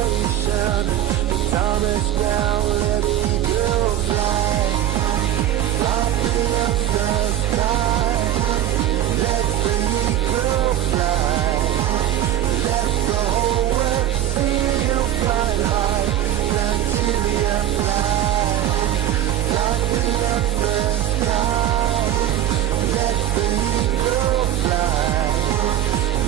creation. The time is now, let the eagle fly. Fly free up the sky. Let the eagle fly. Let the whole world see you fly high. Nigeria fly. Fly free up the sky. Let the eagle fly.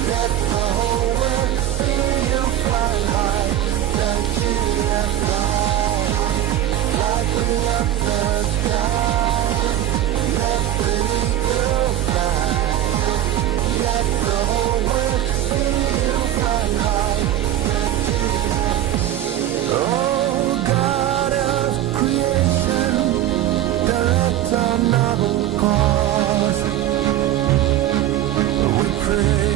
Let the whole world see you fly high. Nigeria fly. Fly free up the sky. Let the eagle fly. Let the whole world see you fly high. Oh God of creation, direct our noble cause. We pray.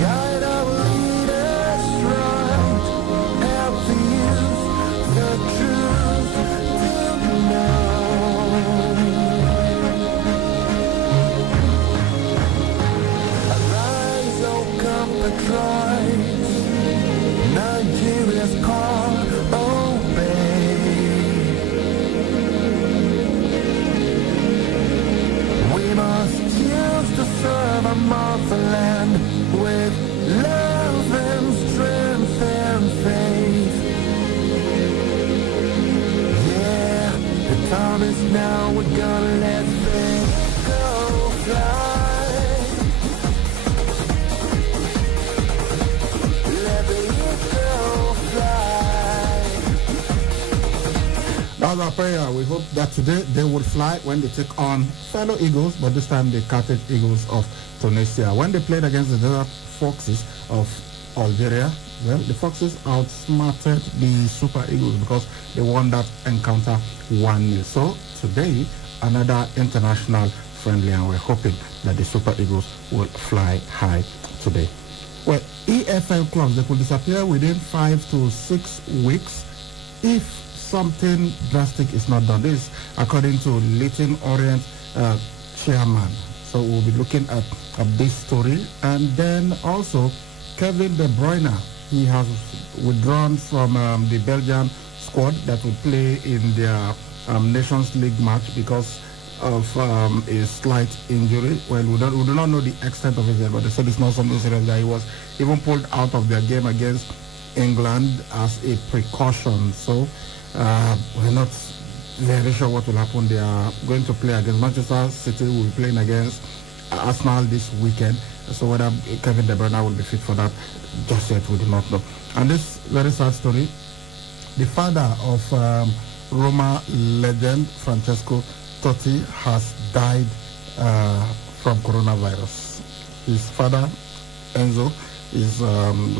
Guide our leaders right. Help the youth, the truth to know. Arise, O compatriots. Nigeria's call, obey. We must choose to serve our motherland with love and strength and faith. Yeah, the time is now, we're gonna let things go fly. Let the eagle fly. That's our prayer. We hope that today they will fly when they take on fellow Eagles, but this time the Carthage Eagles of Tunisia. When they played against the Desert Foxes of Algeria, well, the Foxes outsmarted the Super Eagles because they won that encounter 1-0. So today, another international friendly, and we're hoping that the Super Eagles will fly high today. Well, EFL clubs, they could disappear within 5 to 6 weeks if something drastic is not done. This, according to Leighton Orient chairman. So we'll be looking at this story. And then also, Kevin De Bruyne, he has withdrawn from the Belgian squad that will play in their Nations League match because of a slight injury. Well, we do not know the extent of it, but they said it's not something serious. That he was even pulled out of their game against England as a precaution. So we're not very sure what will happen. They are going to play against Manchester City. Will be playing against Arsenal this weekend. So whether Kevin De Bruyne will be fit for that, just yet we do not know. And this very sad story, the father of Roma legend Francesco Totti has died from coronavirus. His father, Enzo, is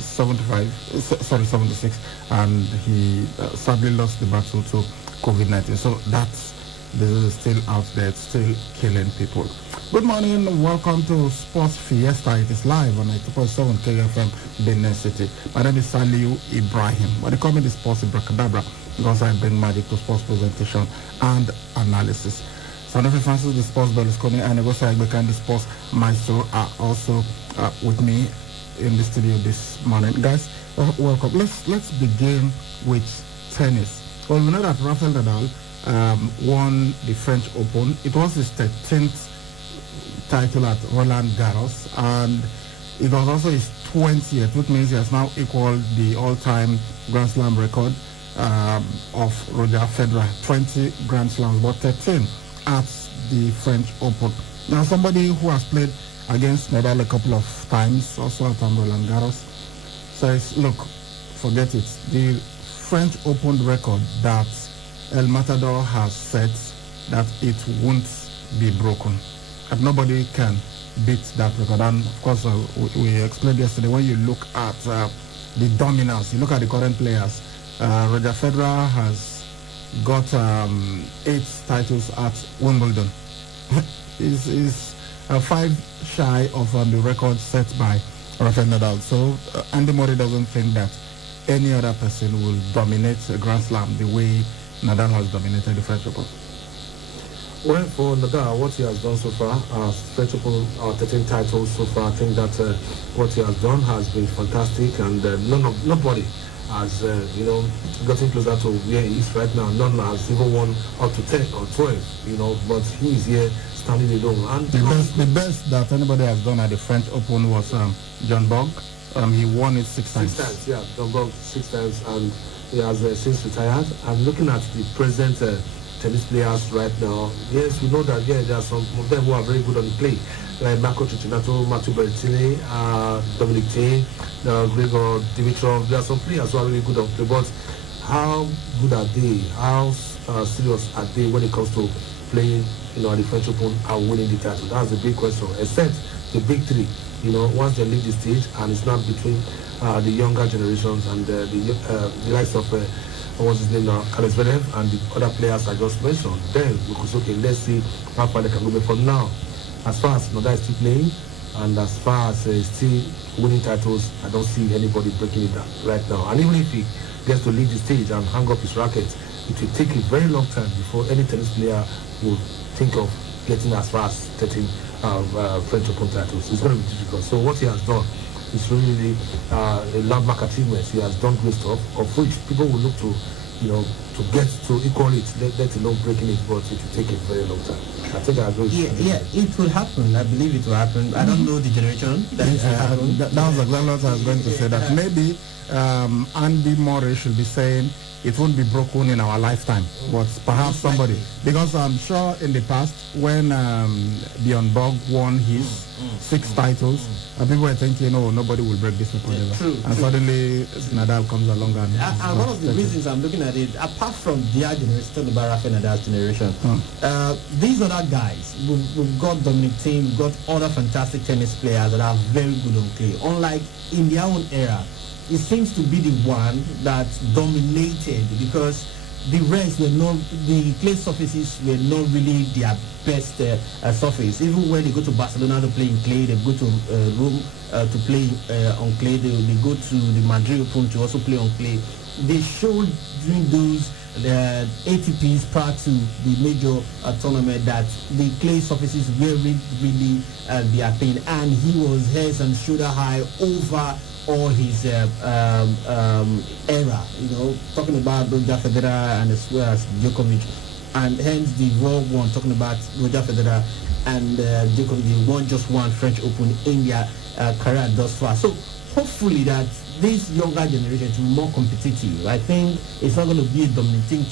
76, and he sadly lost the battle to COVID-19. So that's disease is still out there, it's still killing people. Good morning, welcome to Sports Fiesta. It is live on 90.7 KFM, Benin City. My name is Saliu Ibrahim, but they call me the Sports Ibracadabra because I bring magic to sports presentation and analysis. Sanofi Francis, the Sports Berlusconi, and Egosa Egbekan, the Sports Maestro, are also with me in the studio this morning. Guys, welcome. Let's begin with tennis. Well, we know that Rafael Nadal won the French Open. It was his 13th title at Roland Garros, and it was also his 20th, which means he has now equaled the all-time Grand Slam record of Roger Federer, 20 Grand Slams, but 13 at the French Open. Now, somebody who has played against Nadal a couple of times, also at Roland Garros, says, look, forget it. The French Open record that El Matador has set, that it won't be broken. And nobody can beat that record. And of course, we explained yesterday, when you look at the dominance, you look at the current players, Roger Federer has got 8 titles at Wimbledon. He's 5 shy of the record set by Rafael Nadal. So Andy Murray doesn't think that any other person will dominate a Grand Slam the way Nadal has dominated the French Open. Well, for Nadal, what he has done so far, French Open 13 titles so far, I think that what he has done has been fantastic, and nobody has, gotten closer to where he is right now. None has even won up to 10 or 12, but he is here standing alone. And the best that anybody has done at the French Open was John Bog. He won it 6 times. 6 times, yeah. John Bog 6 times, and he has since retired. And looking at the present tennis players right now, yes, we know that there are some of them who are very good on the play, like Marco Cecchinato, Matteo Berrettini, Dominic Thiem, Grigor Dimitrov. There are some players who are really good on play, but how good are they? How serious are they when it comes to playing, at the French Open and winning the title? That's the big question. Except the big three, once they leave the stage, and it's not between the younger generations and the likes of what's his name now, Alex Zverev, and the other players I just mentioned. Then we could say, okay, let's see how far they can go. But for now, as far as Nadal is still playing, and as far as still winning titles, I don't see anybody breaking it down right now. And even if he gets to leave the stage and hang up his racket, it will take a very long time before any tennis player will think of getting as far as 13 French Open titles. It's going to be difficult. So what he has done is really a landmark achievement. He has done great stuff, of which people will look to, to get to equal it, let alone breaking it, but it will take a very long time. I think I agree. Yeah, it will happen. I believe it will happen. I don't know the generation that it will happen. That was exactly what I was going to say, that maybe Andy Murray should be saying it won't be broken in our lifetime, but perhaps somebody, because I'm sure in the past when Bjorn Borg won his 6 titles, people were thinking, nobody will break this record ever. True. Suddenly Nadal comes along and one of the reasons I'm looking at it, apart from their generation, talking about Rafael Nadal's generation, these other guys, we've got Dominic Thiem, we've got other fantastic tennis players that are very good on clay. Unlike in their own era, it seems to be the one that dominated, because the rest were not, the clay surfaces were not really their best surface. Even when they go to Barcelona to play in clay, they go to Rome to play on clay, they go to the Madrid Open to also play on clay. They showed during those ATPs prior to the major tournament that the clay surfaces were really their thing, and he was head and shoulder high over all his era, talking about Roger Federer and as well as Djokovic, and hence the World One, talking about Roger Federer and Djokovic won just one French Open in their career thus far. So hopefully that this younger generation is more competitive. I think it's not going to be a dominating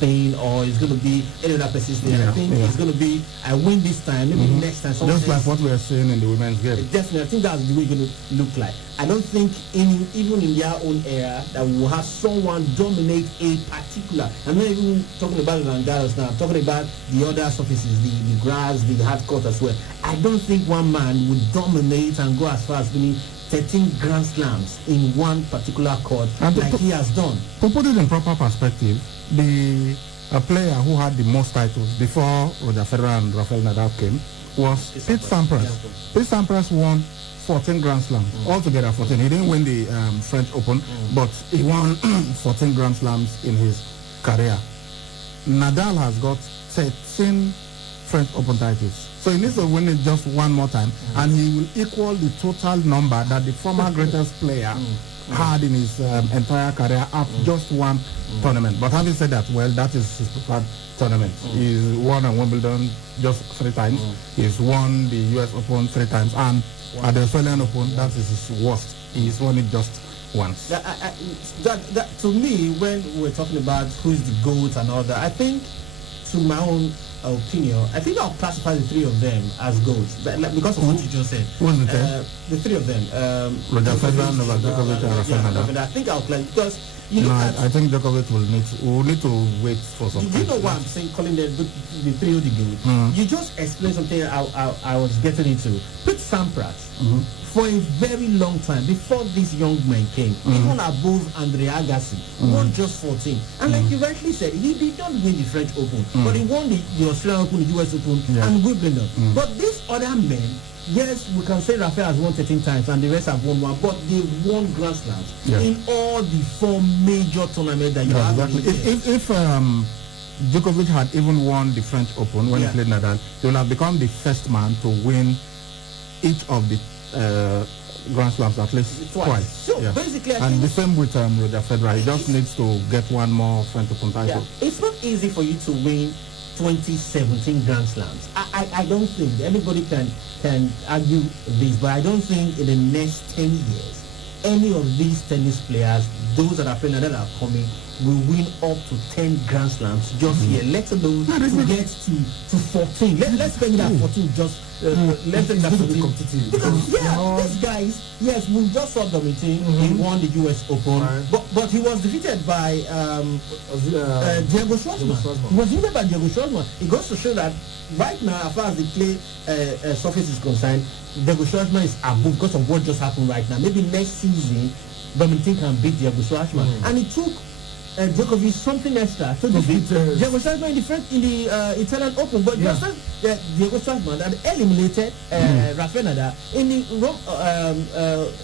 thing, or it's going to be any other person's thing. I think it's going to be, I win this time, maybe next time. Just like what we are seeing in the women's game. Definitely, I think that's the way it's going to look like. I don't think even in their own era that we will have someone dominate a particular. I'm not even talking about Roland Garros now. I'm talking about the other surfaces, the grass, the hard court as well. I don't think one man would dominate and go as far as winning 13 Grand Slams in one particular court like he has done. To put it in proper perspective, the player who had the most titles before Roger Federer and Rafael Nadal came was Pete Sampras. Pete Sampras won 14 Grand Slams, altogether 14. He didn't win the French Open, but he won 14 Grand Slams in his career. Nadal has got 13 French Open titles. So he needs to win it just one more time, and he will equal the total number that the former greatest player had in his entire career at just one tournament. But having said that, well, that is his preferred tournament. He's won at Wimbledon just 3 times. He's won the US Open 3 times, and at the Australian Open, that is his worst. He's won it just once. That to me, when we're talking about who's the GOAT and all that, I think, to my own opinion, I think I'll classify the 3 of them as GOATs because of what you just said. Who's the 3 of them? Roger Federer, Novak Djokovic, and Rafael Nadal. I think I'll classify because I think Djokovic will need to wait for some time. Do you know why I'm saying calling them the 3 of the GOAT? You just explained something I was getting into. Pete Sampras, for a very long time, before these young men came, even above Andre Agassi, won just 14. And like you rightly said, he did not win the French Open, but he won the Australian Open, the US Open, and Wimbledon. But these other men, yes, we can say Rafael has won 13 times and the rest have won 1, but they won Grand Slams in all the 4 major tournaments that you have. Exactly. Djokovic had even won the French Open when he played Nadal, he would have become the first man to win each of the Grand Slams at least twice. So basically, and the same with Roger Federer. He just needs to get one more French Open title. It's not easy for you to win 2017 Grand Slams. I don't think anybody can argue this, but I don't think in the next 10 years any of these tennis players, those that are playing that are coming, will win up to 10 Grand Slams just here, let alone to get to 14. Let's make that 14 just let's take that 14 competitive. Because these guys, we just saw Dominic. He won the US Open, but he was defeated by Diego Schwartzman. He was defeated by Diego Schwartzman. It goes to show that right now, as far as the play surface is concerned, Diego Schwartzman is above because of what just happened right now. Maybe next season, Dominic can beat Diego Schwartzman, and it took Djokovic something extra to defeat Diego Schwartzman in the Italian Open, but just Diego Schwartzman that eliminated Rafael Nadal in the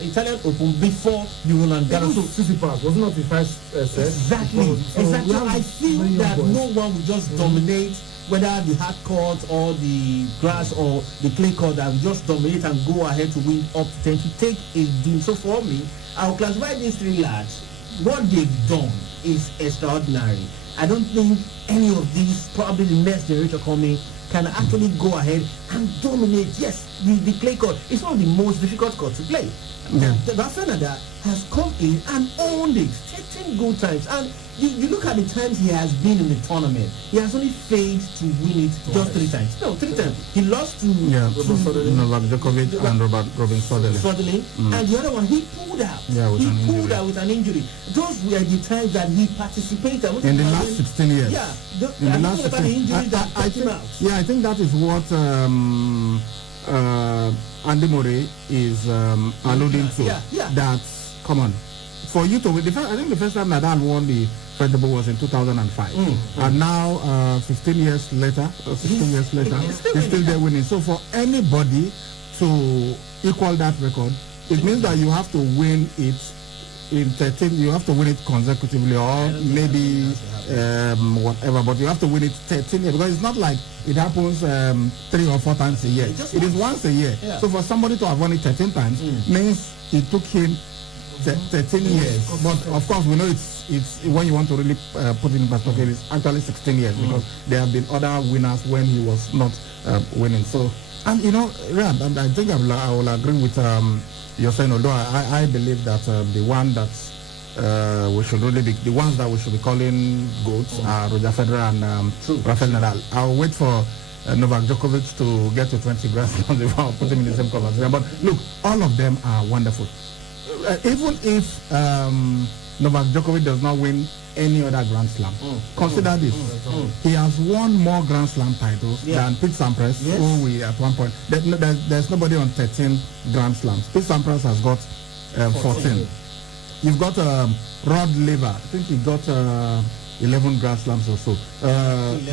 Italian Open before the Roland Garros. Tsitsipas was not the first set. Exactly. I feel that no one will just dominate, whether the hard court or the grass or the clay court, that will just dominate and go ahead to win up to 10 to take a deal. So for me, I'll classify these three lads. What they've done is extraordinary. I don't think any of these, probably the next generation coming, can actually go ahead and dominate. Yes, the clay court is not the most difficult court to play. Rafael Nadal has come in and owned it, 13 good times. And you look at the times he has been in the tournament, he has only failed to win it just 3 times. No, 3 times. He lost to Novak Djokovic and Robin Soderling. And the other one, he pulled out. He pulled out with an injury. Those were the times that he participated. In the last 16 years. In the last 16 years. I think that is what Andy Murray is alluding to. That, come on, for you to win, I think the first time Nadal won the French Open was in 2005. And now, 16 years later, he's still there winning. So for anybody to equal that record, it means that you have to win it in 13, you have to win it consecutively, or maybe whatever, but you have to win it 13 years, because it's not like it happens 3 or 4 times a year. It is once a year. So for somebody to have won it 13 times means it took him 13 years. But of course, we know it's when you want to really put it in perspective, it's actually 16 years, because there have been other winners when he was not winning. So, and you know, Rand, and I think I will agree with you're saying, although I believe that the one that we should really be, the ones that we should be calling GOATs are Roger Federer and Rafael Nadal. I'll wait for Novak Djokovic to get to 20 Grand Slams before I'll put him in the same conversation. But look, all of them are wonderful. Even if Novak Djokovic does not win any other Grand Slam, consider this. He has won more Grand Slam titles than Pete Sampras, who we at one point, there's nobody on 13 Grand Slams. Pete Sampras has got 14. You've got Rod Laver, I think he got 11 Grand Slams or so.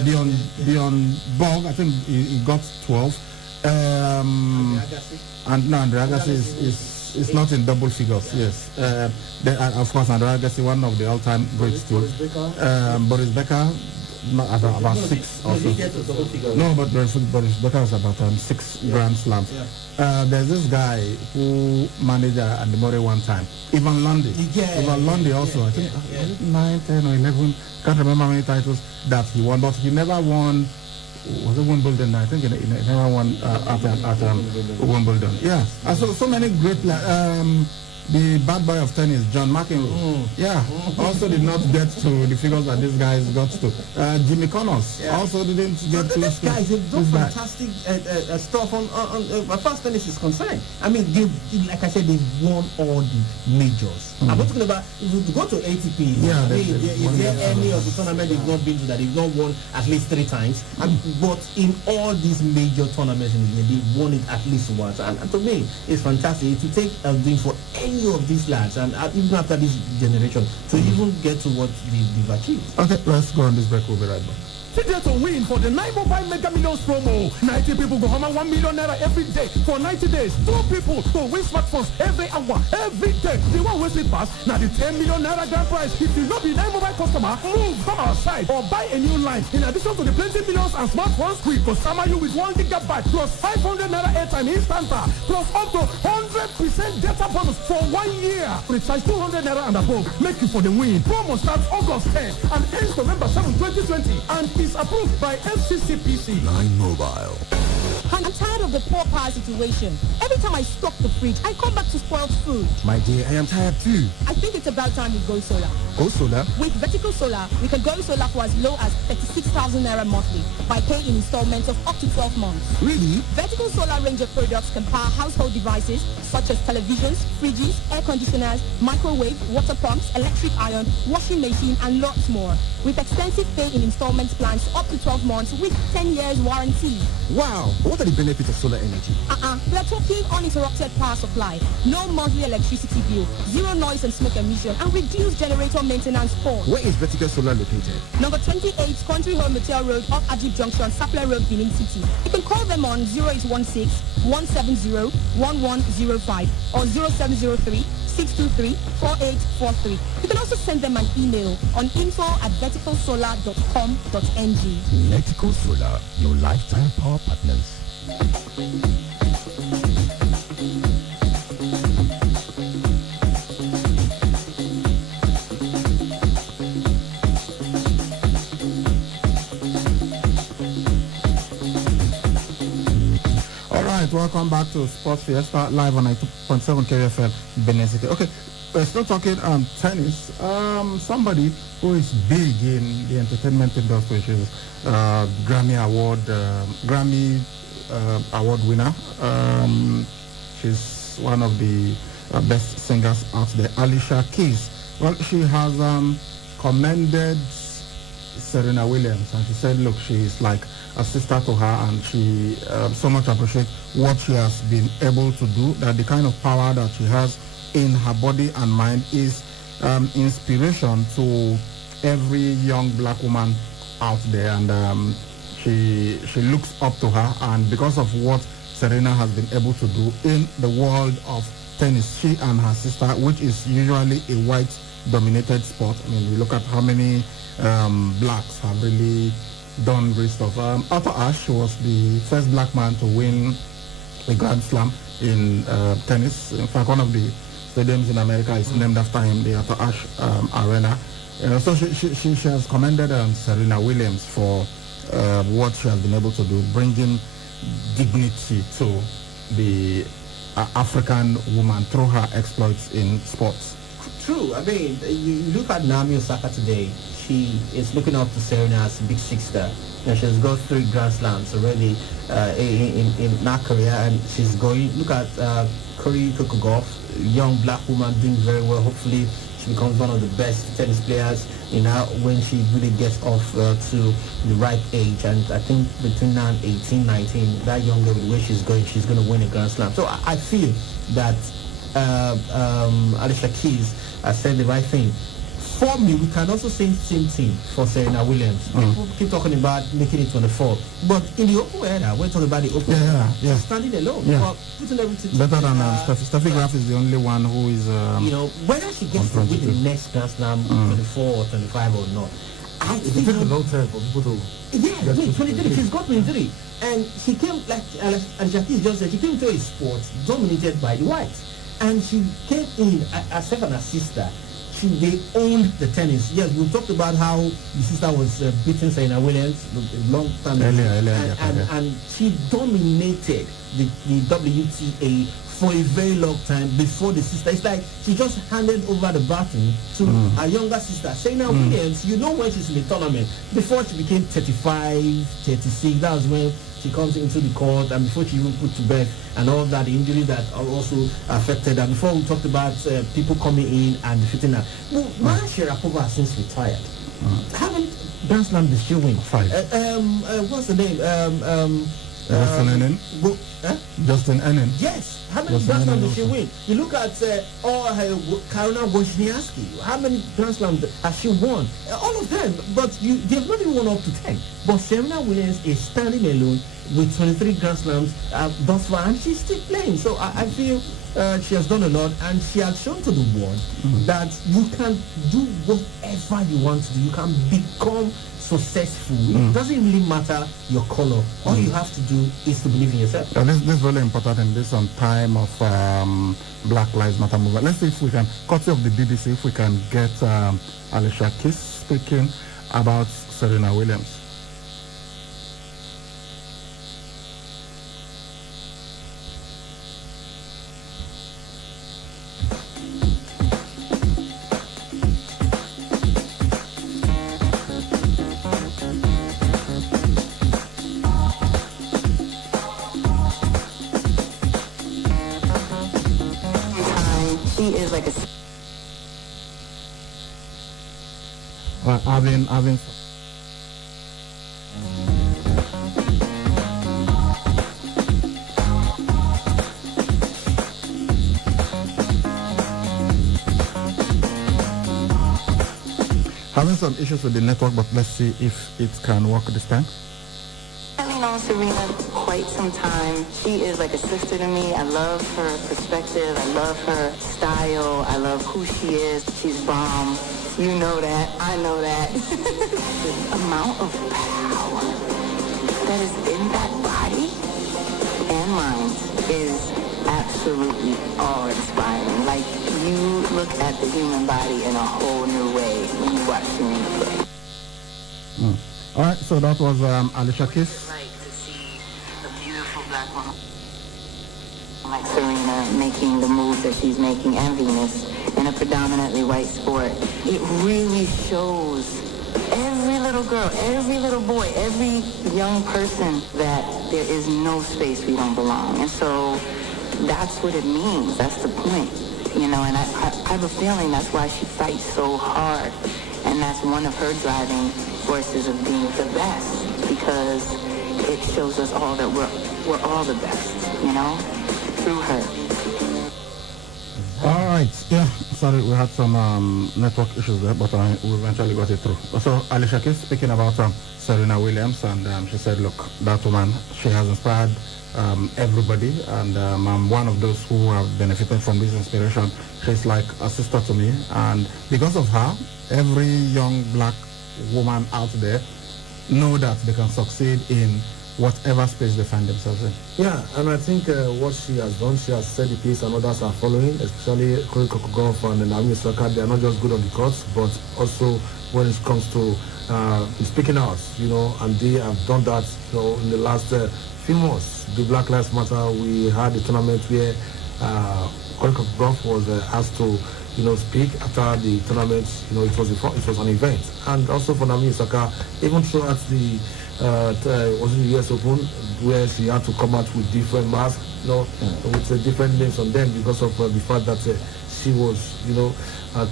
Bjorn Borg, I think he got 12. And no, Andre Agassi is not in double figures. Yes, of course, Andre Agassi, one of the all-time greats too. Boris Becker, about 6 or so. No, but Boris Becker was about 6 Grand Slams. There's this guy who managed Andy Murray one time, Ivan Lundy. Ivan Lundy also, I think 9, 10 or 11, can't remember how many titles that he won, but he never won. Was it Wimbledon? I think he never won at Wimbledon. Yeah, so many great players. The bad boy of tennis, John McEnroe. Also did not get to the figures that this guy got to. Jimmy Connors also didn't get to. These guys have done fantastic stuff on as far as tennis is concerned. I mean, like I said, they've won all the majors. I'm not talking about, if you go to ATP, is there any of the tournament they've not been to that they've not won at least 3 times? But in all these major tournaments in the year, they've won it at least once. And to me, it's fantastic to take a win for any of these lads, and even after this generation, to even get to what they've achieved. Okay, let's go on this break. We'll be right back. still there to win for the 9 Mobile Mega Millions promo. 90 people go home and 1 million naira every day for 90 days. 2 people go win smartphones every hour, every day. The one who sleep pass, now the 10 million naira grand prize. If you not be 9 Mobile customer, move from our side or buy a new line. In addition to the plenty millions and smartphones, we go summer you with 1 gigabyte plus 500 naira airtime instanta plus up to 100% data bonus for 1 year. Recharge 200 naira and above. Make you for the win. Promo starts August 10 and ends November 7, 2020 and is approved by FCCPC. 9 Mobile. I'm tired of the poor power situation. Every time I stock the fridge, I come back to spoiled food. My dear, I am tired too. I think it's about time we go solar. Go solar? With Vertical Solar, we can go solar for as low as 36,000 naira monthly by paying in installments of up to 12 months. Really? Vertical Solar range of products can power household devices such as televisions, fridges, air conditioners, microwave, water pumps, electric iron, washing machine, and lots more. With extensive pay in installments plans up to 12 months with 10 years warranty. Wow, what are the benefits of solar energy? We are talking uninterrupted power supply, no monthly electricity bill, zero noise and smoke emission, and reduced generator maintenance cost. Where is Vertical Solar located? Number 28, Country Home Material Road, off Ajib Junction, Sapler Road, Benin City. You can call them on 0816-170-1105 or 0703 623-4843. You can also send them an email on info@verticalsolar.com.ng. Vertical Solar, your lifetime power partners. All right, welcome back to Sports Fiesta live on 92.7 KFM Benin City. Okay, we're still talking tennis. Somebody who is big in the entertainment industry, which is Grammy Award winner. She's one of the best singers out there, Alicia Keys. Well, she has commended Serena Williams, and she said, look, she is like a sister to her, and she so much appreciates what she has been able to do, that the kind of power that she has in her body and mind is inspiration to every young black woman out there, and she looks up to her, and because of what Serena has been able to do in the world of tennis, she and her sister, which is usually a white dominated sport. I mean, we look at how many blacks have really done great stuff. Arthur Ashe was the first black man to win a Grand Slam in tennis. In fact, one of the stadiums in America is named after him, the Arthur Ashe Arena. So she has commended Serena Williams for what she has been able to do, bringing dignity to the African woman through her exploits in sports. True. I mean, you look at Naomi Osaka today. She is looking up to Serena as a big sister. You know, she has got 3 Grand Slams already in her career, and she's going. Look at Cory Kokogov, young black woman doing very well. Hopefully, she becomes one of the best tennis players, you know, when she really gets off to the right age. And I think between now and 18, 19, that young girl, the way she's going to win a Grand Slam. So I feel that Alicia Keys said the right thing. For me, we can also say the same thing for Serena Williams. People keep talking about making it 24, but in the open era, we're talking about the open era. She's standing alone. Yeah. Putting everything Better than Steffi Graf is the only one who is. You know, whether she gets to win the next Grand Slam 24 or 25 or not, I think it takes a long time for people to. Yeah, 23. She's got 23, and she came like Alicia Keys just said. She came to a sport dominated by the whites, and she came in herself and her sister. They owned the tennis. Yes, we talked about how the sister was beating Serena Williams a long time ago, and she dominated the WTA for a very long time before the sister. It's like she just handed over the baton to her younger sister, Serena Williams. You know, when she's in the tournament, before she became 35, 36, that was when she comes into the court, and before she even put to bed and all that, the injuries that are also affected her. Before we talked about people coming in and defeating her. Well, Maria Sharapova has since retired. How many Grand Slams did she win? 5. What's the name? Justin Enin? Justin Enin? Yes. How many Justin Grand Slams Enin did she also. win? You look at Karolina Wozniacki. How many Grand Slams has she won? All of them. But they've not even won up to 10. But Serena Williams is standing alone with 23 Grand Slams thus far, and she's still playing. So I feel she has done a lot, and she has shown to the world that you can do whatever you want to do. You can become successful. It doesn't really matter your color. All you have to do is to believe in yourself. This is really important in this time of Black Lives Matter movement. Let's see if we can, courtesy of the BBC, if we can get Alicia Keys speaking about Serena Williams. Having some issues with the network, but let's see if it can work this time. I've known Serena quite some time. She is like a sister to me. I love her perspective. I love her style. I love who she is. She's bomb. You know that. I know that. The amount of power that is in that body and mind is absolutely awe-inspiring. Like, you look at the human body in a whole new way when you watch Serena play. All right, so that was Alicia Keys. Like to see a beautiful black woman like Serena making the moves that she's making, and Venus, in a predominantly white sport. It really shows every little girl, every little boy, every young person that there is no space where you don't belong. And so that's what it means. That's the point. You know, and I have a feeling that's why she fights so hard. And that's one of her driving forces of being the best, because it shows us all that we're all the best, you know, through her. All right, yeah, sorry, we had some network issues there, but we eventually got it through. So Alicia Keys speaking about Serena Williams, and she said, look, that woman, she has inspired everybody, and I'm one of those who have benefited from this inspiration. She's like a sister to me, and because of her, every young black woman out there know that they can succeed in whatever space they find themselves in. Yeah, and I think what she has done, she has set the pace and others are following, especially Corey Kokogov and Naomi Osaka. They are not just good on the courts, but also when it comes to speaking out, you know, and they have done that, you know, in the last few months. The Black Lives Matter, we had a tournament where Corey Kokogov was asked to, you know, speak after the tournament. You know, it was an event, and also for Naomi Osaka, even throughout the was in the US Open, where she had to come out with different masks, you know, with different names on them because of the fact that she was, you know,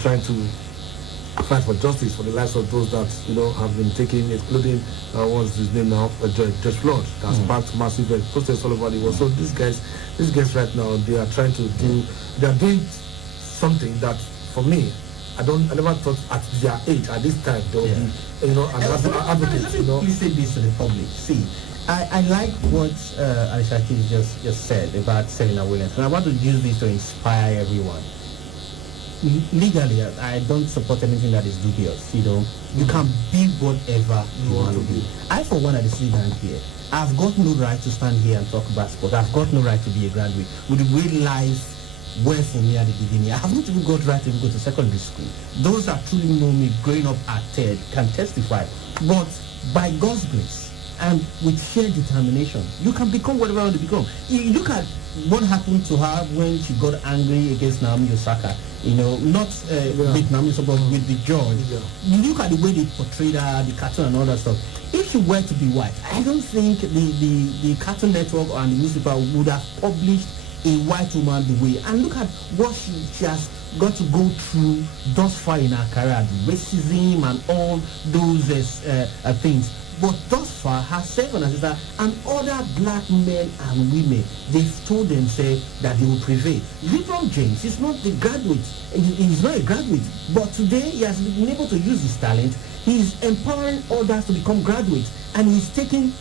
trying to fight for justice for the lives of those that, you know, have been taken, including what's his name now, Judge Floyd, that sparked massive protests all over the world. So these guys right now, they are trying to do, they are doing something that, for me, I never thought at their age, at this time, they will be, you know, an advocate, you know. Please say this to the public. See, I like what Alicia Keys just said about Serena Williams, and I want to use this to inspire everyone. Legally, I don't support anything that is dubious. You know, you can be whatever you want to be. I, for one, at the city bank here, I've got no right to stand here and talk about sport. I've got no right to be a graduate. With the way life went for me at the beginning, I haven't even got right to go to secondary school. Those that truly know me growing up at TED can testify. But by God's grace and with sheer determination, you can become whatever you want to become. You look at what happened to her when she got angry against Naomi Osaka. You know, not with Naomi Osaka, but with the judge. You look at the way they portrayed her, the cartoon and all that stuff. If she were to be white, I don't think the Cartoon Network and the newspaper would have published a white woman the way. And look at what she has got to go through thus far in her career, the racism and all those things. But thus far, herself and her sister and other black men and women, they've told themselves that they will prevail. LeBron James is not the graduate. He's not a graduate. But today, he has been able to use his talent. He's empowering others to become graduates. And he's taking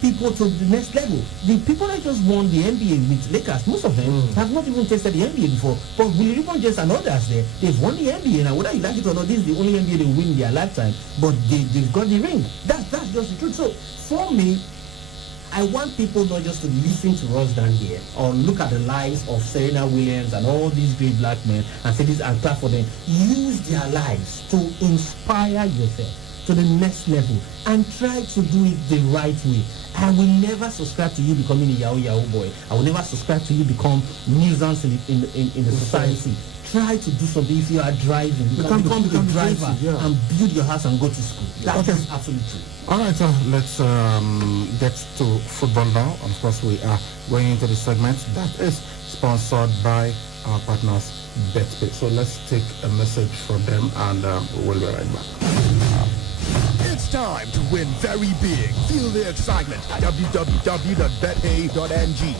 people to the next level. The people that just won the NBA with Lakers, most of them have not even tasted the NBA before. But with LeBron James and others there, they've won the NBA. Now, whether you like it or not, this is the only NBA they win in their lifetime. But they've got the ring. That's just the truth. So, for me, I want people not just to listen to us down here or look at the lives of Serena Williams and all these great black men and say this and clap for them. Use their lives to inspire yourself to the next level and try to do it the right way. I will never subscribe to you becoming a Yahoo boy. I will never subscribe to you become nuisance in the society. Try to do something. If you are driving, you can become a driver and build your house and go to school. That's absolutely true. All right, let's get to football now. Of course, we are going into the segment that is sponsored by our partners, BetPay. So let's take a message from them and we'll be right back. It's time to win very big. Feel the excitement at www.betpay.ng,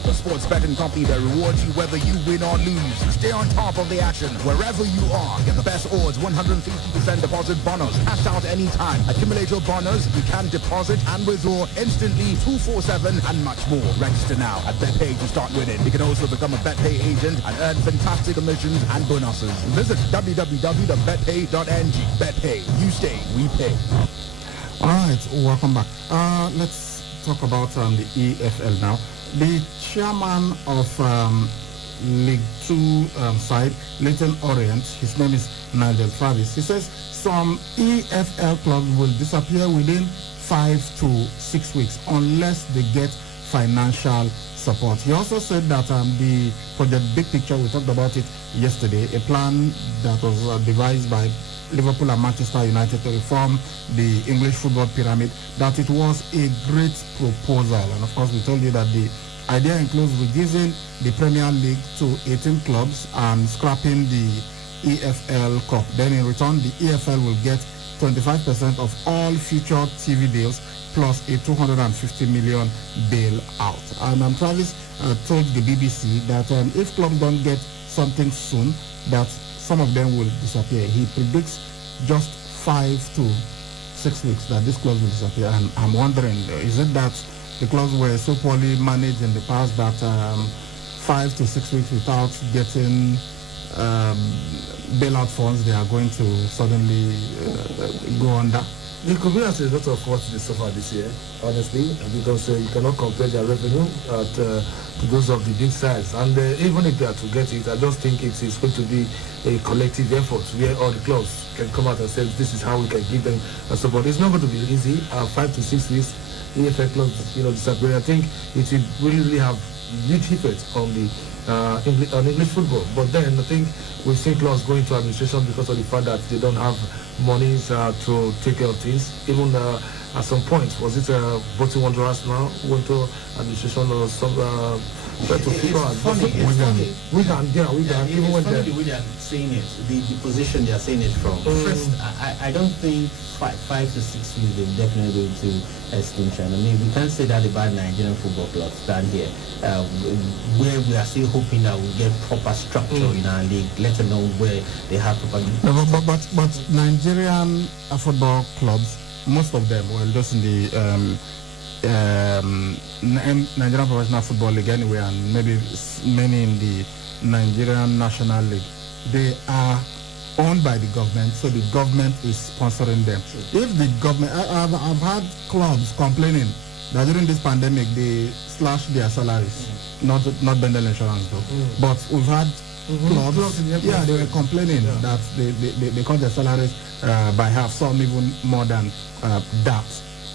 the sports betting company that rewards you whether you win or lose. Stay on top of the action wherever you are. Get the best odds, 150% deposit bonus, cash out anytime. Accumulate your bonus. You can deposit and withdraw instantly, 247 and much more. Register now at BetPay to start winning. You can also become a BetPay agent and earn fantastic commissions and bonuses. Visit www.betpay.ng. BetPay. You stay, we pay. All right, welcome back. Let's talk about the EFL now. The chairman of League 2 side, Leyton Orient, his name is Nigel Travis. He says some EFL clubs will disappear within 5 to 6 weeks unless they get financial support. He also said that for the big picture, we talked about it yesterday, a plan that was devised by Liverpool and Manchester United to reform the English football pyramid, that it was a great proposal. And of course, we told you that the idea includes reducing the Premier League to 18 clubs and scrapping the EFL Cup. Then in return, the EFL will get 25% of all future TV deals plus a 250 million bailout. And Travis told the BBC that if clubs don't get something soon, that some of them will disappear. He predicts just 5 to 6 weeks that these clubs will disappear. And I'm wondering, is it that the clubs were so poorly managed in the past that 5 to 6 weeks without getting bailout funds, they are going to suddenly go under? The company has a lot of what they suffer this year, honestly, because you cannot compare their revenue to those of the big size. And even if they are to get it, I just think it's going to be a collective effort where all the clubs can come out and say, this is how we can give them a support. It's not going to be easy. 5 to 6 weeks, EFL clubs, disappear. I think it will really have huge effect on the English football. But then I think we've seen clubs going to administration because of the fact that they don't have monies to take care of things. Even at some point, was it Bolton Wanderers now went to administration or some try to figure out. It's funny. Even when funny the way they are saying it, the position they are saying it from. First, I don't think 5 to 6 weeks they definitely go to extinction. I mean, we can't say that about Nigerian football clubs stand here, where we are still hoping that we'll get proper structure in our league, let alone where they have proper. No, but Nigerian football clubs, most of them, well, just in the Nigerian Professional Football League anyway, and maybe many in the Nigerian National League, they are owned by the government, so the government is sponsoring them. If the government, I've had clubs complaining that during this pandemic they slashed their salaries, not Bendel Insurance though, but we've had clubs, they were complaining that they cut their salaries by half, some even more than that.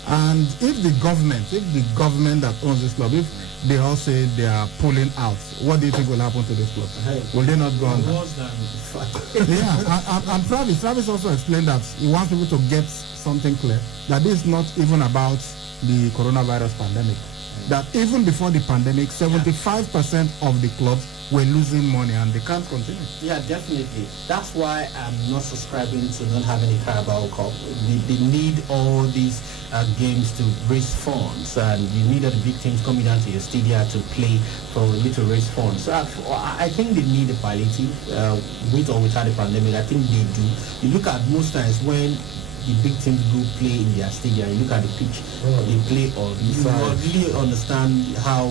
And if the government that owns this club, if they all say they are pulling out, what do you think will happen to this club? Will they not go on? And Travis also explained that he wants people to get something clear, that this is not even about the coronavirus pandemic. That even before the pandemic, 75% of the clubs were losing money and they can't continue. Yeah, definitely. That's why I'm not subscribing to not having a Carabao Cup. They need all these games to raise funds, and you need the big teams coming down to your stadium to play for you to raise funds. So I think they need a palliative, with or without the pandemic. I think they do. You look at most times when the big teams go play in their stadium, you look at the pitch they play on, you really understand how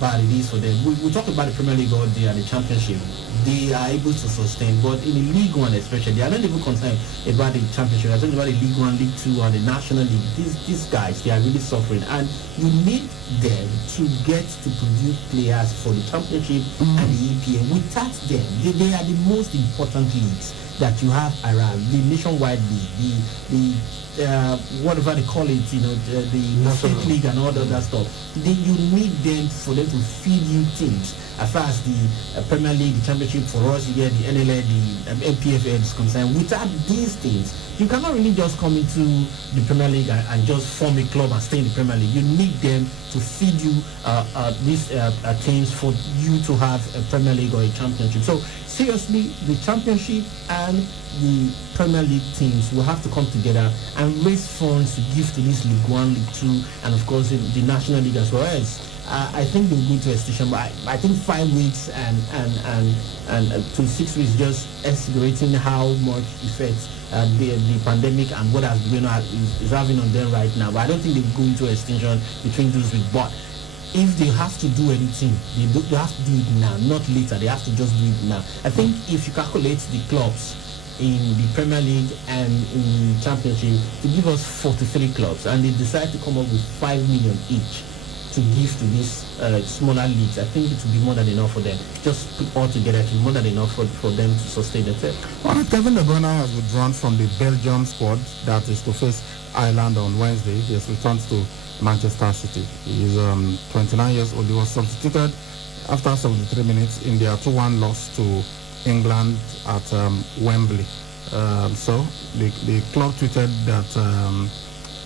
bad it is for them. We talk about the Premier League all day and the Championship. They are able to sustain, but in the League One especially, they are not even concerned about the Championship. I'm talking about the League One, League Two, and the National League. These guys, they are really suffering, and you need them to get to produce players for the Championship and the EPL. Without them, they are the most important leagues that you have around, the nationwide league, the whatever they call it, the state league and all that stuff. You need them for them to feed you teams. As far as the Premier League, the Championship, for us, you get the NLL, the MPFL is concerned. Without these things, you cannot really just come into the Premier League and just form a club and stay in the Premier League. You need them to feed you these teams for you to have a Premier League or a Championship. So seriously, the Championship and the Premier League teams will have to come together and raise funds to give to this League One, League Two, and of course the National League as well. I think they'll go to a station, but I think 5 weeks and to 6 weeks just estimating how much effect the pandemic and what has been is having on them right now. But I don't think they'll go into extinction between those weeks. But if they have to do anything, they have to do it now, not later. They have to just do it now. I think if you calculate the clubs in the Premier League and in the Championship, to give us 43 clubs, and they decide to come up with 5 million each to give to these smaller leagues, I think it will be more than enough for them. Just put all together, it will be more than enough for them to sustain themselves. Well, Kevin De Bruyne has withdrawn from the Belgium squad that is to face Ireland on Wednesday. He has returned to Manchester City. He is 29 years old. He was substituted after 73 minutes in their 2-1 loss to England at Wembley. So the club tweeted that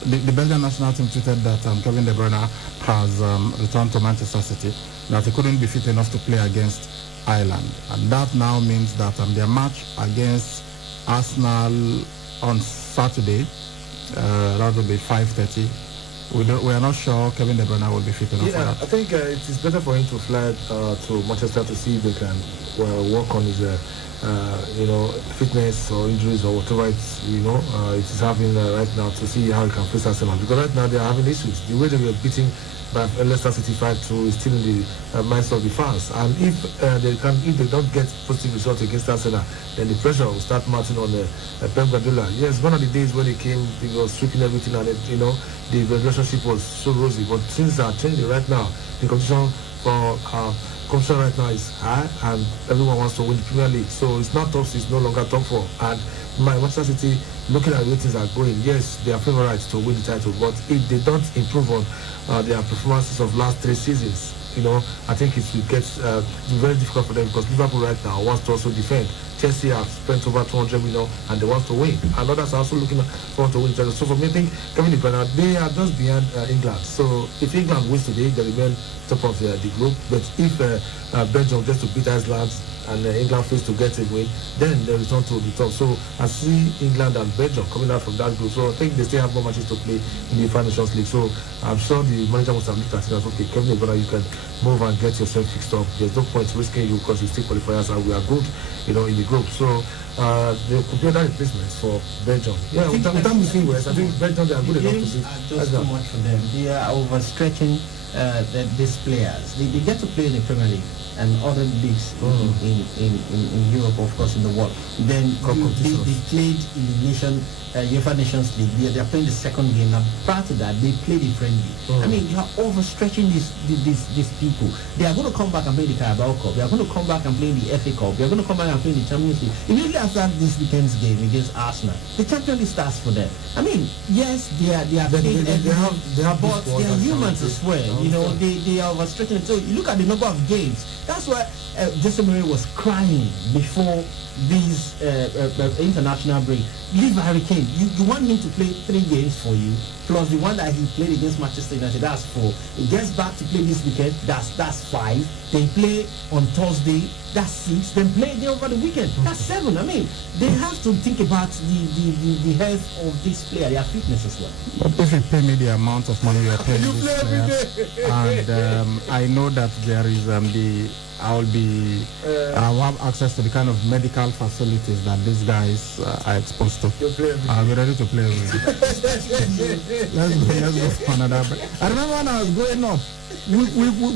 the Belgian national team tweeted that Kevin De Bruyne has returned to Manchester City, that he couldn't be fit enough to play against Ireland. And that now means that their match against Arsenal on Saturday, that will be 5:30. We are not sure Kevin De Bruyne will be fit enough for that. I think it is better for him to fly to Manchester to see if they can work on his fitness or injuries or whatever it is having right now, to see how he can face Arsenal. Because right now they are having issues. The way they were beating by Leicester City 5-2 is still in the minds of the fans. And if they don't get positive results against Arsenal, then the pressure will start mounting on Pep Guardiola. Yes, one of the days when he came, he was sweeping everything, and the relationship was so rosy. But things are changing right now. The competition for competition right now is high, and everyone wants to win the Premier League. So it's not top 6, no longer top 4. And Manchester City, looking at the way things are going, yes, they are favourites to win the title. But if they don't improve on their performances of last 3 seasons, I think it will get very difficult for them, because Liverpool right now wants to also defend. Chelsea have spent over 200 million and they want to win. And others are also looking forward to win. So for me, I think Kevin De Bruyne, they are just behind England. So if England wins today, they remain top of the group. But if Belgium gets to beat Iceland and England fails to get a win, then they return to the top. So I see England and Belgium coming out from that group. So I think they still have more matches to play in the UEFA Nations League. So I'm sure the manager must have looked at it as, okay, Kevin De Bruyne, you can move and get yourself fixed up. There's no point risking you, because you still qualifiers and we are good, in the group. So they could be other replacements for Belgium. Yeah, without missing West, I think Belgium, they are good enough to see. Just too much for them. They are overstretching these players. They get to play in the Premier League and other leagues in Europe, of course, in the world. Then they played in the UEFA Nations League. They are playing the second game. Now, prior to that, they played in friendly. I mean, you are overstretching these people. They are going to come back and play the Carabao Cup. They are going to come back and play the FA Cup. They are going to come back and play the Champions League. Immediately after this weekend's game against Arsenal, the Champions League starts for them. I mean, yes, they are playing, but they are humans as well. They are overstretching. So you look at the number of games That's why Jose Mourinho was crying before this international break. Leave Harry Kane. You want him to play 3 games for you, plus the one that he played against Manchester United. That's 4. He gets back to play this weekend. That's 5. They play on Thursday. That's 6. Then play there over the weekend. That's 7. I mean, they have to think about the health of this player, their fitness as well. But if you pay me the amount of money you are paying this player, and I know that there is I will have access to the kind of medical facilities that these guys are exposed to. I'll be ready to play with. Let's go for another break. I remember when I was growing up, we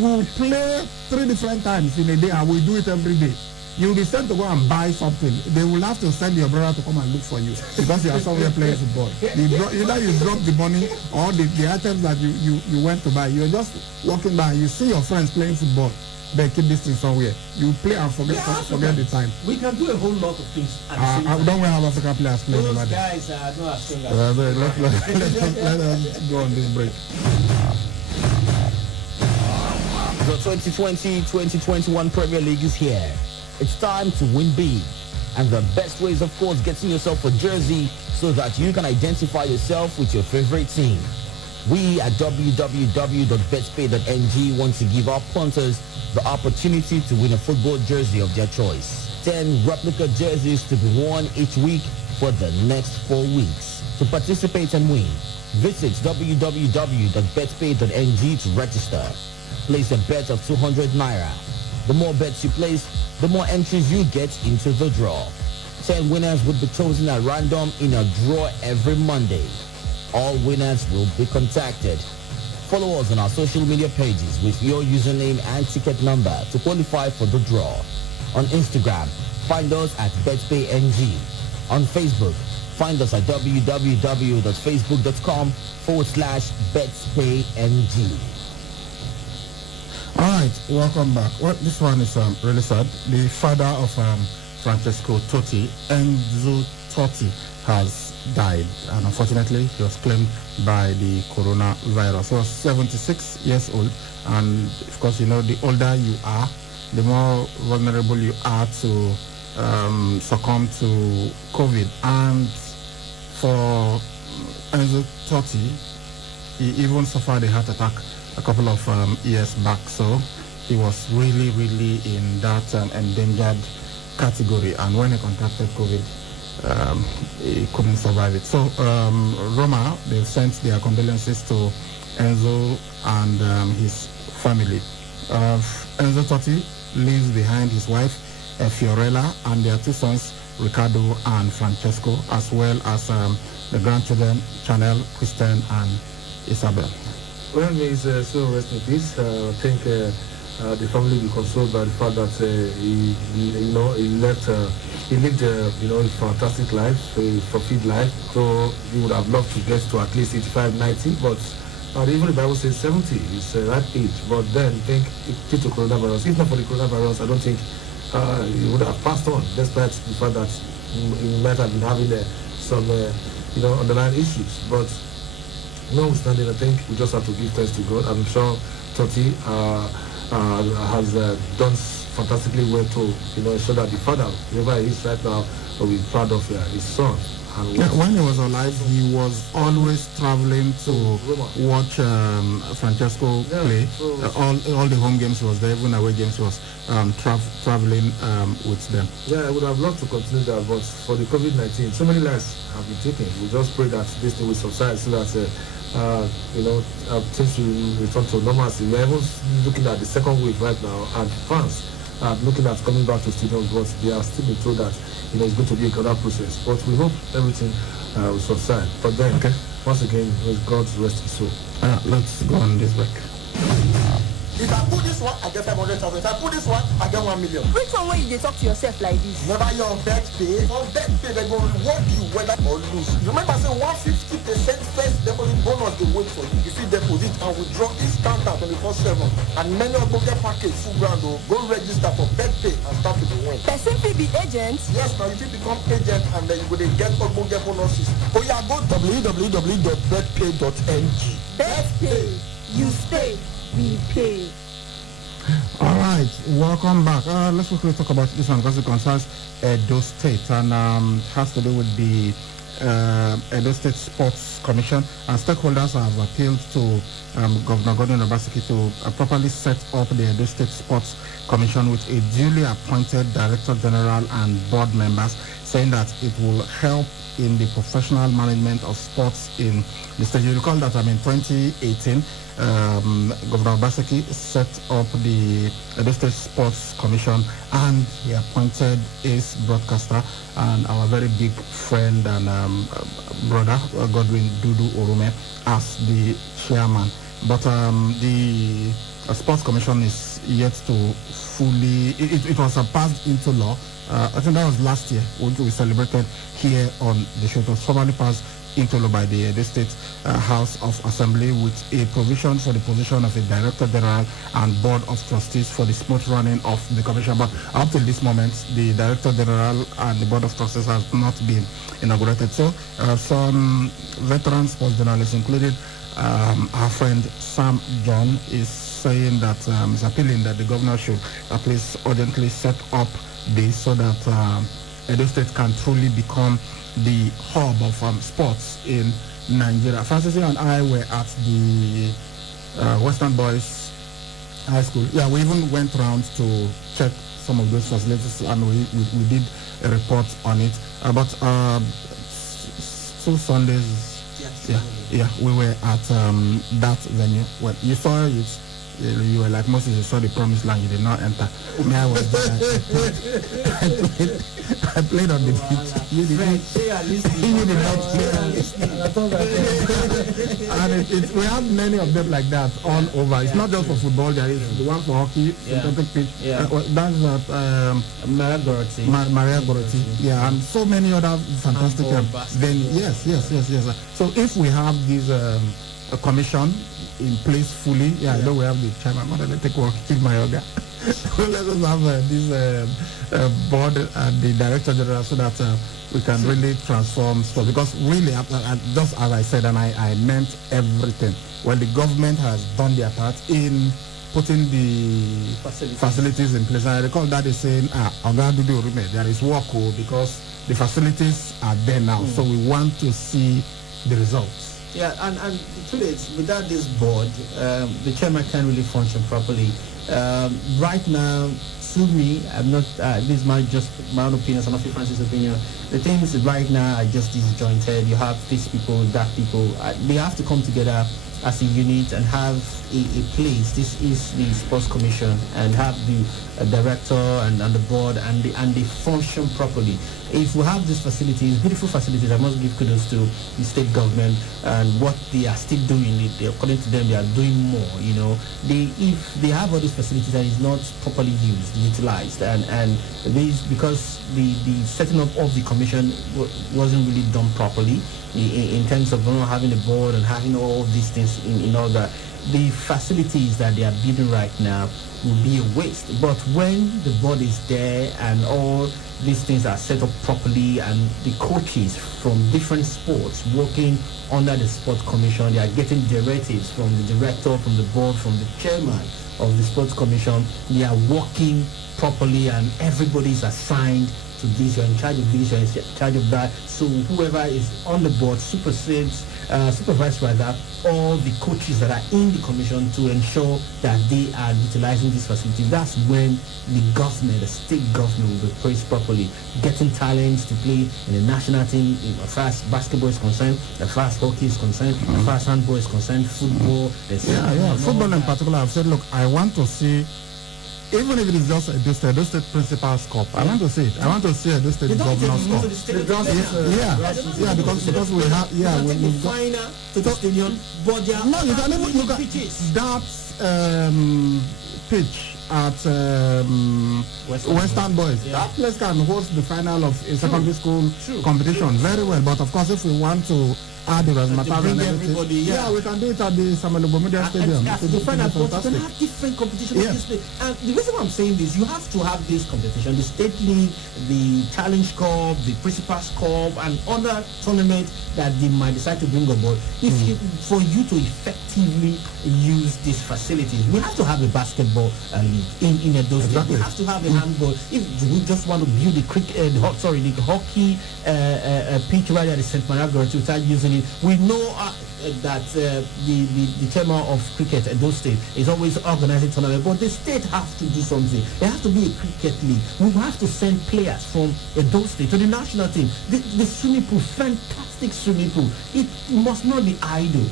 will play 3 different times in a day, and we do it every day. You'll be sent to go and buy something. They will have to send your brother to come and look for you because you are somewhere playing football. Either you drop the money or the items that you went to buy. You're just walking by, you see your friends playing football. They keep this thing somewhere. You play and forget the time. We can do a whole lot of things. Don't we have African players playing over there? Those guys are not as strong as let us go on this break. The 2020-2021 Premier League is here. It's time to win big. And the best way is, of course, getting yourself a jersey so that you can identify yourself with your favorite team. We at www.betspay.ng want to give our punters the opportunity to win a football jersey of their choice. 10 replica jerseys to be worn each week for the next 4 weeks. To participate and win, visit www.betspay.ng to register. Place a bet of 200 naira. The more bets you place, the more entries you get into the draw. 10 winners will be chosen at random in a draw every Monday. All winners will be contacted. Follow us on our social media pages with your username and ticket number to qualify for the draw. On Instagram, find us at BetPayNG. On Facebook, find us at www.facebook.com/BetPayNG. All right, welcome back. Well, this one is really sad. The father of Francesco Totti, Enzo Totti, has died, and unfortunately he was claimed by the coronavirus. He was 76 years old, and of course, you know, the older you are, the more vulnerable you are to succumb to COVID. And for Enzo Totti, he even suffered a heart attack a couple of years back, so he was really in that endangered category, and when he contracted COVID, he couldn't survive it. So Roma, they've sent their condolences to Enzo and his family. Enzo Totti leaves behind his wife Fiorella and their 2 sons, Riccardo and Francesco, as well as the grandchildren Chanel, Christian and Isabel. Well, he's so rest in peace. I think the family will be consoled by the fact that he lived a fantastic life, a fulfilled life. So he would have loved to get to at least 85, 90, but even the Bible says 70 is the right age. But then I think due to coronavirus, if not for the coronavirus, I don't think he would have passed on, despite the fact that he might have been having some underlying issues. But notwithstanding, I think we just have to give thanks to God. I'm sure Totti has done fantastically well to ensure that the father, whoever he is right now, will be proud of his son. And when he was alive, he was always traveling to watch Francesco play. So all the home games he was there, even away games he was traveling with them. Yeah, I would have loved to continue that, but for the COVID-19, so many lives have been taken. We just pray that this thing will subside so that things will return to normalcy. We are even looking at the second wave right now, and fans are looking at coming back to stadiums, but they are still being told that it's going to be a gradual process. But we hope everything will subside. But then, once again, with God's rest his soul. Let's go on this break. If I put this one, I get 500,000. If I put this one, I get 1 million. Which one way you talk to yourself like this? Never your bet pay. On bet pay, they go reward you whether or lose. You remember saying 150% first deposit bonus they wait for you. If you deposit and withdraw instant 24/7. And many of them get package full ground. Go register for bet pay and start to win. Person will be agent. Yes, now if you become agent and then you go get bonuses. Oh yeah, go www.betpay.ng. Bet pay. You stay. We pay. All right, welcome back. Let's quickly talk about this one because it concerns Edo State and has to do with the Edo State Sports Commission, and stakeholders have appealed to Governor Godwin Obaseki to properly set up the Edo State Sports Commission with a duly appointed Director General and board members, saying that it will help in the professional management of sports in the state. You recall that in 2018, Governor Obaseki set up the Edo State Sports Commission, and he appointed Ace Broadcaster and our very big friend and brother Godwin Dudu Orume as the chairman. But the Sports Commission is yet to fully, it was passed into law. I think that was last year, which we celebrated here on the show. It was formally passed into law by the State House of Assembly with a provision for the position of a Director General and Board of Trustees for the smooth running of the Commission. But up to this moment, the Director General and the Board of Trustees has not been inaugurated. So some veteran sports journalists, including our friend Sam John, is saying that is appealing that the governor should please urgently set up this so that Edo State can truly become the hub of sports in Nigeria. Francis and I were at the Western Boys High School. Yeah, we even went around to check some of those facilities, and we did a report on it. But 2 Sundays, yeah, we were at that venue. Well, you saw it. You were like Moses, you saw the promised land, you did not enter. Me, I was there. I played on the pitch. You did not play. And we have many of them like that all over. It's not just for football, there is the one for hockey, synthetic pitch. That's what Maria Gorotti. Yeah, and so many other fantastic venues. Yes. So if we have this a commission in place fully, I know we have the chairman, but let take work, keep my yoga. Let us have this board and the Director General so that we can really transform stuff. Because really, just as I said, and I meant everything, well, the government has done their part in putting the facilities in place. I recall that is saying, there is work because the facilities are there now. So we want to see the results. Yeah, and the truth is, without this board, the chairman can't really function properly. Right now, to me, I'm not, this is just my own opinion, some of Francis' opinion. The things right now are just disjointed. You have these people, that people, they have to come together as a unit and have a place. This is the Sports Commission, and have the director and the board and they function properly. If we have these facilities, beautiful facilities, I must give kudos to the state government and what they are still doing. According to them, they are doing more. If they have all these facilities and it's not properly utilized, and these, because the setting up of the commission wasn't really done properly in terms of having a board and having all these things in order. The facilities that they are building right now will be a waste. But when the board is there and all these things are set up properly, and the coaches from different sports working under the Sports Commission, they are getting directives from the director, from the board, from the chairman of the Sports Commission, they are working properly and everybody is assigned to this. You're in charge of this, you're in charge of that. So whoever is on the board supervises all the coaches that are in the commission to ensure that they are utilizing these facilities. That's when the government, the state government, will be praised properly, getting talents to play in the national team as far as basketball is concerned, as far as hockey is concerned, as far as handball is concerned, football. Football in particular, I've said, look, I want to see, even if it is just a Edo State Principal's Cup, I want to see it. I want to see a Edo State Governor's Cup. Because we have, we've got final to the stadium, but there are that pitch at Western Boys. That place can host the final of a secondary school competition very well. But of course, if we want to add the razzmatazz bring and everything. everybody, yeah. We can do it at the Samuel Ogbomede Stadium. As you find out, but you can have different competition. Yeah. And the reason why I'm saying this, you have to have this competition, the State League, the Challenge Cup, the Principal's Cup, and other tournaments that they might decide to bring aboard. For you to effectively use these facilities, we have to have a basketball league in Edo State. Exactly. We have to have a handball. If we just want to build the the hockey pitch right at the St. Maria to start using it, we know that the chairman of cricket at those states is always organizing tournament, but the state has to do something. There has to be a cricket league. We have to send players from those states to the national team. The swimming pool, fantastic swimming pool. It must not be idle.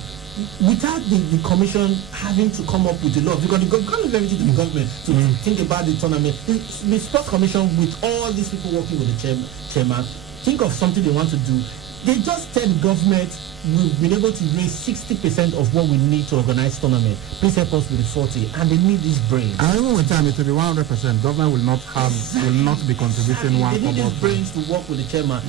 Without the commission having to come up with the law, because the government is everything to the government to think about the tournament. The sports commission, with all these people working with the chairman, think of something they want to do. They just tell the government, we've been able to raise 60% of what we need to organize tournament. Please help us with the 40, and they need this brain. And even with time, it will be 100%. Government will not be contributing one. They need these brains to work with the chairman.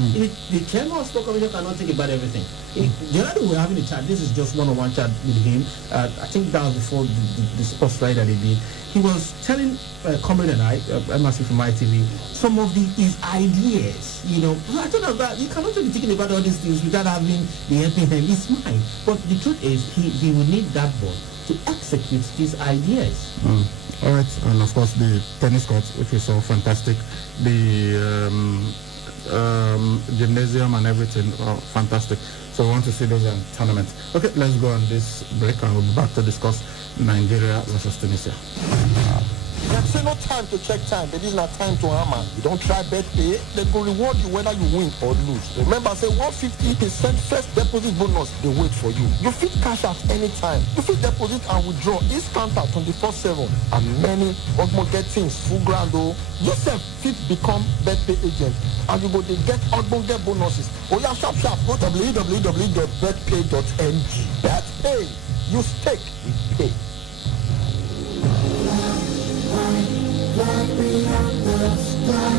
The chairman of sport commission cannot think about everything. The other day we were having a chat. This is just one-on-one chat with him. I think that was before the sports ride that they did. He was telling Comrade and I, MRC from ITV, some of his ideas. You know, I don't know about. You cannot be thinking about all these things without having the helping hand. It's mine. But the truth is, he will need that board to execute these ideas. All right, and of course the tennis court, which we saw fantastic. The gymnasium and everything, fantastic. So we want to see those tournaments. Okay, let's go on this break and we'll be back to discuss Nigeria versus Tunisia. Dem say no time to check time, but this is not time to hammer. You don't try bet pay, they go reward you whether you win or lose. Remember, say 150% first deposit bonus, they wait for you. You fit cash out anytime. You fit deposit and withdraw each counter 24/7. And many get things full ground though. Yourself fit become bet pay agent and you go to get get bonuses. Oh yeah, sharp. Go www.betpay.ng. That's pay. You stake, we pay. Fly beyond the sky,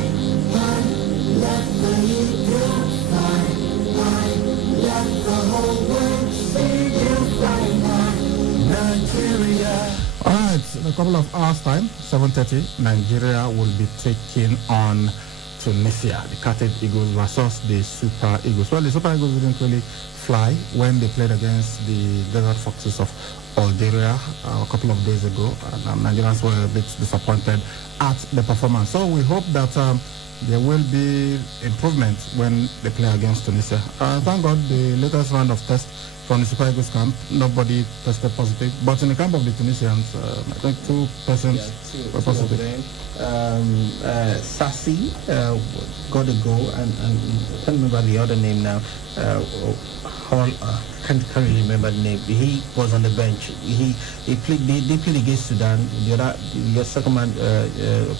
high, let the eagle fly, high, let the whole world see you fly high, Nigeria. All right, in a couple of hours time, 7:30, Nigeria will be taking on Tunisia, the Carthage Eagles versus the Super Eagles. Well, the Super Eagles didn't really fly when they played against the Desert Foxes of Algeria a couple of days ago, and Nigerians were a bit disappointed at the performance. So we hope that there will be improvement when they play against Tunisia. Thank God the latest round of tests from the Super Eagles camp, nobody tested positive, but in the camp of the Tunisians, I think 2 persons were positive. Sassi got a goal, and I can't remember the other name now. Can't really remember the name. He was on the bench. They played against Sudan. The second man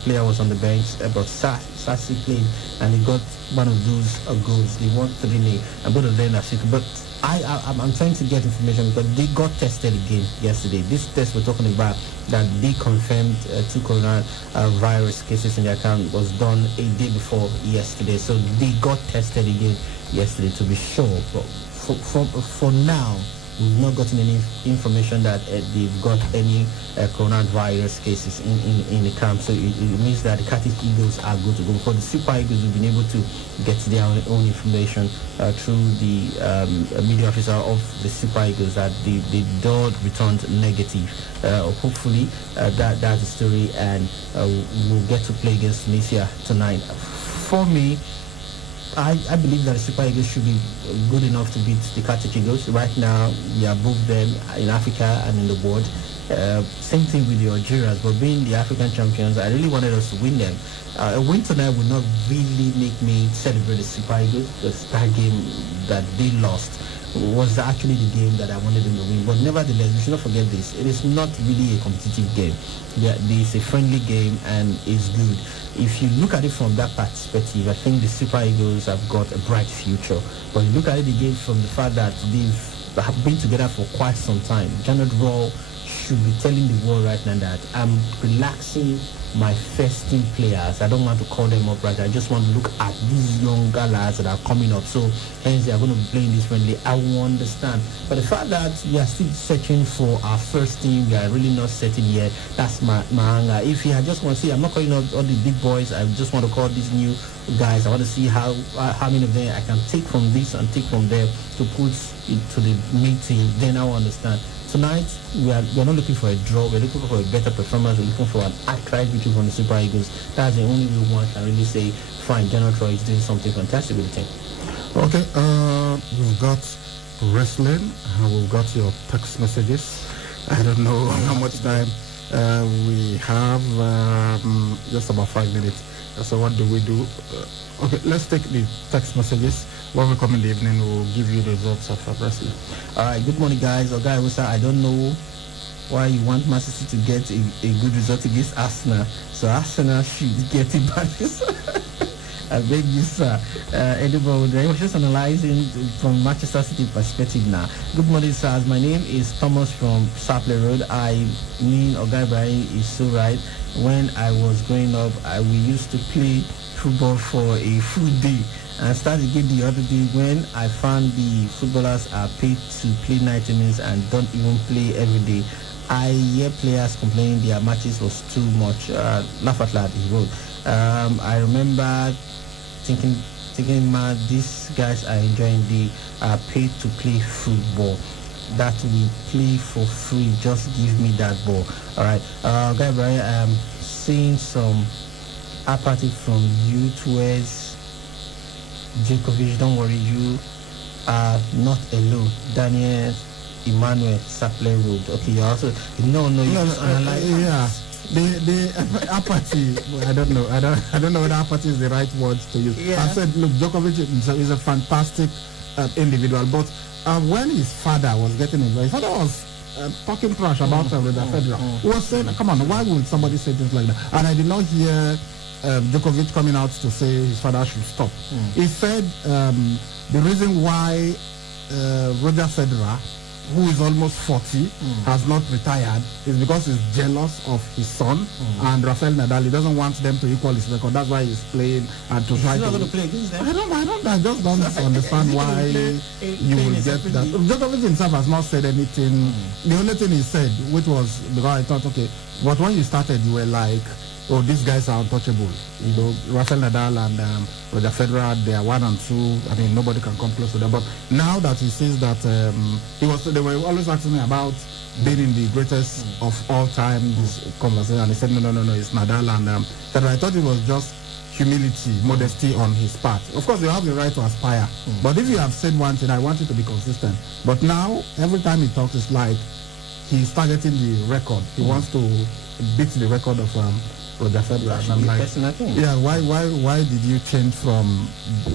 player was on the bench, but Sassi played and he got one of those goals. They won 3-0, and both of them are sick. But I'm trying to get information because they got tested again yesterday. This test we're talking about that they confirmed 2 coronavirus cases in their account was done a day before yesterday. So they got tested again yesterday to be sure. But for now, we've not gotten any information that they've got any coronavirus cases in the camp. So it means that the Carthage Eagles are good to go. For the Super Eagles, we've been able to get their own information through the media officer of the Super Eagles that the dot returned negative. Hopefully, that's the story, and we'll get to play against Tunisia tonight. For me, I believe that the Super Eagles should be good enough to beat the Carthage Eagles. Right now, we are above them in Africa and in the world. Same thing with the Algerians, but being the African champions, I really wanted us to win them. A win tonight would not really make me celebrate the Super Eagles, because that game that they lost was actually the game that I wanted them to win. But nevertheless, we should not forget this. It is not really a competitive game. It's a friendly game and it's good. If you look at it from that perspective, I think the Super Eagles have got a bright future. But you look at it again from the fact that they've been together for quite some time. Janet Raw should be telling the world right now that I'm relaxing my first team players. I don't want to call them up right. I just want to look at these younger lads that are coming up. So hence they are going to be playing this friendly. I will understand. But the fact that we are still searching for our first team, we are really not setting yet. That's my anger. If I just want to see, I'm not calling out all the big boys. I just want to call these new guys. I want to see how many of them I can take from this and take from there to put it to the main team. Then I will understand. Tonight, we're not looking for a draw. We're looking for a better performance. We're looking for an outright victory from the Super Eagles. That's the only way one can really say, fine, General Troy is doing something fantastic with the team. Okay, we've got wrestling. We've got your text messages. I don't know how much time we have. Just about 5 minutes. So what do we do? Okay, let's take the text messages. When we come in the evening, we'll give you the results of wrestling. All right, good morning, guys. Oga Iwusa, I don't know why you want Man City to get a good result against Arsenal. So Arsenal should get it back. I beg you, sir. Anybody, I was just analyzing from Manchester City perspective now. Good morning, sirs. My name is Thomas from Sapley Road. I mean, Oga Ibrahim is so right. When I was growing up, we used to play football for a full day. And I started again the other day when I found the footballers are paid to play 90 minutes and don't even play every day. I hear players complaining their matches was too much. Laugh at that, he wrote. I remember thinking, man, these guys are enjoying. They are paid to play football. That we play for free. Just give me that ball. All right, Guy Brian, I am seeing some apathy from you towards Djokovic. Don't worry, you are not alone. Daniel Emmanuel Sapley Road. Okay, you also yeah. The apathy. I don't know. I don't know whether apathy is the right word to use. Yeah. I said, look, Djokovic is a fantastic individual, but when his father was getting involved, his father was talking trash about Roger Federer. He was saying, come on, why would somebody say things like that? And I did not hear Djokovic coming out to say his father should stop. He said the reason why Roger Federer, who is almost 40, has not retired is because he's jealous of his son and Rafael Nadal. He doesn't want them to equal his record. That's why he's playing and to try to. He's not going to play against them. I just don't understand why you will get that. Djokovic himself has not said anything. The only thing he said, which was because I thought, okay, but when you started, you were like, oh, these guys are untouchable. You know, Rafael Nadal and Roger Federer, they are 1 and 2. I mean, nobody can come close to them. But now that he says that they were always asking me about being in the greatest of all time, this conversation, and he said, no, it's Nadal and Federer. I thought it was just humility, modesty on his part. Of course, you have the right to aspire. But if you have said one thing, I want you to be consistent. But now, every time he talks, it's like he's targeting the record. He wants to beat the record of Roger Federer. And I'm like, yeah, why did you change from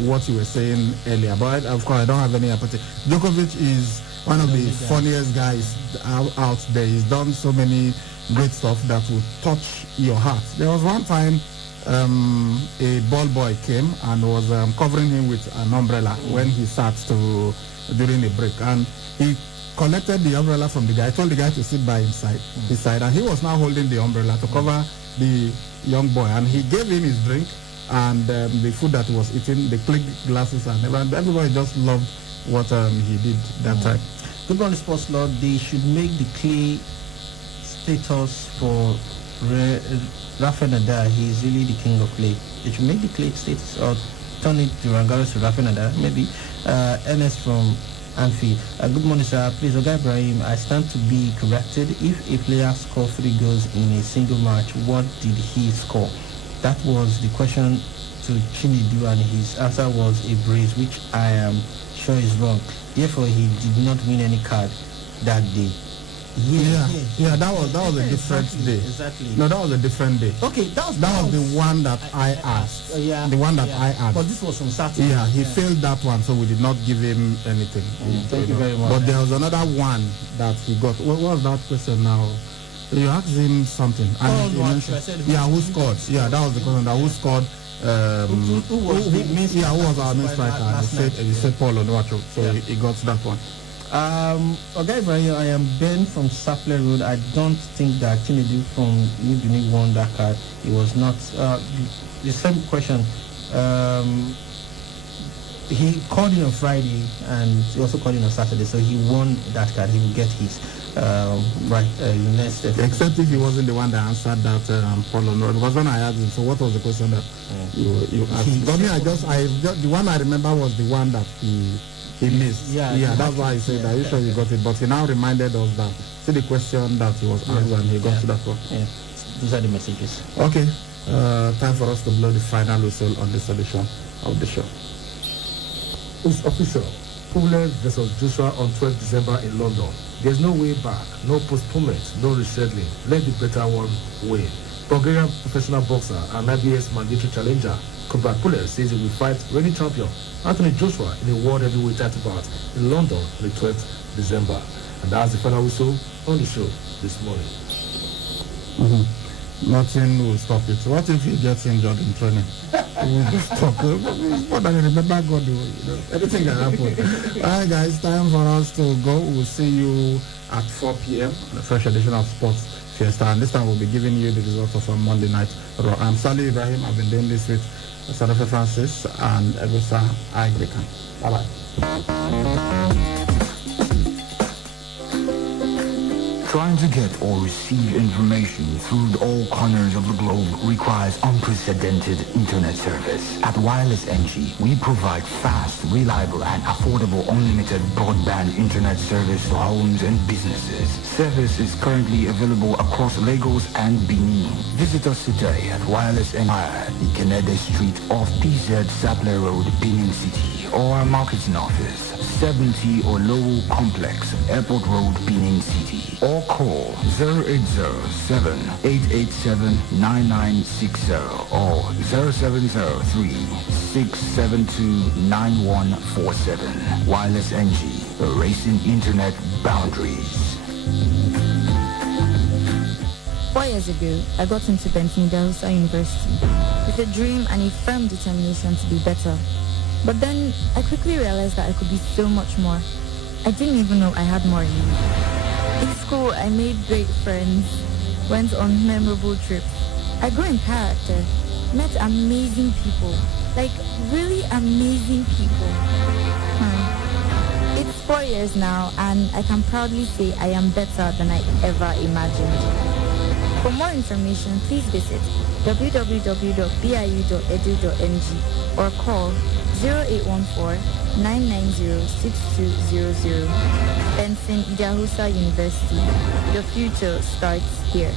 what you were saying earlier? But of course, I don't have any apathy. Djokovic is one of the funniest guys out there. He's done so many great stuff that will touch your heart. There was one time a ball boy came and was covering him with an umbrella when he sat during a break, and he collected the umbrella from the guy. I told the guy to sit by his side, and he was now holding the umbrella to cover the young boy, and he gave him his drink and the food that he was eating, the clinked glasses, and everybody just loved what he did that time. Good morning, Sports Lord. They should make the clay status for Rafael Nadal. He is really the king of clay. They should make the clay status or turn it to Rangaros to Rafael Nadal. Maybe. Ernest from Amphi. Good morning, sir. Please, Oga Ibrahim, I stand to be corrected. If a player scored 3 goals in a single match, what did he score? That was the question to Chinedu, and his answer was a brace, which I am sure is wrong. Therefore, he did not win any card that day. Yeah, that was a different day. Exactly. No, that was a different day. Okay, that was the one that I asked. The one that I asked. But this was on Saturday. Yeah, he failed that one, so we did not give him anything. Thank you very much. But there was another one that he got. What was that question now? You asked him something. And he mentioned, who scored? Yeah, that was the question. Who scored? Who was our main striker? He said Paul Onuachu. So he got that one. Okay, Ibrahim, I am Ben from Saple Road. I don't think that Chinedu from Nibini won that card. It was not. The same question. He called in on Friday and he also called in on Saturday, so he won that card. He will get his next. Except if he wasn't the one that answered that Polo. No, it was when I asked him. So what was the question that you asked? The one I remember was the one that he missed. Yeah, that's why I said, are you sure you got it? But he now reminded us that, see the question that he was asked and he got to that one. Yeah, these are the messages. Okay, time for us to blow the final whistle on this edition of the show. It's official. Pulev versus Joshua on 12th December in London. There's no way back, no postponement, no rescheduling. Let the better one win. Bulgarian professional boxer and IBS mandatory challenger Kubrat Pulev says he will fight reigning champion Anthony Joshua in a world heavyweight title bout in London on the 12th December. And that's the final whistle on the show this morning. Nothing will stop it. What if he gets injured in training? He will just stop. What I remember God, everything can happen. Alright guys, time for us to go. We'll see you at 4 p.m. on a fresh edition of Sports Fiesta. And this time we'll be giving you the results of our Monday night Raw. I'm Sally Ibrahim. I've been doing this with Sadafe Francis and Egusa Agrican. Bye-bye. Trying to get or receive information through all corners of the globe requires unprecedented internet service. At Wireless NG, we provide fast, reliable, and affordable unlimited broadband internet service to homes and businesses. Service is currently available across Lagos and Benin. Visit us today at Wireless NG at Ikenede Street off PZ Sapler Road, Benin City, or our marketing office, 70 or Lowell Complex, Airport Road, Benin City. Or call 0807-887-9960 or 0703-672-9147. Wireless NG, erasing internet boundaries. 4 years ago, I got into Benton Dahusa University with a dream and a firm determination to be better. But then I quickly realized that I could be so much more. I didn't even know I had more in me. In school, I made great friends, went on memorable trips. I grew in character, met amazing people, like really amazing people. It's 4 years now, and I can proudly say I am better than I ever imagined. For more information, please visit www.biu.edu.ng or call 0814-990-6200. Benson Idahusa University. Your future starts here.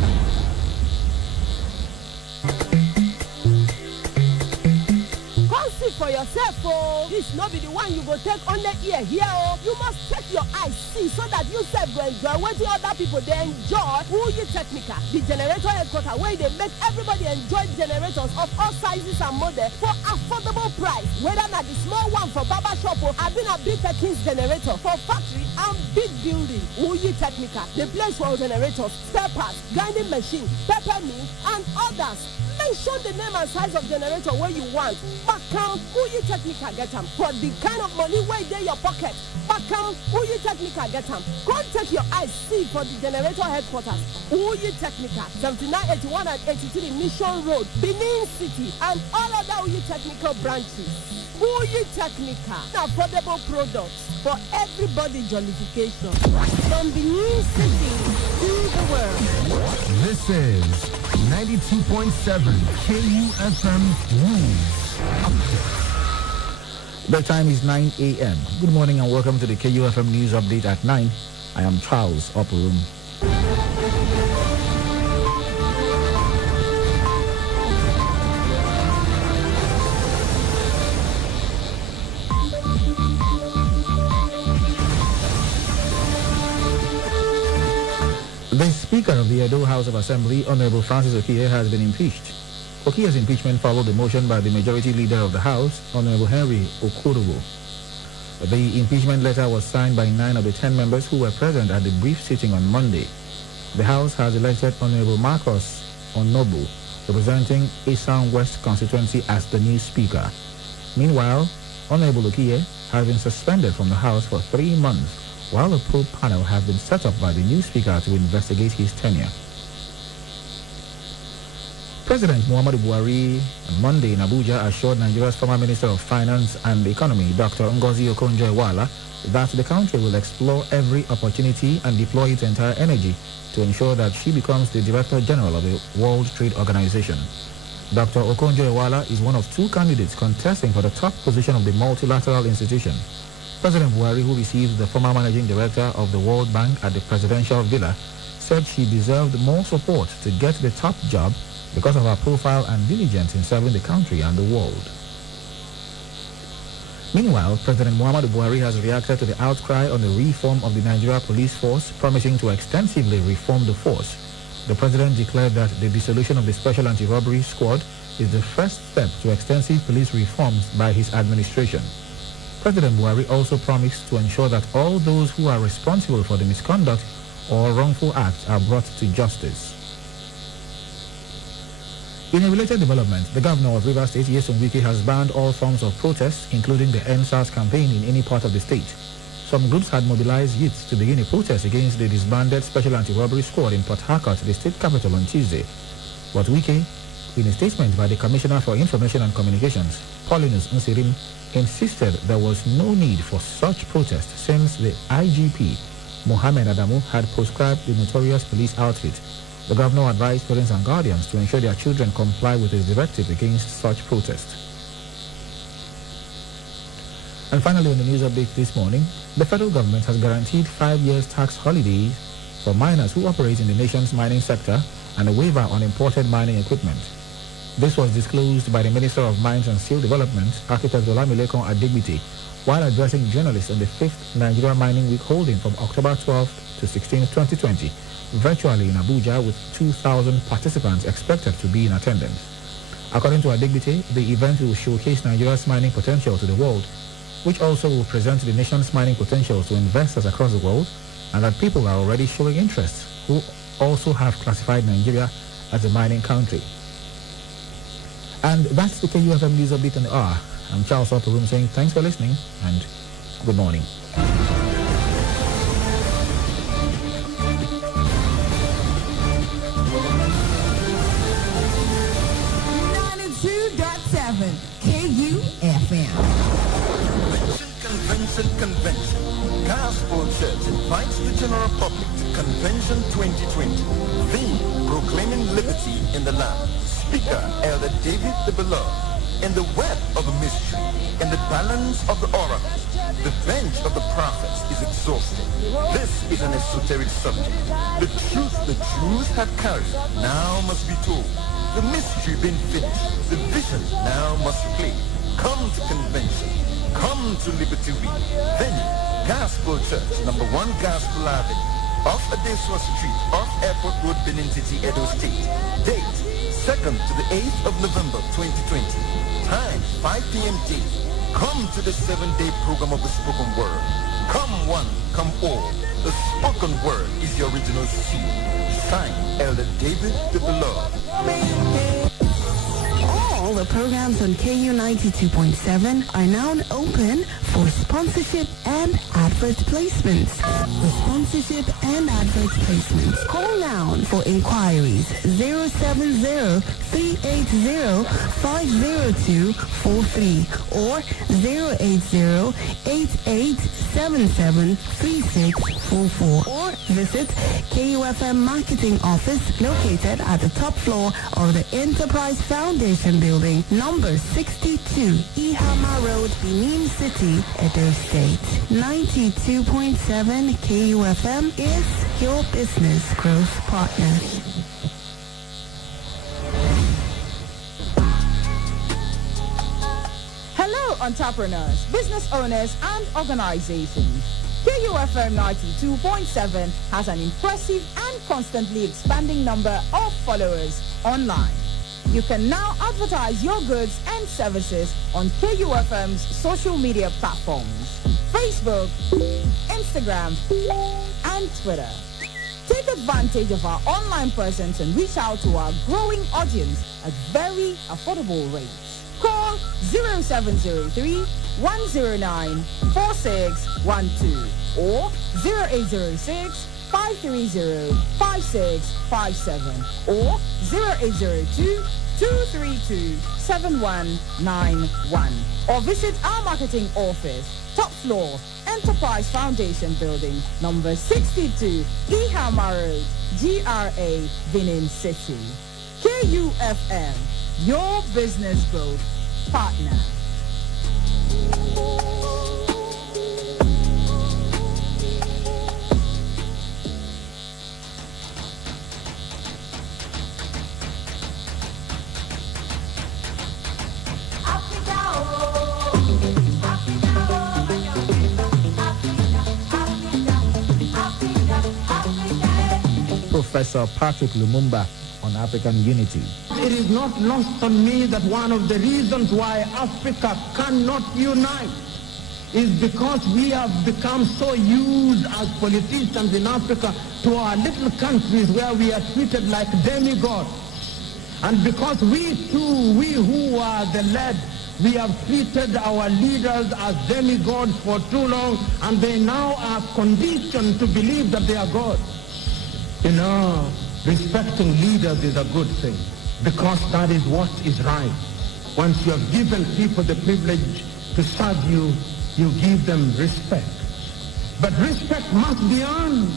For yourself, oh, this not be the one you go take on the ear here, oh. You must take your eyes see so that you self go enjoy what the other people they enjoy. Who you Technica, the generator headquarters where they make everybody enjoy generators of all sizes and models for affordable price. Whether not the small one for barber shop or I've been a big King's generator for factory and big building. Who you Technica, the place for generators, spare parts, grinding machine, peppermint, and others. Mention the name and size of generator where you want. Bakam, who you Technica get them. For the kind of money where they your pocket. Bakam, who you Technica get them. Go take your eyes see for the generator headquarters. Who you Technica, 7981 and 83 Mission Road, Benin City, and all other Who you Technical branches. Who you Technica, affordable products for everybody jollification. From Benin City to the world. This is 92.7 KUFM News Update. The time is 9 a.m. Good morning and welcome to the KUFM News Update at 9. I am Charles Oporum. The Speaker of the Edo House of Assembly, Honorable Francis Okiye, has been impeached. Okiye's impeachment followed the motion by the Majority Leader of the House, Honorable Henry Okurubo. The impeachment letter was signed by 9 of the 10 members who were present at the brief sitting on Monday. The House has elected Honorable Marcus Onobu, representing Isan West constituency, as the new Speaker. Meanwhile, Honorable Okiye has been suspended from the House for 3 months while a probe panel has been set up by the new speaker to investigate his tenure. President Muhammadu Buhari on Monday in Abuja assured Nigeria's former Minister of Finance and Economy, Dr. Ngozi Okonjo-Iweala, that the country will explore every opportunity and deploy its entire energy to ensure that she becomes the Director General of the World Trade Organization. Dr. Okonjo-Iweala is one of two candidates contesting for the top position of the multilateral institution. President Buhari, who received the former Managing Director of the World Bank at the Presidential Villa, said she deserved more support to get the top job because of her profile and diligence in serving the country and the world. Meanwhile, President Muhammadu Buhari has reacted to the outcry on the reform of the Nigeria Police Force, promising to extensively reform the force. The president declared that the dissolution of the Special Anti-Robbery Squad is the first step to extensive police reforms by his administration. President Buhari also promised to ensure that all those who are responsible for the misconduct or wrongful acts are brought to justice. In a related development, the governor of Rivers State, Nyesom Wike, has banned all forms of protests, including the End SARS campaign in any part of the state. Some groups had mobilized youths to begin a protest against the disbanded Special Anti-Robbery Squad in Port Harcourt, the state capital, on Tuesday. But Wike, in a statement by the Commissioner for Information and Communications, Paulinus Nsirim, insisted there was no need for such protest since the IGP, Mohammed Adamu, had proscribed the notorious police outfit. The governor advised parents and guardians to ensure their children comply with his directive against such protest. And finally, on the news update this morning, the federal government has guaranteed 5 years tax holidays for miners who operate in the nation's mining sector and a waiver on imported mining equipment. This was disclosed by the Minister of Mines and Steel Development, Architect Olamilekan Adegbite, while addressing journalists on the 5th Nigeria Mining Week holding from October 12th to 16th, 2020, virtually in Abuja, with 2,000 participants expected to be in attendance. According to Adegbite, the event will showcase Nigeria's mining potential to the world, which also will present the nation's mining potential to investors across the world, and that people are already showing interest who also have classified Nigeria as a mining country. And that's the KUFM News Update on the hour. I'm Charles Opperoom saying thanks for listening and good morning. 92.7 KUFM. Convention. Gospel Church invites the general public to Convention 2020. Theme, proclaiming liberty in the land. Speaker, Elder David the Beloved. In the web of the mystery, in the balance of the oracles, the bench of the prophets is exhausted. This is an esoteric subject. The truth the Jews have carried now must be told. The mystery been finished. The vision now must play. Come to convention. Come to Liberty Week. Venue, Gospel Church, number 1 Gospel Avenue, off Adeswa Street, off Airport Road, Benin City, Edo State. Date, 2nd to the 8th of November, 2020. Time, 5 p.m. daily. Come to the 7-day program of the spoken word. Come one, come all. The spoken word is the original seal. Signed, Elder David the Beloved. All the programs on KU 92.7 are now open for sponsorship and advert placements. For sponsorship and advert placements, call now for inquiries 070-380-50243 or 080-8877-3644 or visit KUFM Marketing Office located at the top floor of the Enterprise Foundation Building, number 62, Ihama Road, Benin City, Edo State. 92.7 KUFM is your business growth partner. Hello, entrepreneurs, business owners, and organizations. KUFM 92.7 has an impressive and constantly expanding number of followers online. You can now advertise your goods and services on KUFM's social media platforms, Facebook, Instagram, and Twitter. Take advantage of our online presence and reach out to our growing audience at very affordable rates. Call 0703 109 4612 or 0806 530 5657 or 0802 232 7191 or visit our marketing office, top floor, Enterprise Foundation Building, number 62, Ihama Road, GRA, Benin City. KUFM, your business growth partner. Professor Patrick Lumumba on African unity. It is not lost on me that one of the reasons why Africa cannot unite is because we have become so used as politicians in Africa to our little countries where we are treated like demigods. And because we too, we who are the led, we have treated our leaders as demigods for too long, and they now are conditioned to believe that they are gods. You know, respecting leaders is a good thing because that is what is right. Once you have given people the privilege to serve you, you give them respect. But respect must be earned.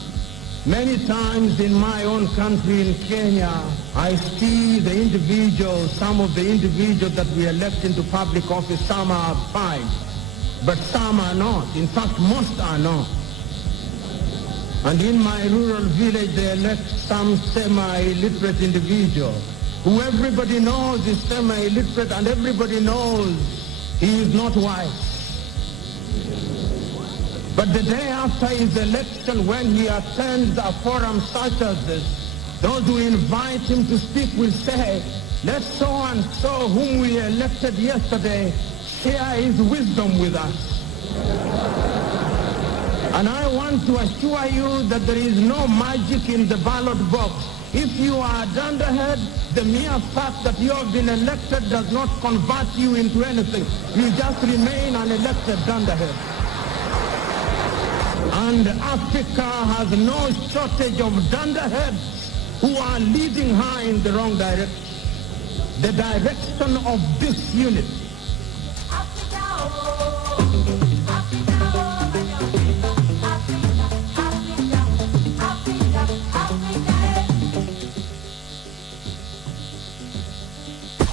Many times in my own country in Kenya, I see the individuals, some of the individuals that we elect into public office, some are fine, but some are not. In fact, most are not. And in my rural village, they elect some semi-illiterate individual who everybody knows is semi-illiterate and everybody knows he is not wise. But the day after his election, when he attends a forum such as this, those who invite him to speak will say, let so-and-so whom we elected yesterday share his wisdom with us. And I want to assure you that there is no magic in the ballot box. If you are a dunderhead, the mere fact that you have been elected does not convert you into anything. You just remain an elected dunderhead. And Africa has no shortage of dunderheads who are leading her in the wrong direction. The direction of this unit.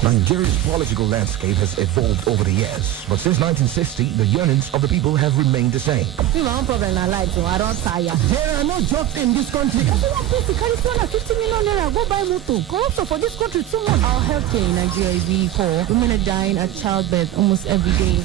Nigeria's political landscape has evolved over the years, but since 1960, the yearnings of the people have remained the same. We have one problem in our lives, so I don't tire. There are no jobs in this country. Everyone pays to carry 250 million naira, go buy motor. Corruption for this country too much. Our healthcare in Nigeria is really poor. Women are dying at childbirth almost every day.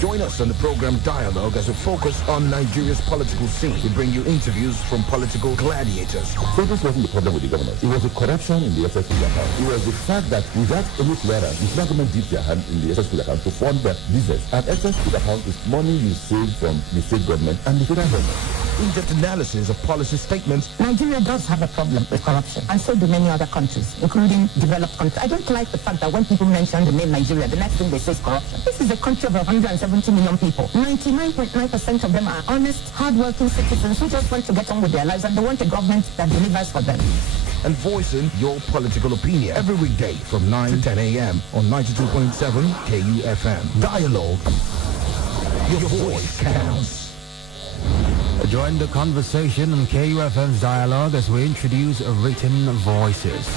Join us on the program Dialogue as we focus on Nigeria's political scene. We bring you interviews from political gladiators. So this wasn't the problem with the government. It was the corruption in the SSP account. It was the fact that without any clearance, the federal government dipped their hand in the SSP account to fund the business. And SSP account is money you save from the state government and the federal government. In-depth analysis of policy statements. Nigeria does have a problem with corruption, and so do many other countries, including developed countries. I don't like the fact that when people mention the name Nigeria, the next thing they say is corruption. This is a country of 170 million people. 99.9% of them are honest, hard-working citizens who just want to get on with their lives, and they want a government that delivers for them. And voicing your political opinion every weekday from 9 to 10 a.m. on 92.7 KUFM. Dialogue. Your voice counts. Join the conversation on KUFM's Dialogue as we introduce written voices.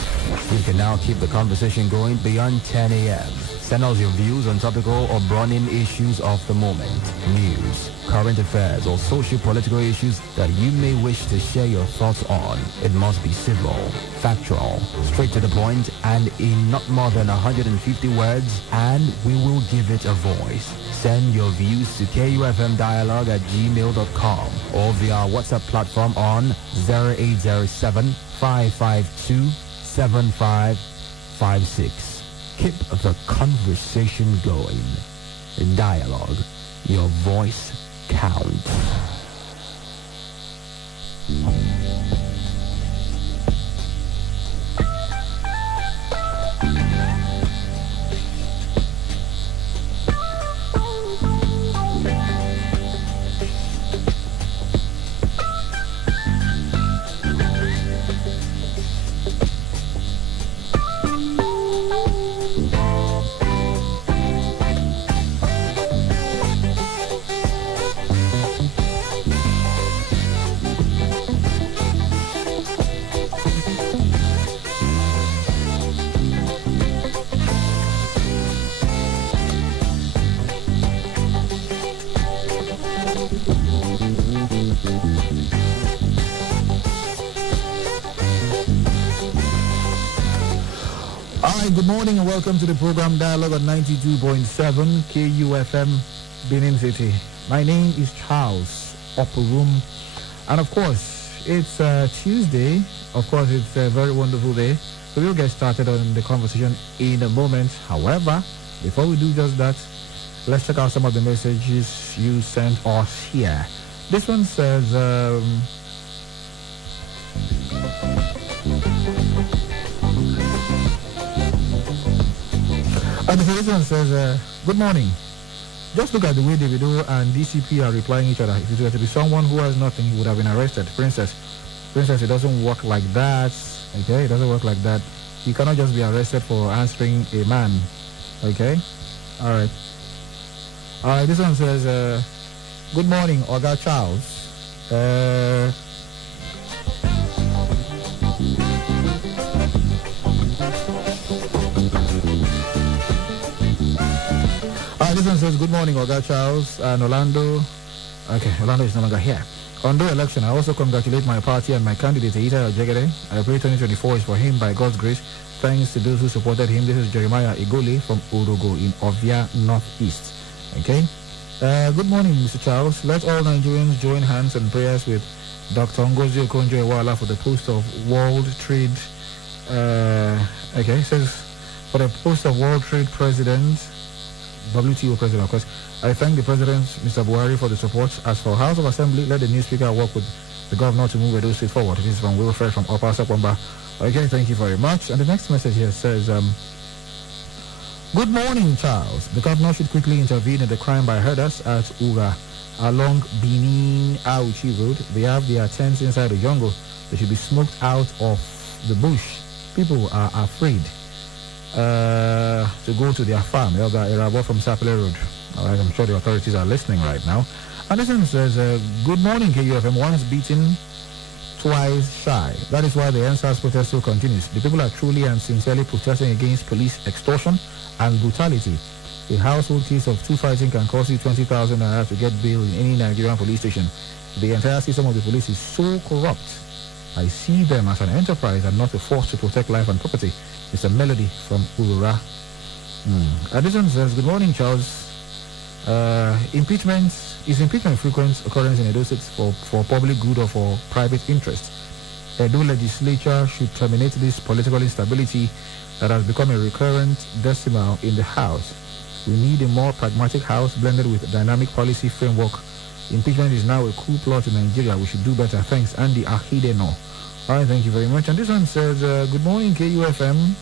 You can now keep the conversation going beyond 10 a.m. Send us your views on topical or burning issues of the moment, news, current affairs, or social-political issues that you may wish to share your thoughts on. It must be civil, factual, straight to the point, and in not more than 150 words, and we will give it a voice. Send your views to kufmdialogue@gmail.com or via our WhatsApp platform on 0807-552-7556. Keep the conversation going. In Dialogue, your voice counts. Hi, good morning and welcome to the program Dialogue at 92.7 KUFM, Benin City. My name is Charles Oporum, and of course, it's Tuesday. Of course, it's a very wonderful day. So we'll get started on the conversation in a moment. However, before we do just that, let's check out some of the messages you sent us here. This one says, this one says, good morning. Just look at the way Davido and DCP are replying each other. If it were to be someone who has nothing, he would have been arrested. Princess, it doesn't work like that. Okay, it doesn't work like that. You cannot just be arrested for answering a man. Okay? Alright. Alright, this one says, good morning, Oga Charles. This one says, good morning, Oga Charles and Orlando. Okay, Orlando is no longer here. On the election, I also congratulate my party and my candidate, Ita Jegede. I pray 2024 is for him by God's grace. Thanks to those who supported him. This is Jeremiah Igole from Urogo in Ovia, Northeast. Okay. Good morning, Mr. Charles. Let all Nigerians join hands and prayers with Dr. Ngozi Okonjo-Iweala for the post of World Trade. Okay, it says for the post of World Trade President, WTO President, of course. I thank the President, Mr. Buhari, for the support. As for House of Assembly, let the new Speaker work with the Governor to move Edo State forward. This is from Wilfred from Upper Sakwamba. Okay, thank you very much. And the next message here says, good morning, Charles. The Governor should quickly intervene in the crime by herders at Ura along Benin Auchi Road. They have their tents inside the jungle. They should be smoked out of the bush. People are afraid to go to their farm. Elga Irabo from Sapele Road. Alright, I'm sure the authorities are listening right now. And this one says, good morning, KUFM. Once beaten, twice shy. That is why the NSAS protest still continues. The people are truly and sincerely protesting against police extortion and brutality. A household case of two fighting can cost you 20,000 naira to get bail in any Nigerian police station. The entire system of the police is so corrupt. I see them as an enterprise and not a force to protect life and property. It's a melody from Urura. And this one says, good morning, Charles. Is impeachment frequent occurrence in Edo State for public good or for private interest? Edo legislature should terminate this political instability that has become a recurrent decimal in the House. We need a more pragmatic House blended with dynamic policy framework. Impeachment is now a coup plot in Nigeria. We should do better. Thanks, Andy Ahideno. Alright, thank you very much. And this one says, good morning, KUFM.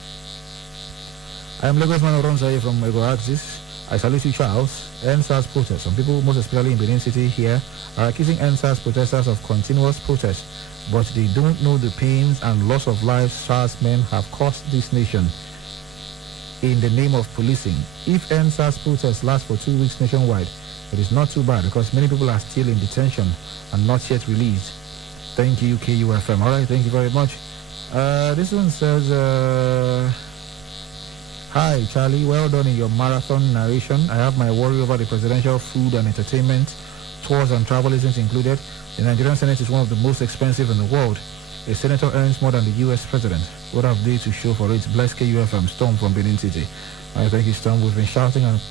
I am Lagos Man Oronsaye from Ego Axis. I salute you, Charles. NSAS protest. Some people, most especially in Benin City here, are accusing NSAS protesters of continuous protest, but they don't know the pains and loss of lives SARS men have cost this nation in the name of policing. If NSAS protests last for 2 weeks nationwide, it is not too bad because many people are still in detention and not yet released. Thank you, KUFM. All right, thank you very much. This one says, hi, Charlie. Well done in your marathon narration. I have my worry over the presidential food and entertainment. Tours and travel isn't included. The Nigerian Senate is one of the most expensive in the world. A senator earns more than the U.S. president. What have they to show for it? Bless KUFM. Storm from Benin City. I thank you, Storm. We've been shouting and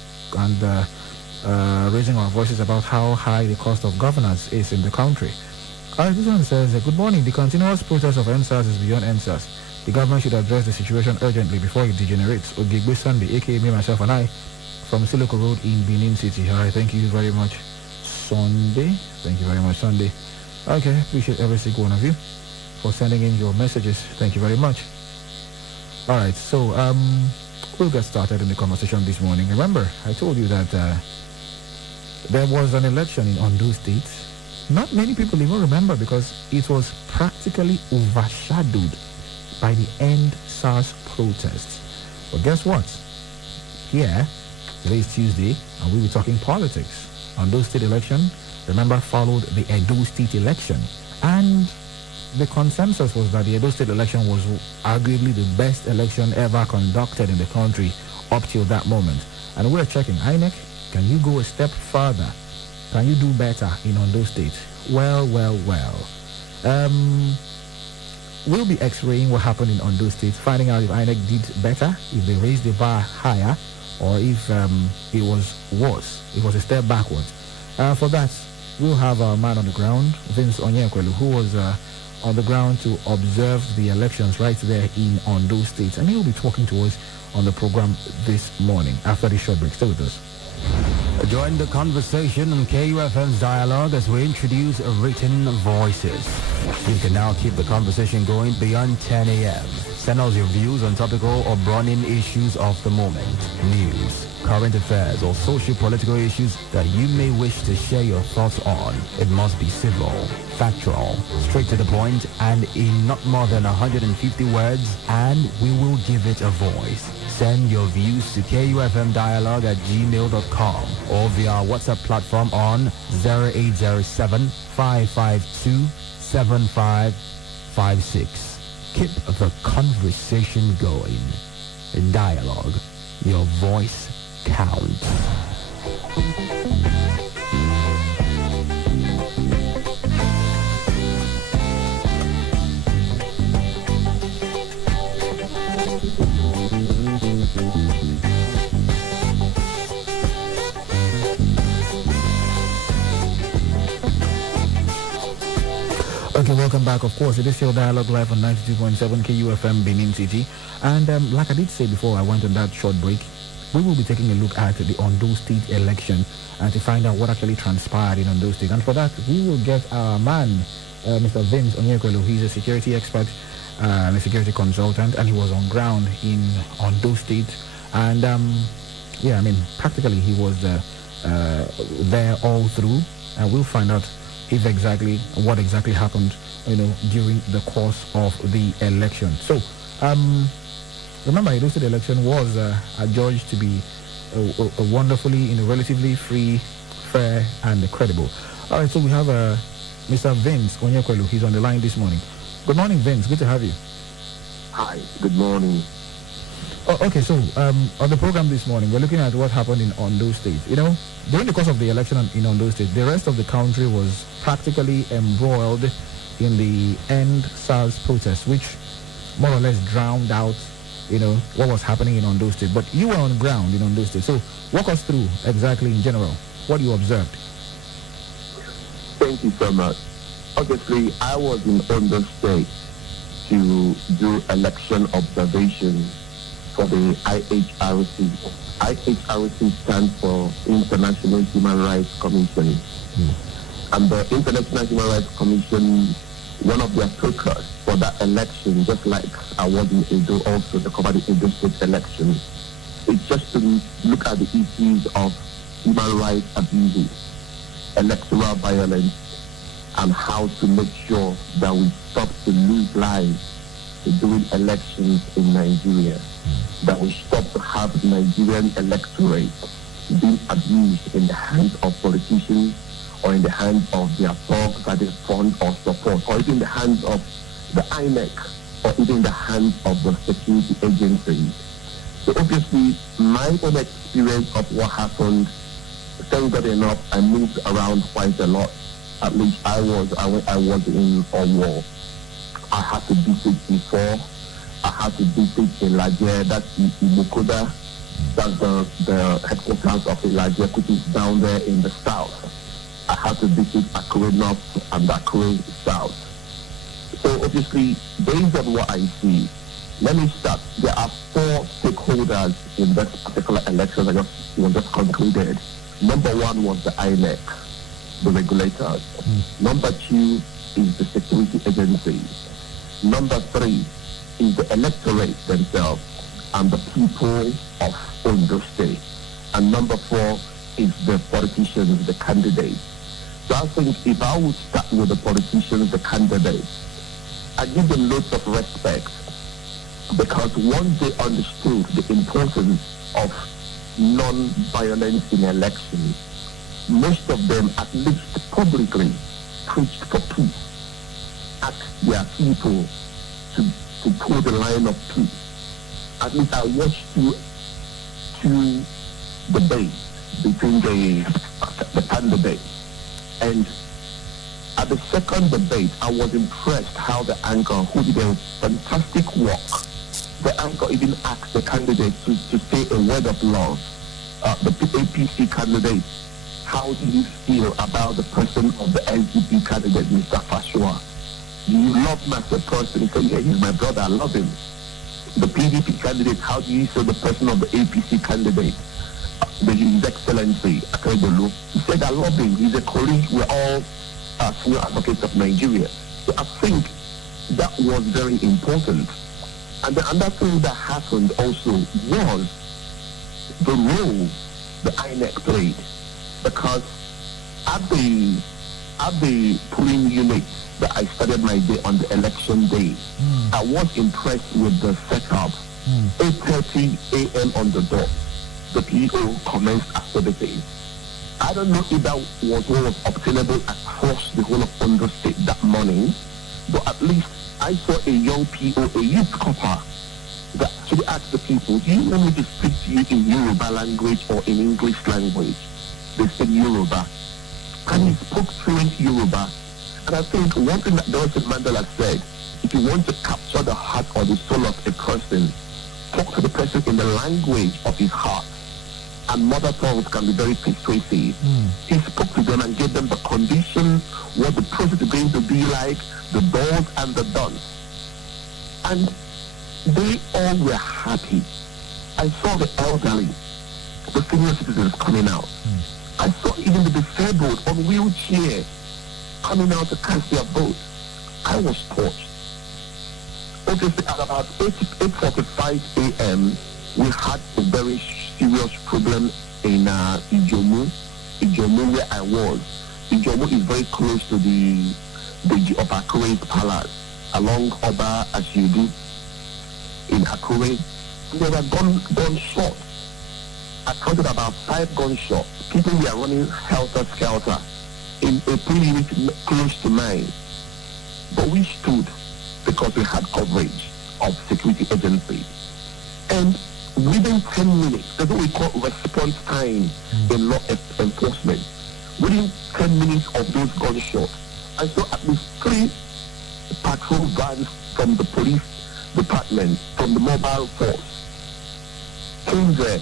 raising our voices about how high the cost of governance is in the country. This one says, good morning. The continuous protest of NSAS is beyond NSAS. The government should address the situation urgently before it degenerates. Ogigbe Sunday, aka me, myself, and I, from Siloko Road in Benin City. All right, thank you very much, Sunday. Thank you very much, Sunday. Okay, appreciate every single one of you for sending in your messages. Thank you very much. All right, so we'll get started in the conversation this morning. Remember, I told you that there was an election in Ondo State. Not many people even remember because it was practically overshadowed by the End SARS protests. But guess what? Here, today is Tuesday, and we'll be talking politics. Ondo State election, remember, followed the Edo State election. And the consensus was that the Edo State election was arguably the best election ever conducted in the country up till that moment. And we're checking, INEC, can you go a step further? Can you do better in Ondo State? Well. we'll be x-raying what happened in Ondo State, finding out if INEC did better, if they raised the bar higher, or if it was worse, it was a step backwards. For that, we'll have our man on the ground, Vince Onyekwelu, who was on the ground to observe the elections right there in Ondo State, and he'll be talking to us on the program this morning after this short break. Stay with us. Join the conversation on KUFM's Dialogue as we introduce written voices. You can now keep the conversation going beyond 10 a.m. Send us your views on topical or burning issues of the moment, news, current affairs, or social-political issues that you may wish to share your thoughts on. It must be civil, factual, straight to the point, and in not more than 150 words, and we will give it a voice. Send your views to kufmdialogue@gmail.com or via our WhatsApp platform on 0807-552-7556. Keep the conversation going. In Dialogue, your voice counts. Okay, welcome back. Of course, it is still Dialogue Live on 92.7 KUFM Benin City. And like I did say before I went on that short break, we will be taking a look at the Ondo State election and to find out what actually transpired in Ondo State. And for that, we will get our man, Mr. Vince Onyekwelu. He's a security expert and a security consultant, and he was on ground in Ondo State. And yeah, I mean, practically he was there all through. And we'll find out what exactly happened, during the course of the election. So, remember, Ondo State election was adjudged to be a wonderfully, relatively free, fair, and credible. All right, so we have Mr. Vince Onyekwelu. He's on the line this morning. Good morning, Vince. Good to have you. Hi. Good morning. Oh, okay, so on the program this morning, we're looking at what happened in Ondo State. During the course of the election in Ondo State, the rest of the country was practically embroiled in the End SARS protest, which more or less drowned out, what was happening in Ondo State. But you were on ground in Ondo State, so walk us through exactly in general what you observed. Thank you so much. Obviously, I was in Ondo State to do election observation for the IHRC. IHRC stands for International Human Rights Commission. And the International Human Rights Commission, one of their focus for that election, just like I was in Edo also to cover the Edo State election, is just to look at the issues of human rights abuses, electoral violence, and how to make sure that we stop to lose lives during elections in Nigeria, that we stop to have Nigerian electorate being abused in the hands of politicians or in the hands of their thugs that they fund or support, or even in the hands of the INEC, or even in the hands of the security agencies. So obviously, my own experience of what happened, thank God enough, I moved around quite a lot. At least I was in a war. I had to visit before. I had to visit Ilaje, that's in Mukoda. That's the headquarters of Ilaje, which is down there in the south. I had to visit Akure North and Akure South. So obviously, based on what I see, let me start. There are 4 stakeholders in this particular election that just concluded. Number 1 was the INEC, the regulators. Number 2 is the security agencies. Number 3 is the electorate themselves and the people of Ondo State. And number 4 is the politicians, the candidates. So I think if I would start with the politicians, the candidates, I give them lots of respect, because once they understood the importance of non-violence in elections, most of them, at least publicly, preached for peace, asked their people to pull the line of peace. At least I watched two debates between the candidates, and At the second debate, I was impressed how the anchor, who did a fantastic work, the anchor even asked the candidate to say a word of love. The APC candidate, how do you feel about the person of the SDP candidate, Mr. Fashua? Do you love him as a person? He said, yeah, he's my brother, I love him. The PDP candidate, how do you say the person of the APC candidate, His Excellency Akeredolu? He said, I love him, he's a colleague, we're all senior advocates of Nigeria. So I think that was very important. And the other thing that happened also was the role the INEC played, because at the polling unit that I started my day on the election day, I was impressed with the setup. 8:30 a.m. on the dot, the PO commenced activities. I don't know if that was what was obtainable across the whole of Ondo State that morning, but at least I saw a young PO, a youth copper, that actually asked the people, do you want me to speak to you in Yoruba language or in English language? They said Yoruba. And he spoke fluent Yoruba. And I think one thing that Nelson Mandela said, if you want to capture the heart or the soul of a person, talk to the person in the language of his heart. And mother tongues can be very persuasive. He spoke to them and gave them the conditions, what the process is going to be like, the do's and the don'ts. And they all were happy. I saw the elderly, the senior citizens coming out. I saw even the disabled on wheelchair coming out to cast their vote. I was touched. Obviously, at about 8:45 a.m., we had a very serious problem in Ijomu. Ijomu, where I was. Ijomu is very close to the of Akure's palace, along Oba Ashidu in Akure. They were gunshot. I counted about 5 gunshots. People were running helter-skelter in a unit close to mine. But we stood because we had coverage of security agencies. And within 10 minutes, that's what we call response time in law enforcement. Within 10 minutes of those gunshots, I saw at least 3 patrol vans from the police department, from the mobile force, came there.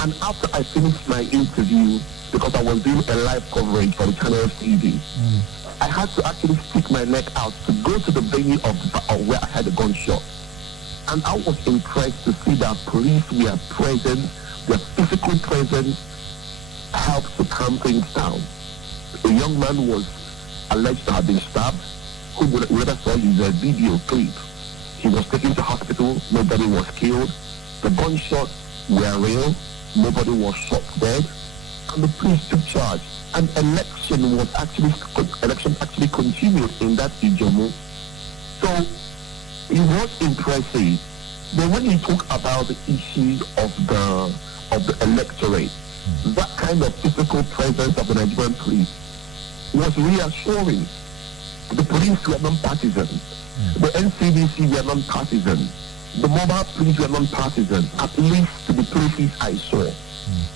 And after I finished my interview, because I was doing a live coverage for the Channel TV, I had to actually stick my neck out to go to the venue of where I had a gunshot. And I was impressed to see that police were present, their physical presence helped to calm things down. A young man was alleged to have been stabbed, who would later saw his video clip. He was taken to hospital, nobody was killed. The gunshots were real, nobody was shot dead, and the police took charge. And election actually continued in that Ijomu. So it was impressive. But when you talk about the issues of the electorate, that kind of physical presence of the Nigerian police was reassuring. The police were non-partisan. The NCDC were non-partisan. The mobile police were non-partisan, at least to the places I saw.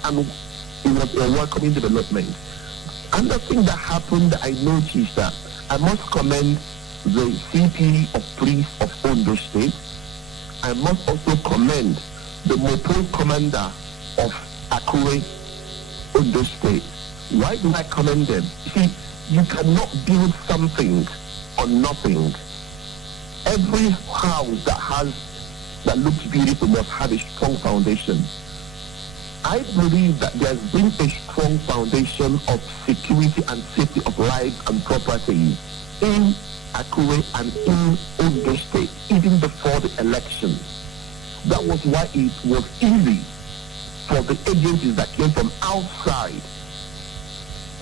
And it was a welcoming development. And the thing that happened, I noticed that I must commend the CP of Police of Ondo State. I must also commend the Mopol commander of Akure, Ondo State. Why do I commend them? See, you cannot build something on nothing. Every house that looks beautiful must have a strong foundation. I believe that there's been a strong foundation of security and safety of lives and property in Akure and in Ondo State, even before the election. That was why it was easy for the agencies that came from outside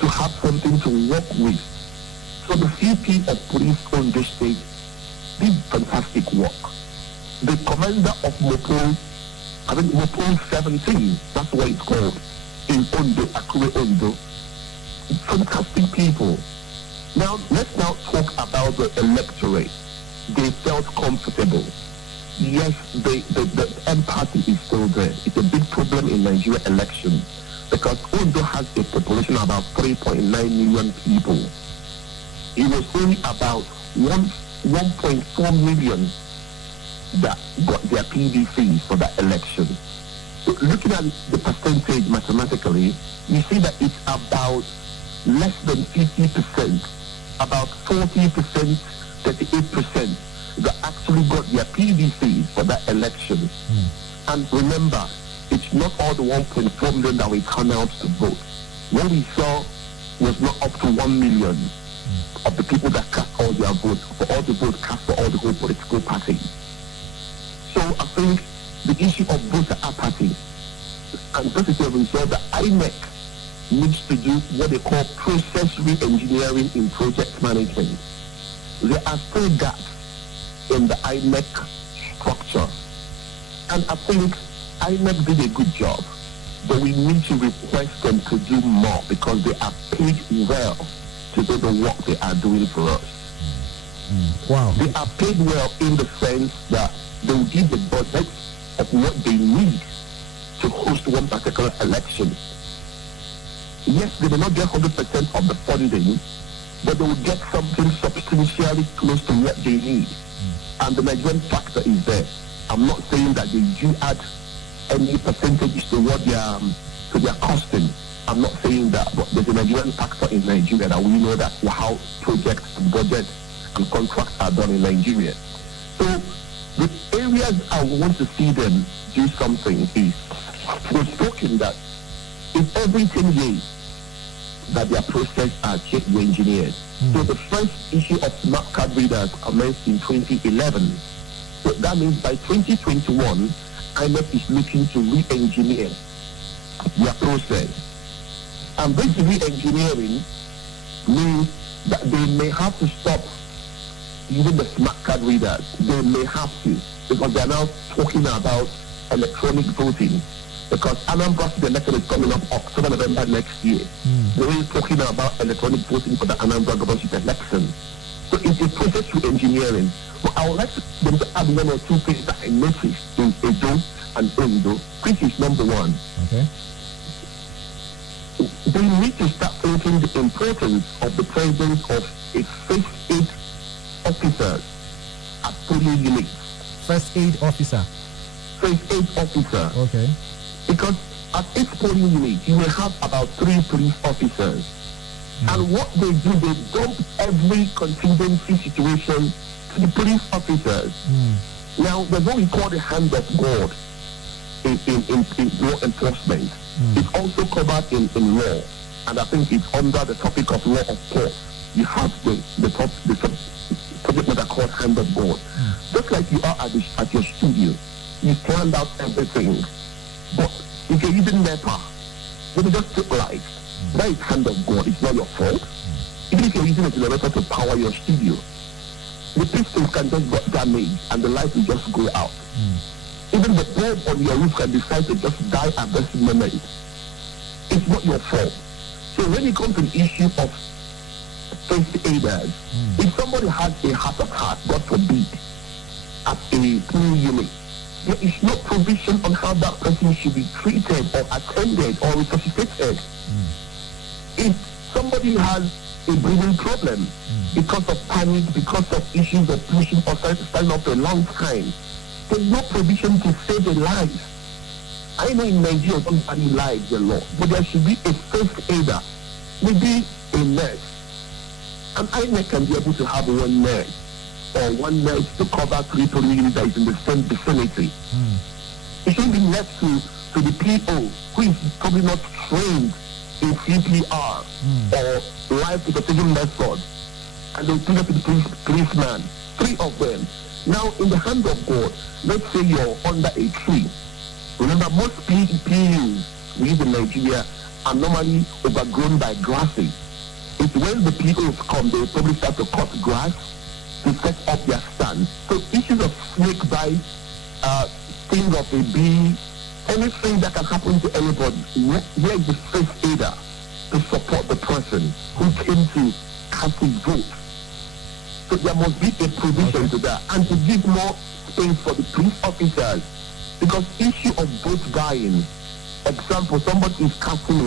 to have something to work with. So the CP of Police Ondo State did fantastic work. The commander of Mopol, I think Mopol 17, that's what it's called, in Ondo, Akure Ondo. Fantastic people. Now, let's now talk about the electorate. They felt comfortable. Yes, the empathy is still there. It's a big problem in Nigeria elections because Ondo has a population of about 3.9 million people. it was only about 1.4 million that got their PVCs for that election. So looking at the percentage mathematically, you see that it's about less than 50%, about 40%, 38% that actually got their PVCs for that election. And remember, it's not all the 1.4 million that we turn out to vote. What we saw was not up to 1 million of the people that cast all their votes, for all the votes cast for all the whole political parties. So I think the issue of voter apathy, and this is a result that INEC needs to do what they call process re-engineering in project management. There are still gaps in the INEC structure. And I think INEC did a good job, but we need to request them to do more because they are paid well to do the work they are doing for us. Wow. They are paid well in the sense that they will give the budget of what they need to host one particular election. Yes, they may not get 100% of the funding, but they will get something substantially close to what they need. And the Nigerian factor is there. I'm not saying that they do add any percentages to what their costing. I'm not saying that, but there's a Nigerian factor in Nigeria that we know that how projects and budgets and contracts are done in Nigeria. So the areas I want to see them do something is, we've spoken that if everything is that their process are checked and engineered. So the first issue of smart card readers commenced in 2011. So that means by 2021, INEC is looking to re-engineer their process. And this re-engineering means that they may have to stop using the smart card readers. They may have to, because they are now talking about electronic voting. Because Anambra State election is coming up October, November next year. They're really talking about electronic voting for the Anambra governorship election. So it's a process to engineering. But I would like them to add one or two things that I noticed in Edo and Ondo, which is number one. Okay. They need to start thinking the importance of the presence of a first aid officer at polling units. First aid officer. First aid officer. Okay. Because at each polling unit, you will have about 3 police officers. And what they do, they dump every contingency situation to the police officers. Now, there's what we call the hand of God in law enforcement. It's also covered in law. And I think it's under the topic of law of course. You have the subject matter called hand of God. Just like you are at your studio, you planned out everything. But if you're using NEPA, you can just take light. That is hand of God. It's not your fault. Even if you're using a generator to power your studio, the pistons can just get damaged and the light will just go out. Even the bulb on your roof can decide to just die at this moment. It's not your fault. So when it comes to the issue of first aiders, if somebody has a heart attack, God forbid, at a polling unit, there is no provision on how that person should be treated or attended or resuscitated. If somebody has a breathing problem because of panic, because of issues of pushing or standing up for a long time, there's no provision to save a life. I know in Nigeria don't value lives a lot, but there should be a first aider, maybe a nurse. And INEC can be able to have one nurse or one nurse to cover 3 polling units that is in the same vicinity. It shouldn't be left to the PO who is probably not trained in CPR or life protection method, and they'll bring it to the policeman. 3 of them. Now, in the hand of God, let's say you're under a tree. Remember, most PUs we use in Nigeria are normally overgrown by grasses. It's when the POs come, they probably start to cut grass to set up their stand. So issues of snake bite, sting of a bee, anything that can happen to anybody, where is the first aider to support the person who came to cast his vote? So there must be a provision to that, and to give more space for the police officers, because issue of vote buying, example, somebody is casting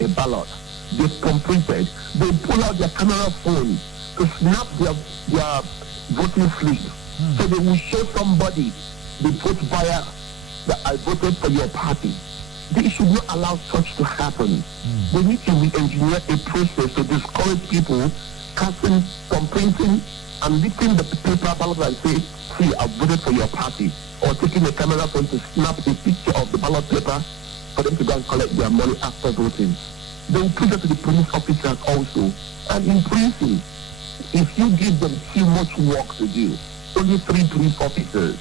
a ballot, they've completed, they pull out their camera phone to snap their voting slip. So they will show somebody the vote via that I voted for your party. They should not allow such to happen. They need to re-engineer a process to discourage people casting, from printing and lifting the paper ballot and say, see, I voted for your party. Or taking a camera phone to snap a picture of the ballot paper for them to go and collect their money after voting. They will put that to the police officers also. And in prison, if you give them too much work to do, only 3 police officers,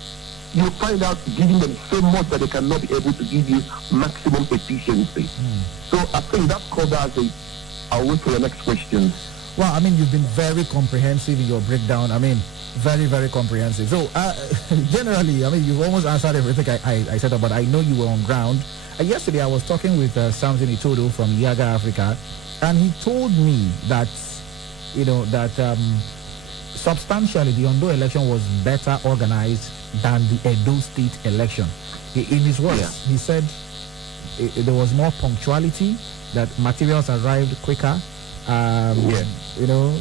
you'll find out giving them so much that they cannot be able to give you maximum efficiency. So I think that covers it. I'll wait for the next question. Well, I mean, you've been very comprehensive in your breakdown. I mean, very, very comprehensive. So, generally, I mean, you've almost answered everything I said, but I know you were on ground. Yesterday, I was talking with Samson Itodo from Yaga Africa, and he told me that, you know, that substantially the Ondo election was better organized than the Edo State election. In his words, he said there was more punctuality, that materials arrived quicker, you know,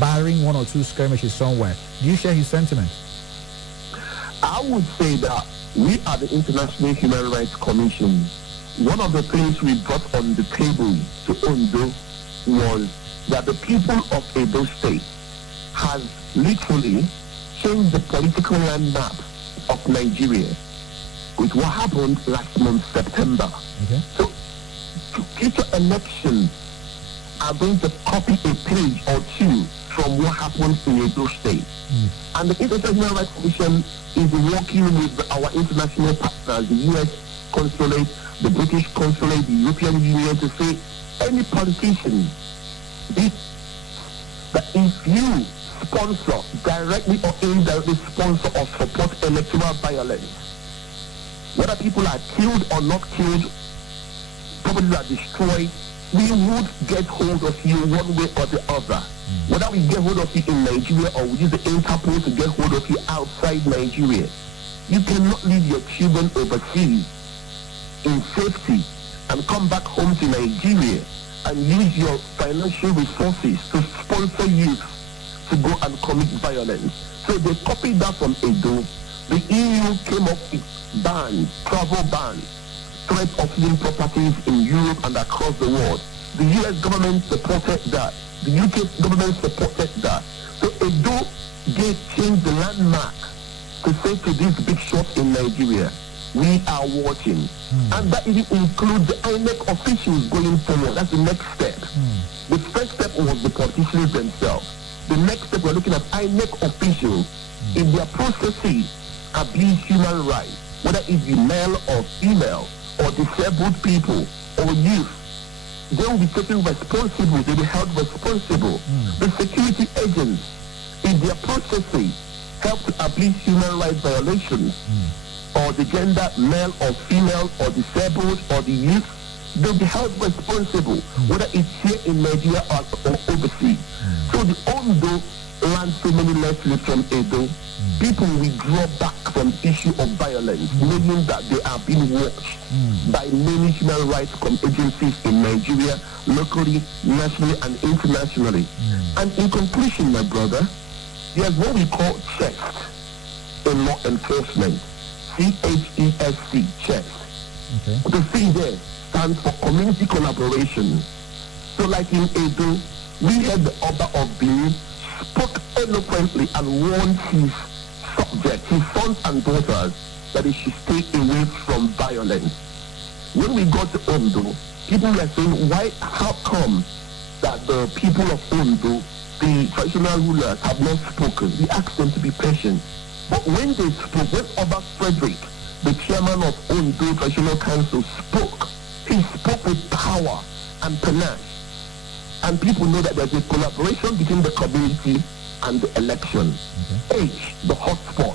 barring 1 or 2 skirmishes somewhere. Do you share his sentiment? I would say that we at the International Human Rights Commission, one of the things we brought on the table to Ondo was that the people of Edo State has literally changed the political landmap of Nigeria with what happened last month, September. Okay. So future elections are going to copy a page or 2 from what happened in Edo State. And the International Human Rights Commission is working with our international partners, the U.S. Consulate, the British Consulate, the European Union, to say any politician, that if you sponsor, directly or indirectly sponsor or support electoral violence, whether people are killed or not killed, properties are destroyed, we would get hold of you one way or the other. Whether we get hold of you in Nigeria or we use the Interpol to get hold of you outside Nigeria, you cannot leave your children overseas in safety and come back home to Nigeria and use your financial resources to sponsor youth to go and commit violence. So they copied that from Edo. The EU came up with bans, travel bans, threat of losing properties in Europe and across the world. The US government supported that. The UK government supported that. So Edo changed the landmark to say to these big shots in Nigeria, we are watching. And that even includes the INEC officials going forward. That's the next step. The first step was the politicians themselves. The next step, we're looking at INEC officials in their processes abuse human rights, whether it be male or female, or disabled people, or youth. They will be taken responsible, they will be held responsible. The security agents, in their processes, help to abuse human rights violations, or the gender, male or female, or disabled, or the youth, they'll be held responsible, whether it's here in Nigeria or overseas. So the Ondo learned so many lessons from Edo. People withdraw back from issue of violence, meaning that they are being watched by many human rights agencies in Nigeria, locally, nationally, and internationally. And in conclusion, my brother, there's what we call CHEST in law enforcement. CHEST, CHEST. The C there stands for community collaboration. So like in Edo, we had the Oba of Benin spoke eloquently and warned his subjects, his sons and daughters, that they should stay away from violence. When we got to Ondo, people were saying, how come that the people of Ondo, the traditional rulers, have not spoken? We asked them to be patient. But when they spoke, when Oba Frederick, the chairman of Ondo Traditional Council, spoke, he spoke with power and panache. And people know that there's a collaboration between the community and the election. H, the hotspot.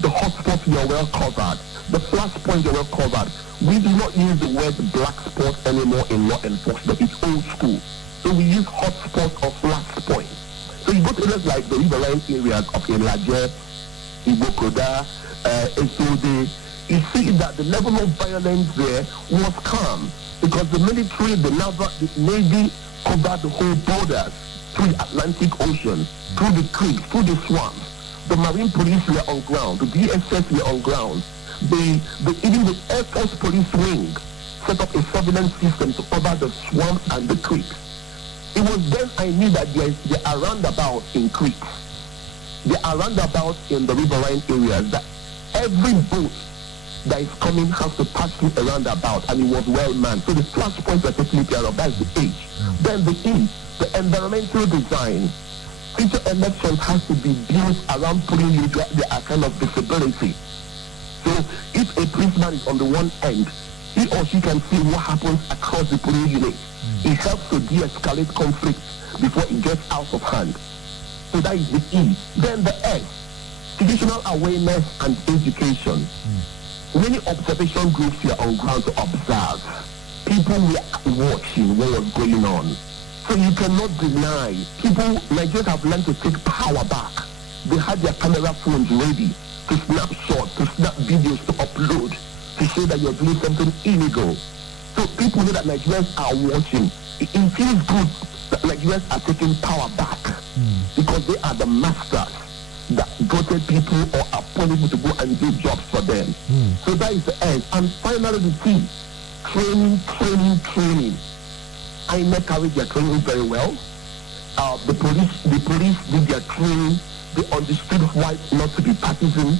The hotspot, you're well covered. The flashpoint, you're well covered. We do not use the word black spot anymore in law enforcement. It's old school. So we use hotspot or flashpoint. So you go to areas like the riverine areas of Elaje, Ibokoda, Esode, you see that the level of violence there was calm because the military, the Navy covered the whole borders. through the Atlantic Ocean, through the creeks, through the swamps. The Marine Police were on ground. The DSS were on ground. Even the Air Force Police Wing set up a surveillance system to cover the swamps and the creeks. It was then I knew that there are roundabouts in creeks. There are roundabouts in the riverine areas that every boat that is coming has to pass through a roundabout, and it was well manned. So the flash points are taken care of. That's the H. Then the E, the environmental design. Future elections has to be built around putting you to the kind of visibility. So if a policeman is on the one end, he or she can see what happens across the polling unit. It helps to de-escalate conflict before it gets out of hand. So that is the E. Then the S, situational awareness and education. Many observation groups were on ground to observe. People were watching what was going on. So you cannot deny. Nigerians have learned to take power back. They had their camera phones ready to snap shots, to snap videos, to upload, to show that you're doing something illegal. So people know that Nigerians are watching. It feels good that Nigerians are taking power back because they are the masters that voted people or appointed people to go and do jobs for them. So that is the end. And finally the T, training. INEC carried their training very well. The police did their training. They understood why not to be partisan.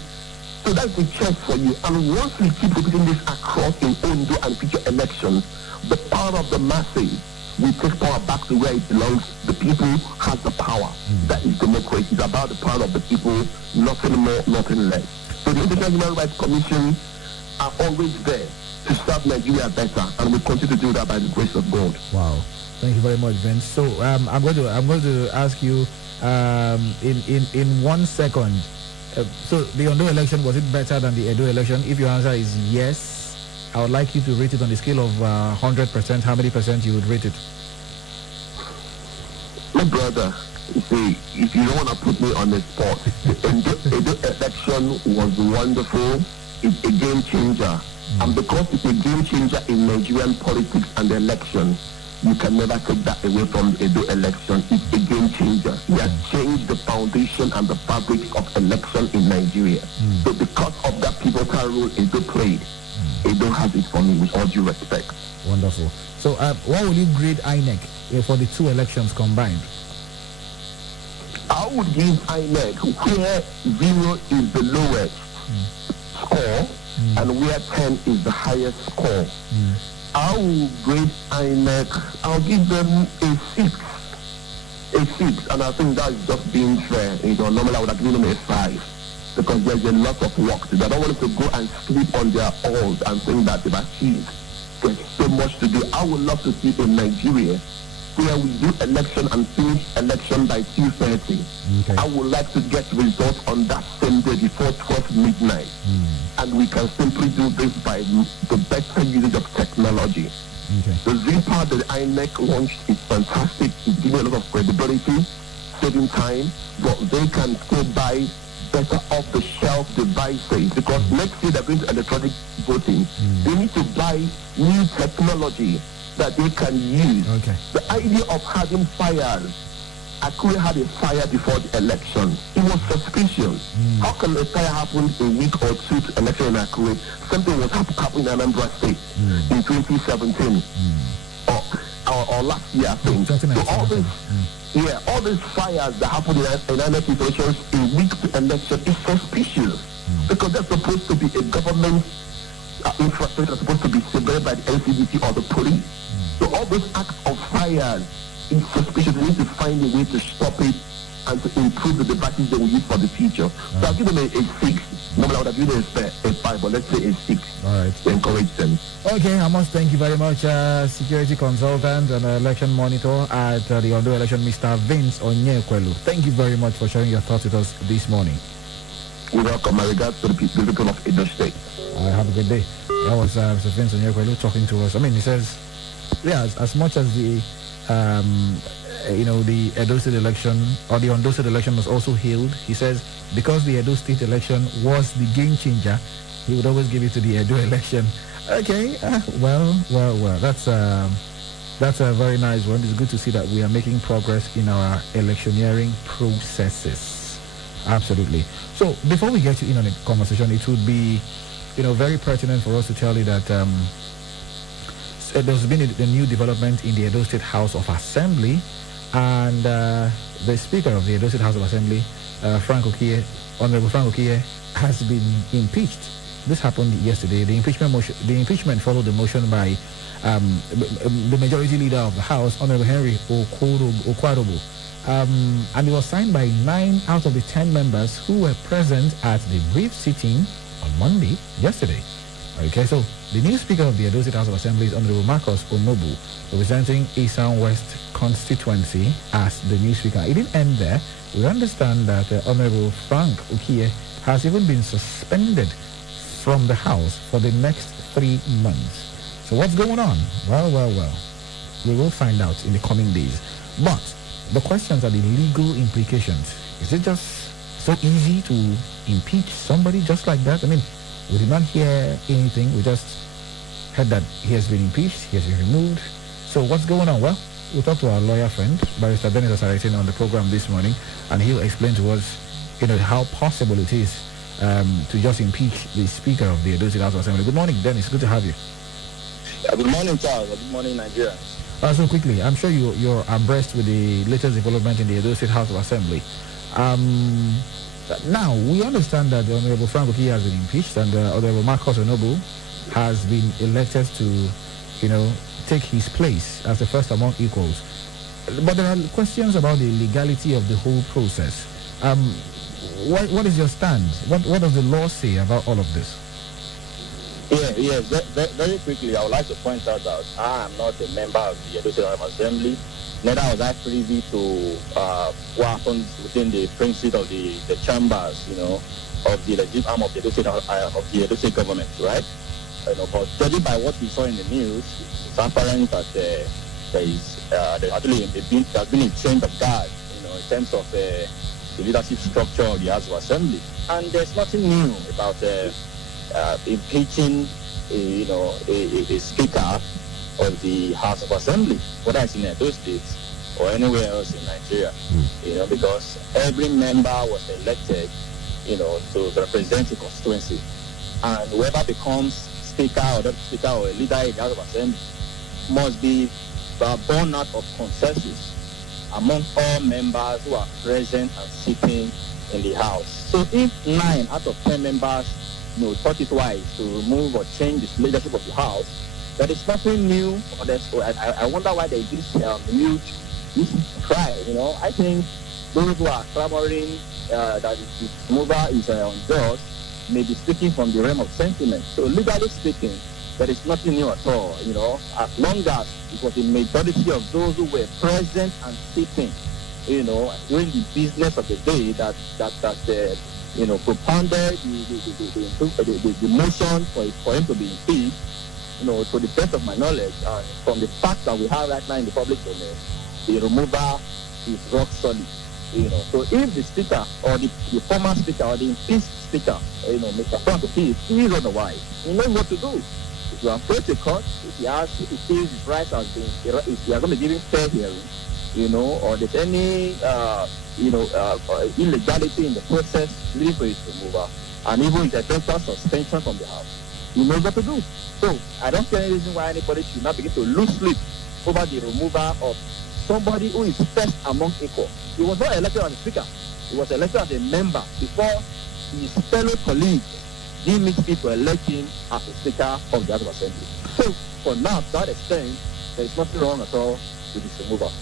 So that's the chance for you. And once we keep repeating this across in Ondo and future elections, the power of the masses will take power back to where it belongs. The people has the power. That is democracy. It's about the power of the people, nothing more, nothing less. So the International Human Rights Commission are always there to serve Nigeria better, and we continue to do that by the grace of God. Wow. Thank you very much, Vince. So I'm going to ask you in 1 second. So the Ondo election, was it better than the Edo election? If your answer is yes, I would like you to rate it on the scale of 100%. How many percent you would rate it? My brother, you see, if you don't want to put me on the spot, the Edo election was wonderful. It's a game changer. And because it's a game changer in Nigerian politics and election, you can never take that away from the Edo election. It's a game changer. We have changed the foundation and the fabric of election in Nigeria. So because of that pivotal role Edo played, Edo has it for me with all due respect. Wonderful. So what will you grade INEC for the two elections combined? I would give INEC where 0 is the lowest score and where 10 is the highest score. I will grade INEC, I'll give them a 6. A 6, and I think that is just being fair. Normally I would have given them a 5 because there's a lot of work. They don't want to go and sleep on their oars and think that they've achieved. There's so much to do. I would love to see in Nigeria where we do election and finish election by 2:30. I would like to get results on that same day before 12 midnight. And we can simply do this by the better usage of technology. The Z-Power that INEC launched is fantastic. It's giving a lot of credibility, saving time, but they can still buy better off-the-shelf devices because next year they're going to electronic voting. They need to buy new technology that they can use. The idea of having fires, Akure had a fire before the election. It was suspicious. How can a fire happen a week or two to election in Akure? Something was happening in Anambra State in 2017 or last year, I think. So all these fires that happen in Anambra elections a week to election is suspicious because that's supposed to be a government infrastructure that's supposed to be surveyed by the NCDC or the police. So all those acts of fire is suspicious. We need to find a way to stop it and to improve the devices they will use for the future. So I'll give them a 6. Normally I would have given a 5, but let's say a 6 to encourage them. Okay, I must thank you very much, security consultant and election monitor at the Ondo election, Mr. Vince Onyekwelu. Thank you very much for sharing your thoughts with us this morning. You're welcome. My regards to the people of Edo State. Have a good day. That was Mr. Vince Onyekwelu talking to us. I mean, he says, yeah, as much as the the Edo State election or the Ondo State election was also hailed, he says because the Edo State election was the game changer, he would always give it to the Edo election. Okay, well, that's That's a very nice one. It's good to see that we are making progress in our electioneering processes. Absolutely. So before we get you in on a conversation, it would be, very pertinent for us to tell you that there's been a new development in the Edo State House of Assembly, and the Speaker of the Edo State House of Assembly, Honorable Frank Okiye, has been impeached. This happened yesterday. The impeachment followed the motion by the majority leader of the House, Honorable Henry Okwarobo, and it was signed by 9 out of the 10 members who were present at the brief sitting on Monday, yesterday. Okay, so the new Speaker of the Edo State House of Assembly is Honorable Marcus Onobu, representing Isan West constituency as the new Speaker. It didn't end there. We understand that Honorable Frank Okiye has even been suspended from the House for the next 3 months. So what's going on? Well. We will find out in the coming days. But the questions are the legal implications. Is it just so easy to impeach somebody just like that? I mean, we did not hear anything. We just heard that he has been impeached, he has been removed. So what's going on? Well, we'll talk to our lawyer friend, Barrister Dennis Asaratin, on the program this morning, and he'll explain to us, how possible it is to just impeach the Speaker of the Edo State House of Assembly. Good morning, Dennis. Good to have you. Good morning, Charles. Good morning, Nigeria. So quickly, I'm sure you're abreast with the latest development in the Edo State House of Assembly. Now, we understand that the Honorable Frank Okiye has been impeached, and Honorable Marcus Onobu has been elected to, take his place as the first among equals. But there are questions about the legality of the whole process. What is your stand? What does the law say about all of this? Very quickly, I would like to point out that I am not a member of the Edo State House of Assembly. Neither was I privy to what happens within the principles of the chambers, of the legislative arm of the Edo State government, right? But judging by what we saw in the news, it's apparent that there's been a change of guard, in terms of the leadership structure of the House of Assembly, and there's nothing new about impeaching, a speaker of the House of Assembly, whether it's in Edo State or anywhere else in Nigeria, because every member was elected, to represent the constituency, and whoever becomes speaker or deputy speaker or a leader in the House of Assembly must be born out of consensus among all members who are present and sitting in the House. So if 9 out of 10 members thought it wise to remove or change the leadership of the House, there is nothing new. I wonder why they did huge cry. I think those who are clamoring that the removal is unjust may be speaking from the realm of sentiment. So legally speaking, there is nothing new at all. As long as it was the majority of those who were present and sitting, during the business of the day that propounded the motion for him to be impeached, to the best of my knowledge, and from the fact that we have right now in the public domain, the removal is rock solid. So if the speaker or the former speaker or the impeached speaker, Mr. Frank Okiye, is otherwise, he knows what to do. If you approach the court, if he feels his rights has been, if you are going to give him fair hearing, or there's any, illegality in the process leading to its removal, and even if there's eventual suspension from the House, he knows what to do. So I don't see any reason why anybody should not begin to lose sleep over the removal of somebody who is first among equal. He was not elected as a speaker. He was elected as a member before his fellow colleagues didn't meet people to elect him as a speaker of the House of Assembly. So for now, to that extent, there is nothing wrong at all with this removal.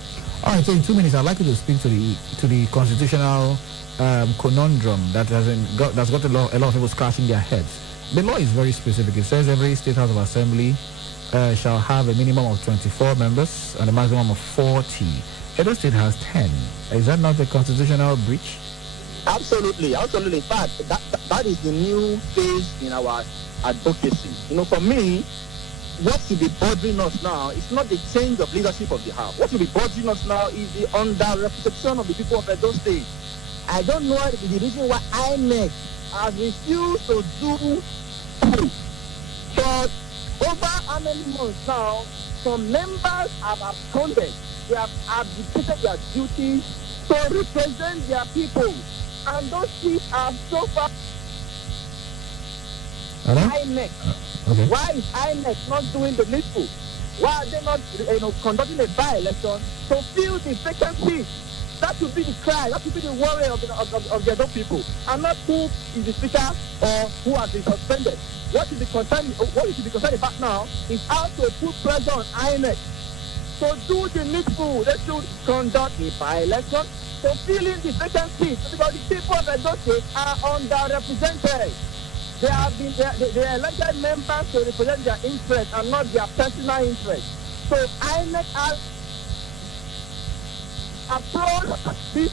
All right, so in 2 minutes, I'd like you to speak to the constitutional conundrum that that's got a lot of people scratching their heads. The law is very specific. It says every State House of Assembly shall have a minimum of 24 members and a maximum of 40. Edo State has 10. Is that not a constitutional breach? Absolutely. In fact, that is the new phase in our advocacy. For me, what should be bothering us now is not the change of leadership of the House. What should be bothering us now is the underrepresentation of the people of Edo State. I don't know the reason why INEC has refused to do. But over how many months now some members have absconded. They have abdicated their duties to represent their people. And those seats are so far. INEC. Okay. Why is INEC not doing the needful? Why are they not conducting a by-election to fill the vacant seats? That would be the cry, that would be the worry of the other people, and not who is the speaker or who has been suspended. What you should be concerned about now is how to put pressure on INEC. So do the needful. They should conduct a by-election to fill in the vacant seats, because the people of Edo State are underrepresented. They have been they elected members to represent their interests and not their personal interests. So INEC has approached this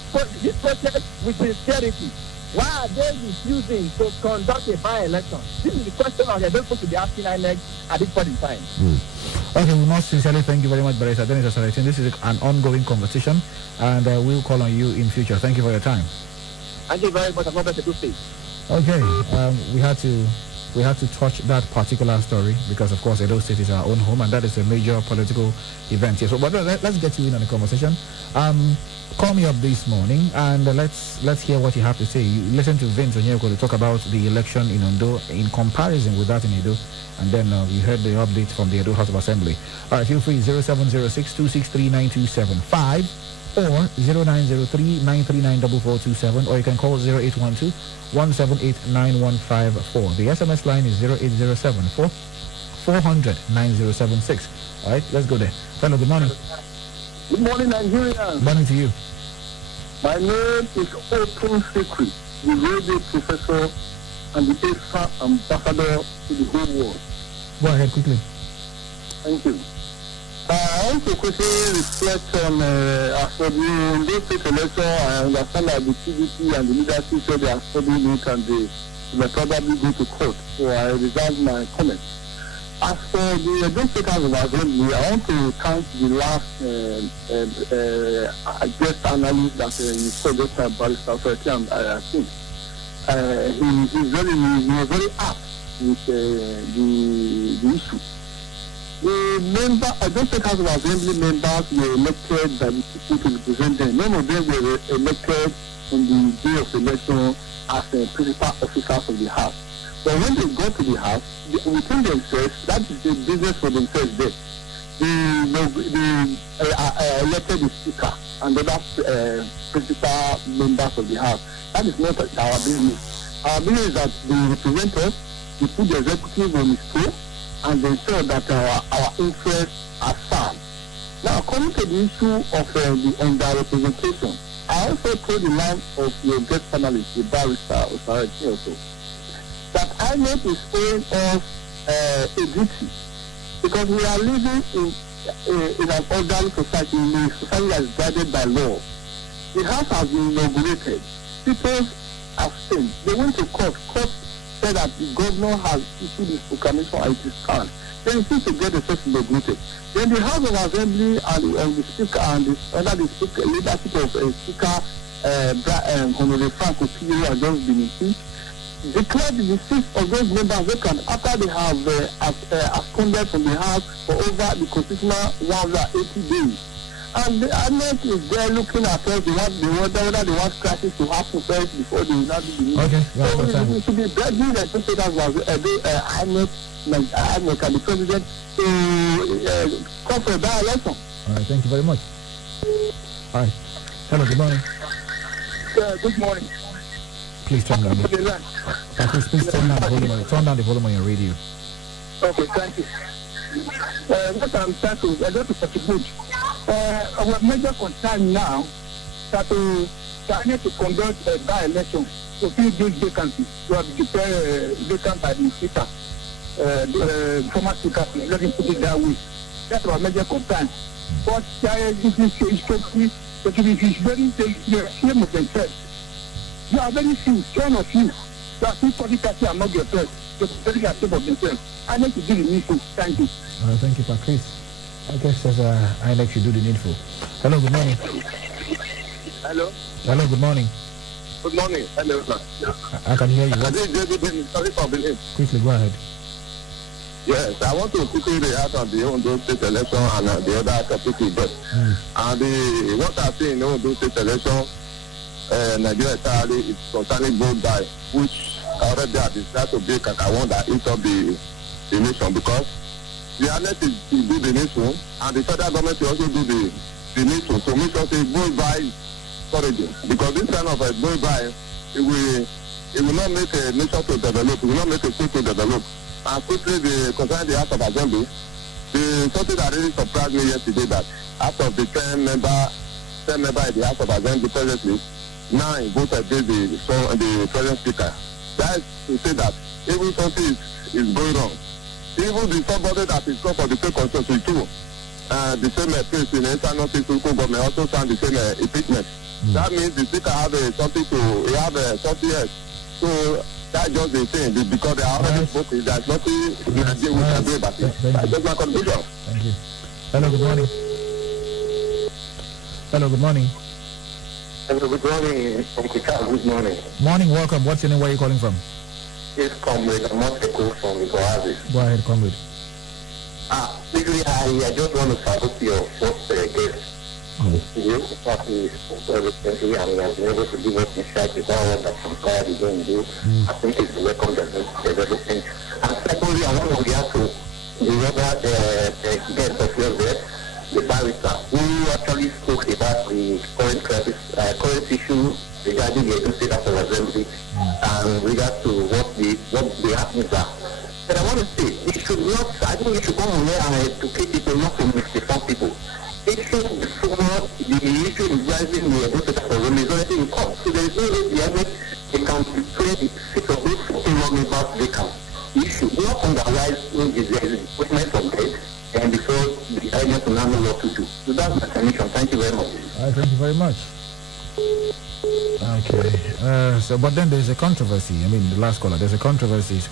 process with sincerity. Why are they refusing to conduct a by-election? This is the question that they're supposed to be asking INEC at this point in time. Okay, we must sincerely thank you very much, Barrister Dennis Osaratin. This is an ongoing conversation, and we'll call on you in future. Thank you for your time. Thank you very much. I'm not better to speak. Okay, we had to touch that particular story because, of course, Edo State is our own home, and that is a major political event here. So, but let's get you in on the conversation. Call me up this morning, and let's hear what you have to say. You listen to Vince Onyeko to talk about the election in Ondo in comparison with that in Edo, and then you heard the update from the Edo House of Assembly. All right, feel free 0706-263-9275 or 0903-939-4427, or you can call 0812-178-9154. The SMS line is 0807-400-9076. All right, let's go there. Hello, good morning. Good morning, Nigeria. Good morning to you. My name is Open Secret, the radio professor and the EFA ambassador to the whole world. Go ahead quickly. Thank you. I want to quickly reflect on as for the state election. I understand that the PDP and the leadership said they are studying it and they will probably go to court. So I reserve my comments. As for the State House of Assembly, I want to thank the last guest analyst that you saw just by Barrister Osaratin. I think he was very apt with the issue. The State House of Assembly members were elected by the people to represent them. None of them were elected on the day of election as principal officers of the House. But when they go to the House, within themselves, that is the business for themselves there. They elected the Speaker and other principal members of the House. That is not our business. Our business is that they represent us, they put the executive on its toe, and ensure that our interests are served. Now, coming to the issue of the underrepresentation, I also told the line of your guest panelist, the Barrister Osaratin also, that INEC is owing us a duty, because we are living in an orderly society, in a society that is guided by law. The House has been inaugurated. People have seen. They went to court. Court said that the governor has issued his proclamation and it is stand. They refused to get the first inaugurated. Then the House of Assembly and the Speaker and under the Speaker, leadership of Speaker Honorable Frank Opio has just been impeached. Declared the seats of those members vacant after they have absconded from the House for over the constitutional 180 days. And the INEC is there looking at us. They wonder whether they want crisis to happen first before they will not do the news. Okay, so we should be begging the State House was INEC and the President to call for a by-election. All right, thank you very much. All right. Hello, good morning. Good morning. Please turn down please turn down the volume. Turn down the volume on your radio. Okay, thank you. What I'm trying to contribute. Our major concern now that we need to conduct a by-election to fill these vacancies to have declared vacant by the Speaker, the former Speaker. Let me put it that way. That's our major concern. But it is very shame of themselves. You are very few, 10 of you. You are 40 among yourselves. You are very ashamed of themselves. I need to do the needful. Thank you. Thank you, Patrice. I guess I like to do the needful. Hello, good morning. Hello. Hello, good morning. Good morning. Hello, sir. I can hear you. Sorry for being. Quickly, go ahead. Yes, I want to quickly react on the Ondo State election and the other topic we got. And what I see in the Ondo State election, Nigeria entirely is concerning vote by, which already have decided to be Kakawon that each of the nation, because the alert is to do the nation, and the federal government will also do the nation. So make sure say vote by foraging, because this kind of a vote by, it will not make a nation to develop, it will not make a state to develop. And quickly, concerning the House of Assembly, something that really surprised me yesterday, that out of the 10 members in the House of Assembly presently, 9 voted against the present speaker. That is to say that even something is going wrong. Even the somebody that is called for the state constitution too, the same place in the internal local government also signed the same impeachment. That means the speaker have something else. So that's just the thing, because they are already spoken. There's nothing we can do about it. That's my conclusion. Thank you. Hello, good morning. Hello, good morning. Hello, good morning. Good morning. Morning, welcome. What's your name? Where are you calling from? Yes, comrade. I'm not from the Oasis. Go ahead, comrade. Basically, I just want to salute your first guest. Yes, party recently, and we have been able to give us insight about what that Sankara is going to do. I think it's a welcome development. And secondly, I want to react to the other guest of yours there, the barrister, who actually spoke about the current issue regarding the Edo State House of Assembly and regard to what the happenings are. But I want to say, I think we should come on here and educate people, not to mystify people. The issue is rising the Edo State House of Assembly is already in court. So there is no way they can declare the seat of those 40 lawmakers vacant. The issue not otherwise when there is equipment from death and before the INF will now know what to do. So that's my submission. Thank you very much. Thank you very much. Okay. But then there's a controversy. I mean, the last caller, there's a controversy. If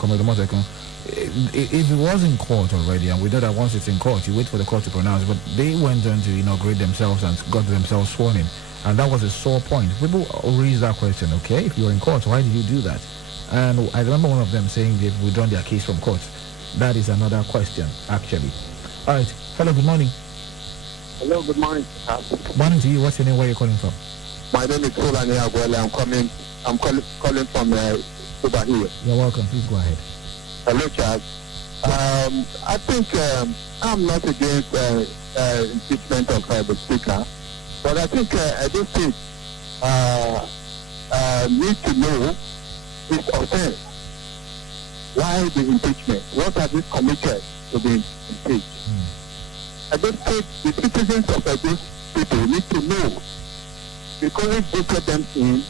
it was in court already, and we know that once it's in court, you wait for the court to pronounce, but they went on to inaugurate themselves and got themselves sworn in. And that was a sore point. People raise that question, okay, if you're in court, why did you do that? And I remember one of them saying they've withdrawn their case from court. That is another question, actually. All right. Hello, good morning. Hello, good morning. Morning to you. What's your name? Where are you calling from? My name is Solani Agwele. I'm calling from Cuba here. You're welcome. Please go ahead. Hello, Charles. I think I'm not against impeachment of the speaker, but I think I do think need to know his offense. Why the impeachment? What has he committed to be impeached? I don't think the citizens of those people need to know, because it voted them in,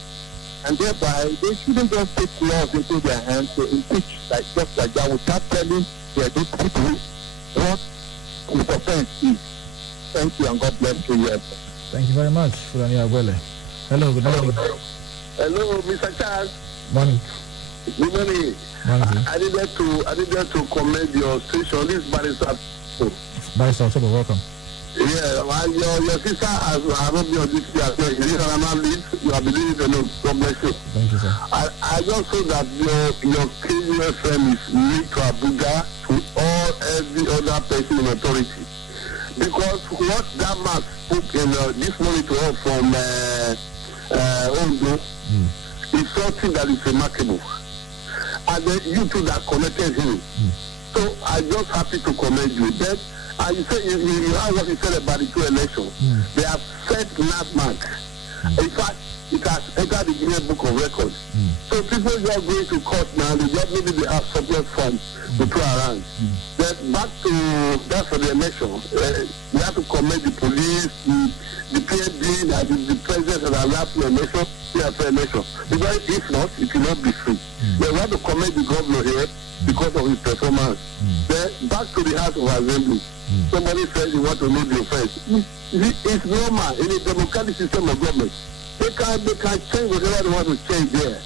and thereby they shouldn't just take laws into their hands to impeach just like that without telling those people what his offense is. Thank you, and God bless you. Yes. Thank you very much, Fulani Agwele. Hello, good morning. Hello, Mr. Charles. Morning. Good morning. Morning. I needed to commend your station. This barrister. Barrister, welcome. Yeah, well, your sister has not been on this year. You have been doing it alone. God bless you. Thank you, sir. I just saw that your KUFM is linked to Abuja, to every other person in authority. Because what that man spoke in this morning to us from Ondo is something that is remarkable. And then you two that connected him. So I'm just happy to commend you. Then, and you said you heard what you said about the two elections. They have set landmark. In fact, it has entered the Guinness Book of Records. So people just going to court now, they just maybe they have surplus funds to throw around. Then back to that for the election, we have to commend the police, the PND, the president of the last election, election. Because if not, it will not be free. We have to commend the governor here because of his performance. Then back to the House of Assembly. Somebody says you want to know the offense. It's normal in a democratic system of government. They can change whatever they want to change there.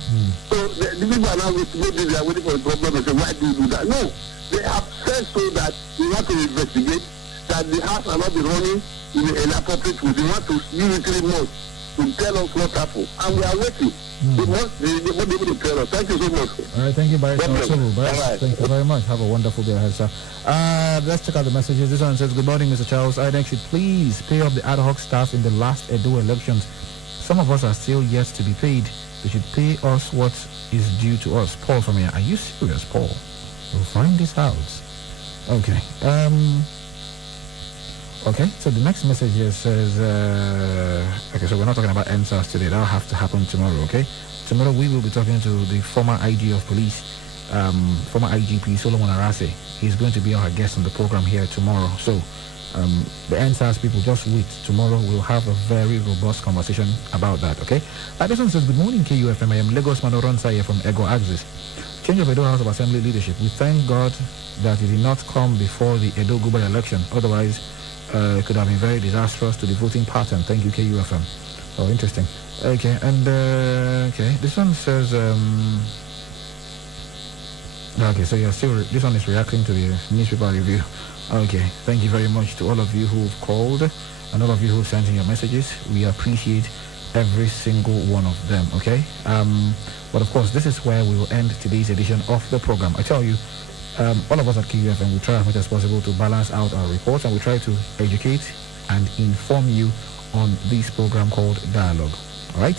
So the people are now waiting, they are waiting for the government to say, why do you do that? No, they have said so that we want to investigate that the house are not be running in an appropriate way. They want to use it most to tell us what happened. And we are waiting. They must be able to tell us. Thank you so much. All right, thank you, Barry. Right. Thank you very much. Have a wonderful day ahead, sir. Let's check out the messages. This one says, good morning, Mr. Charles. INEC should please pay up the ad hoc staff in the last Edo elections. Some of us are still yet to be paid. They should pay us what is due to us. Paul from here. Are you serious, Paul? We'll find this out. Okay. Okay, so the next message here says, okay, so we're not talking about NSAS today. That'll have to happen tomorrow, okay? Tomorrow we will be talking to the former IG of police, former IGP Solomon Arase. He's going to be our guest on the program here tomorrow. So the NSAS people, just wait. Tomorrow we'll have a very robust conversation about that, okay? This one says, good morning, KUFM. I am Lagos Manoron here from Ego Axis. Change of Edo House of Assembly leadership. We thank God that it did not come before the Edo Guber election. Otherwise, it could have been very disastrous to the voting pattern. Thank you, KUFM. Oh, interesting. Okay, and okay, this one says, okay, so you're still, this one is reacting to the newspaper review. Okay, thank you very much to all of you who've called and all of you who sent in your messages. We appreciate every single one of them, okay? But of course, this is where we will end today's edition of the program. I tell you, all of us at KUFM, we try as much as possible to balance out our reports, and we try to educate and inform you on this program called Dialogue. All right?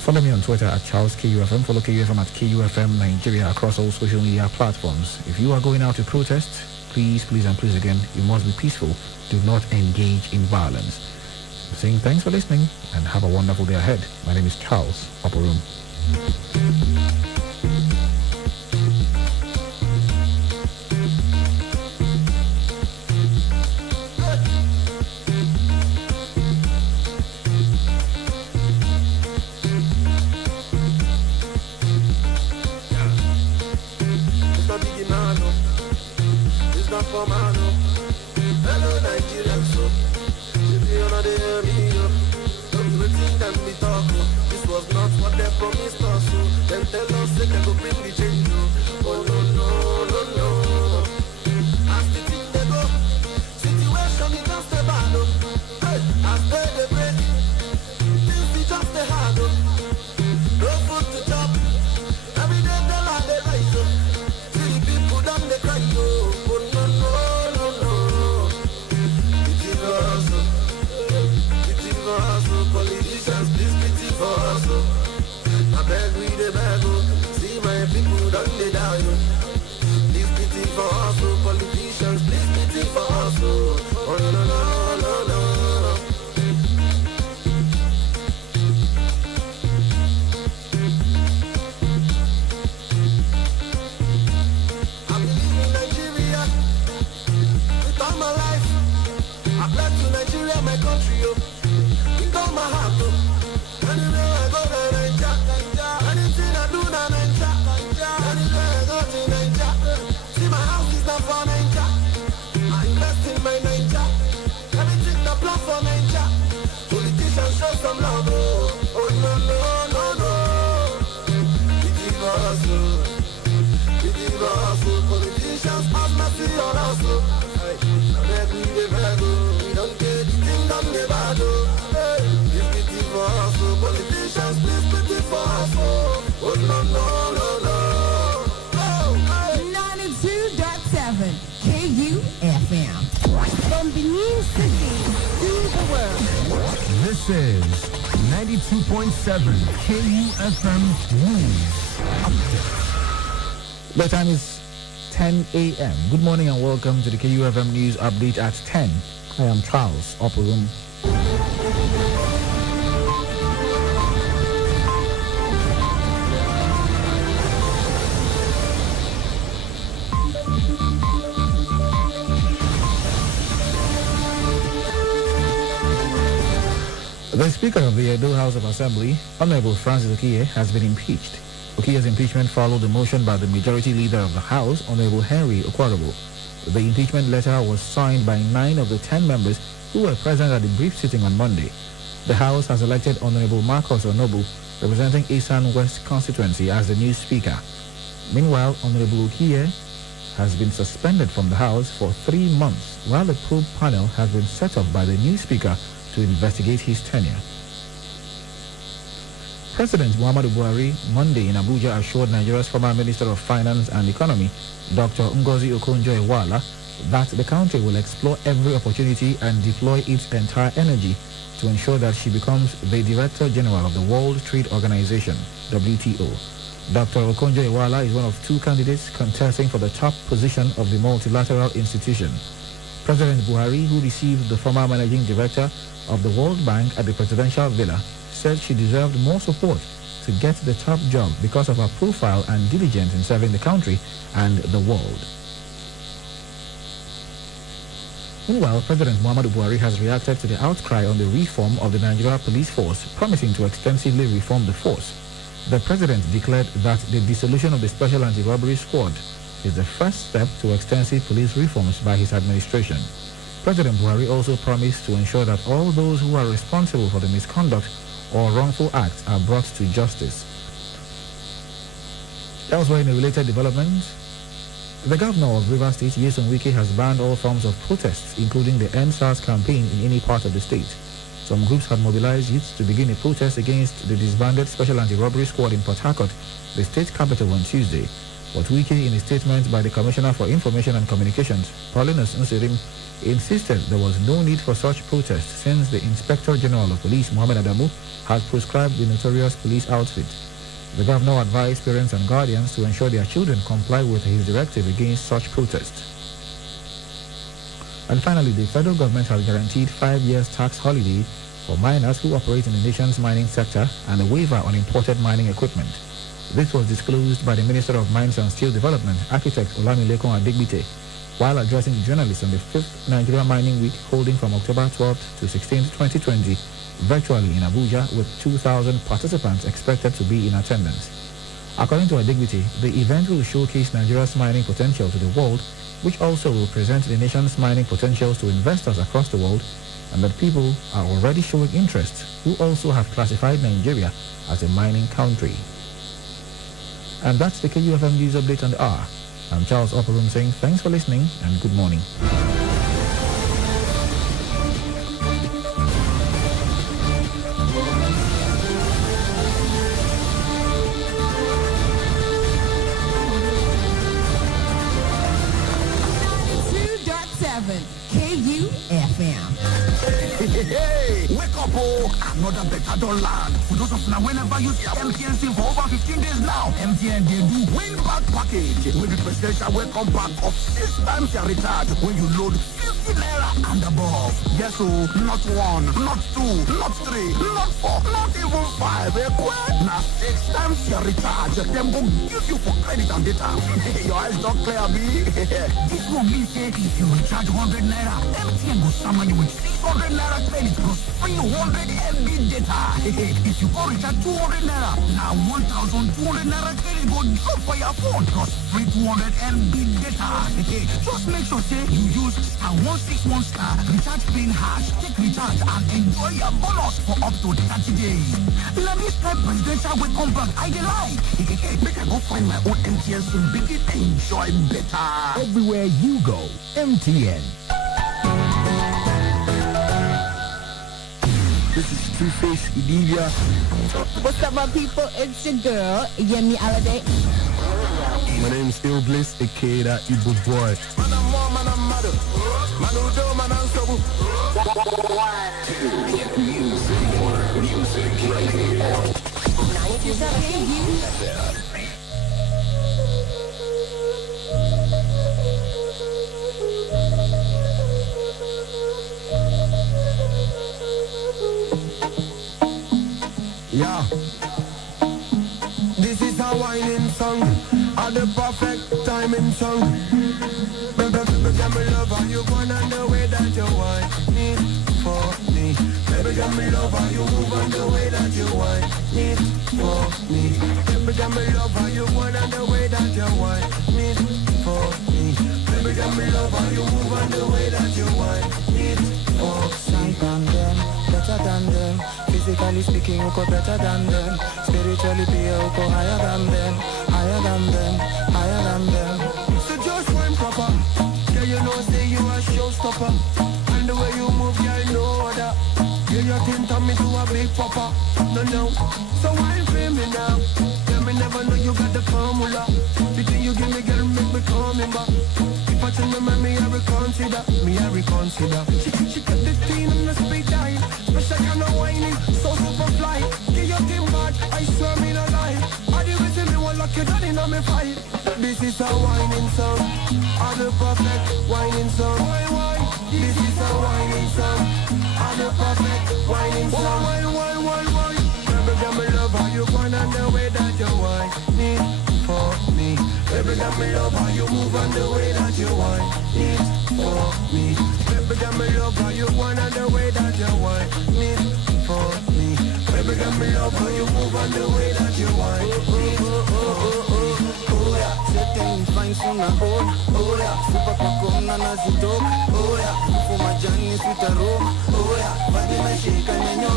Follow me on Twitter at CharlesKUFM. Follow KUFM at KUFM Nigeria across all social media platforms. If you are going out to protest, please, please, and please again, you must be peaceful. Do not engage in violence. I'm saying thanks for listening and have a wonderful day ahead. My name is Charles Oporum. Hello, Nigerian, so if you know they hear me, everything can be talk. This was not what they promised us. Then tell us they can go bring the change. Oh no, no, no, no. As the thing they go, situation is just a bad. Hey, as they break, things is just a hard. No food to chop. Every day they lie, they rise. See the people down they cry. Oh no, no. Politicians, please pity for us. I beg we the beg. See my people done they die. Please pity for us. Politicians, please pity for us. Oh no no no no no. I believe in Nigeria with all my life. I pledge to Nigeria, my country. All my heart, anywhere I go, Nigeria. Anything I do, Nigeria. Anywhere I go, Nigeria. See my house is not for Nigeria. I invest in my Nigeria. Everything I plan for Nigeria. Politicians show some love. Oh no no no no. We give us, politicians have mercy on us. I beg we the beg. We don't get the thing done the bad. Politicians, please pity for us. Oh, no, no, no, no. 92.7 KUFM. From Benin City to the world. This is 92.7 KUFM News Update. The time is 10 a.m. Good morning and welcome to the KUFM News Update at 10. I am Charles Oporum. The Speaker of the Edo House of Assembly, Honorable Francis Okiye, has been impeached. Okiye's impeachment followed the motion by the Majority Leader of the House, Honorable Henry Okwarobo. The impeachment letter was signed by 9 of the 10 members who were present at the brief sitting on Monday. The House has elected Honorable Marcus Onobu, representing Esan West constituency, as the new Speaker. Meanwhile, Honorable Okiye has been suspended from the House for 3 months, while a probe panel has been set up by the new Speaker to investigate his tenure. President Muhammadu Buhari Monday in Abuja assured Nigeria's former Minister of Finance and Economy, Dr. Ngozi Okonjo-Iweala, that the country will explore every opportunity and deploy its entire energy to ensure that she becomes the Director General of the World Trade Organization, WTO. Dr. Okonjo-Iweala is one of two candidates contesting for the top position of the multilateral institution. President Buhari, who received the former Managing Director of the World Bank at the Presidential Villa, said she deserved more support to get the top job because of her profile and diligence in serving the country and the world. Meanwhile, President Muhammadu Buhari has reacted to the outcry on the reform of the Nigeria Police Force, promising to extensively reform the force. The president declared that the dissolution of the Special Anti-Robbery Squad is the first step to extensive police reforms by his administration. President Buhari also promised to ensure that all those who are responsible for the misconduct or wrongful acts are brought to justice. Elsewhere in a related development, the governor of Rivers State, Nyesom Wike, has banned all forms of protests, including the End SARS campaign in any part of the state. Some groups had mobilized youths to begin a protest against the disbanded Special Anti-Robbery Squad in Port Harcourt, the state capital, on Tuesday. But Wike, in a statement by the Commissioner for Information and Communications, Paulinus Nsirim, insisted there was no need for such protests since the Inspector General of Police, Mohammed Adamu, had proscribed the notorious police outfit. The governor advised parents and guardians to ensure their children comply with his directive against such protests. And finally, the federal government has guaranteed 5 years tax holiday for miners who operate in the nation's mining sector and a waiver on imported mining equipment. This was disclosed by the Minister of Mines and Steel Development, Architect Olamilekun Adegbite, while addressing journalists on the 5th Nigeria Mining Week holding from October 12th to 16th, 2020, virtually in Abuja, with 2,000 participants expected to be in attendance. According to Adegbite, the event will showcase Nigeria's mining potential to the world, which also will present the nation's mining potentials to investors across the world, and that people are already showing interest who also have classified Nigeria as a mining country. And that's the KUFM News Update on the hour. I'm Charles Opperum saying thanks for listening and good morning. KUFM. Hey, wake up, oh! Another better don't land. For those of now, whenever you see MTN SIM for over 15 days now, MTN they do win back package with the presidential welcome back of 6 times your recharge when you load 50 naira and above. Yes, so not 1, not 2, not 3, not 4, not even 5. Now 6 times your recharge. Them go give you for credit and data. Your eyes don't clear, B. This one means if you recharge 100 naira, MTN will summon you with 600 naira credit plus free 100 MB data. If you go recharge 200 naira, now 1,200 naira credit go drop for your phone plus free 200 MB data. Just make sure say you use *161 recharge pin hash, take recharge and enjoy your bonus for up to 30 days. Let me start presidential welcome back. I like. Make I go find my own MTN SIM, begin enjoy better. Everywhere you go, MTN. This is Two-Face Idivia. What's up, my people? It's your girl, Yemi Alade. My name is Ill Bliss, aka that Igbo boy. Yeah, this is a whining song, at the perfect timing song. Baby, get me love how you going on the way that you want me for me. Baby, get me love how you move on the way that you want me for me. Baby, get me love how you going on the way that you want me for me. Baby, get me love how you move on the way that you want me for me. Than them, better than them. Physically speaking, you go better than them. Spiritually, you go higher than them. Higher than them, higher than them. So just one proper. Yeah, you know, say you a showstopper. And the way you move, yeah, I know that. Yeah, you think turn me to a big papa. No. So why free me now? Yeah, me never know you got the formula. The thing you give me, girl, make me coming back. If I tell me, I reconsider. She got the thing on the speed dial. Special kind of whining, so super fly. Get your team bad, I swear me no lie. I do it me one like you done in on me fight. This is a whining song, I'm the perfect whining song. Why? This is a whining song, I'm the perfect whining song. Why? Baby, girl, me love how you go and the way that you whine it for me. Baby, girl, me love how you move and the way that you whine it for me. Baby, girl, me love how you go and the way that you whine it for me. Baby, girl, me love how you move and the way that you whine it. Oh yeah, setting fine soon I own. Oh yeah, super pakon na nazidok. Oh yeah, for my journey sweet aroma. Oh yeah, body my shake and your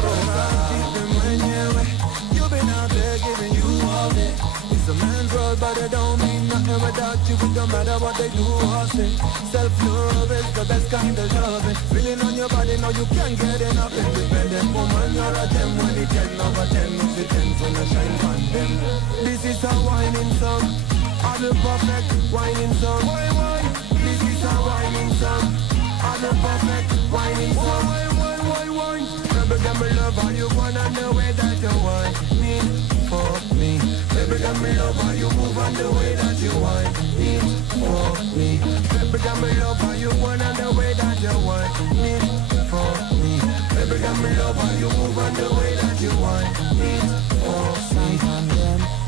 you've been out there giving you all day. It's a man's world, but it don't mean nothing without you. It don't matter what they do or say. Self-love is the best kind of loving. Feeling on your body, now you can't get enough. Independent woman, you're a gem. When it's 10 over 10, no the 10 when I shine on them. This is a whining song, I'm the perfect whining song. Why? This is a whining song, I'm the perfect whining song. Why? Baby, girl, me love how you want and the way that you want it for me. Baby, girl, me love how you move and the way that you want it for me. Baby, girl, me love how you want and the way that you want it for me. Baby, girl, me love how you move and the way that you want it for me.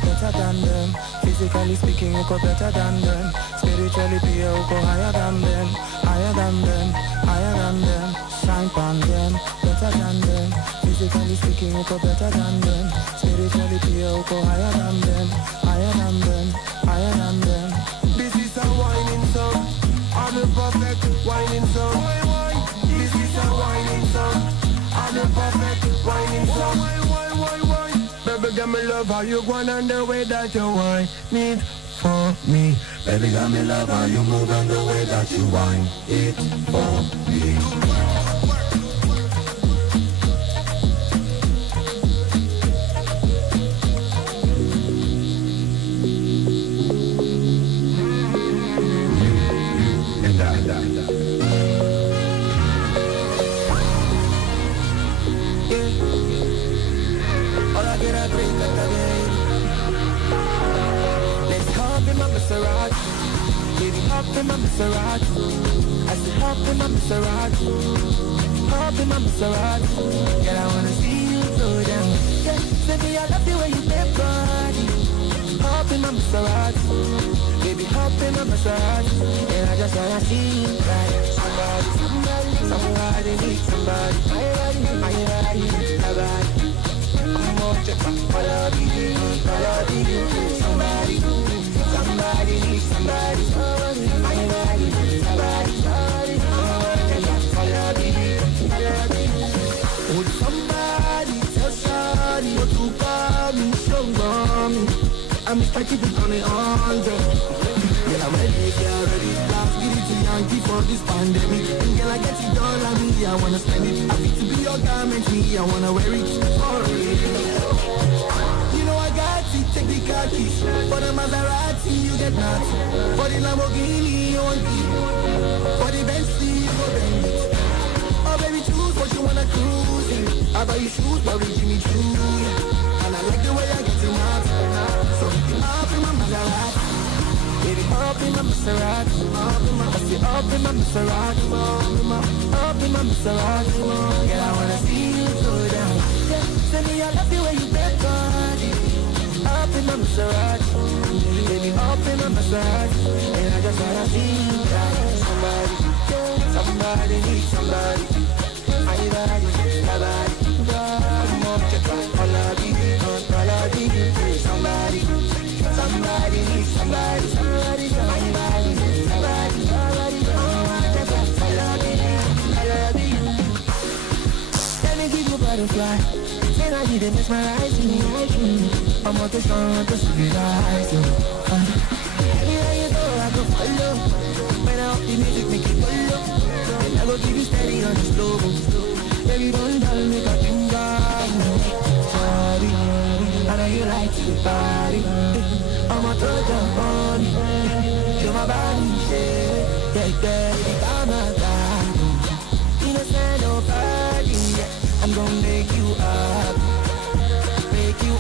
Better than them, physically speaking, you go better than them. Spiritually, you go higher than them, higher than them, higher than them. Shine on them, better than them. Physically speaking, you go better than them. Spiritually, you go higher than them, higher than them, higher than them. This is a whining song, I'm the perfect whining song. Why? This is a whining song, I'm the perfect whining song. Why? Baby, girl, me love how you go and the way that you whine it for me. Baby, girl, me love how you move and the way that you whine it for me. Hop in my Maserati, I said hop in my Maserati, hop in my Maserati. Girl, I wanna see you go down. Yeah, say me I love the way you make body. Hop in my Maserati, baby hop in my Maserati, and I just wanna see you ride. Somebody need somebody. I need somebody. I'm gonna check my follow you, somebody. Somebody needs somebody. Somebody needs somebody. Would somebody tell somebody what to call me? Show me. I'm just like keeping on it on yeah, I'm ready, get ready. Last get it to Yankee for this pandemic. And girl, I get it all on me, I wanna spend it. I need to be your garment, me, I wanna wear it for real. I got it, take the car keys. For the Maserati, you get nothing. For the Lamborghini, you want it. For the Bentley, you go bend it. Oh baby, choose what you wanna cruise in. I buy you shoes, but we Jimmy Choo. And I like the way I get it out. So up in my Maserati, baby, up in my Maserati. Up in my Maserati. Up in my Maserati. Girl, I wanna see you go down. Yeah, tell me I love the way you bend body. Up in my Maserati, baby, up in my Maserati, and I just wanna see you ride. Somebody needs somebody. I need somebody. I'm up to all I need. Somebody needs somebody. Somebody needs somebody. Let me give you butterfly. Say I need to mesmerize me. I'm out to strong, to civilized. Anywhere you go, I go follow. turn out the music, make it pull up. And I go give you steady on the slow. Baby, don't tell me that you got sorry, I know you like to party. I'm a total bunny. Show my body, yeah, yeah, I'm a guy. Innocent nobody, I'm gonna make you up. Make you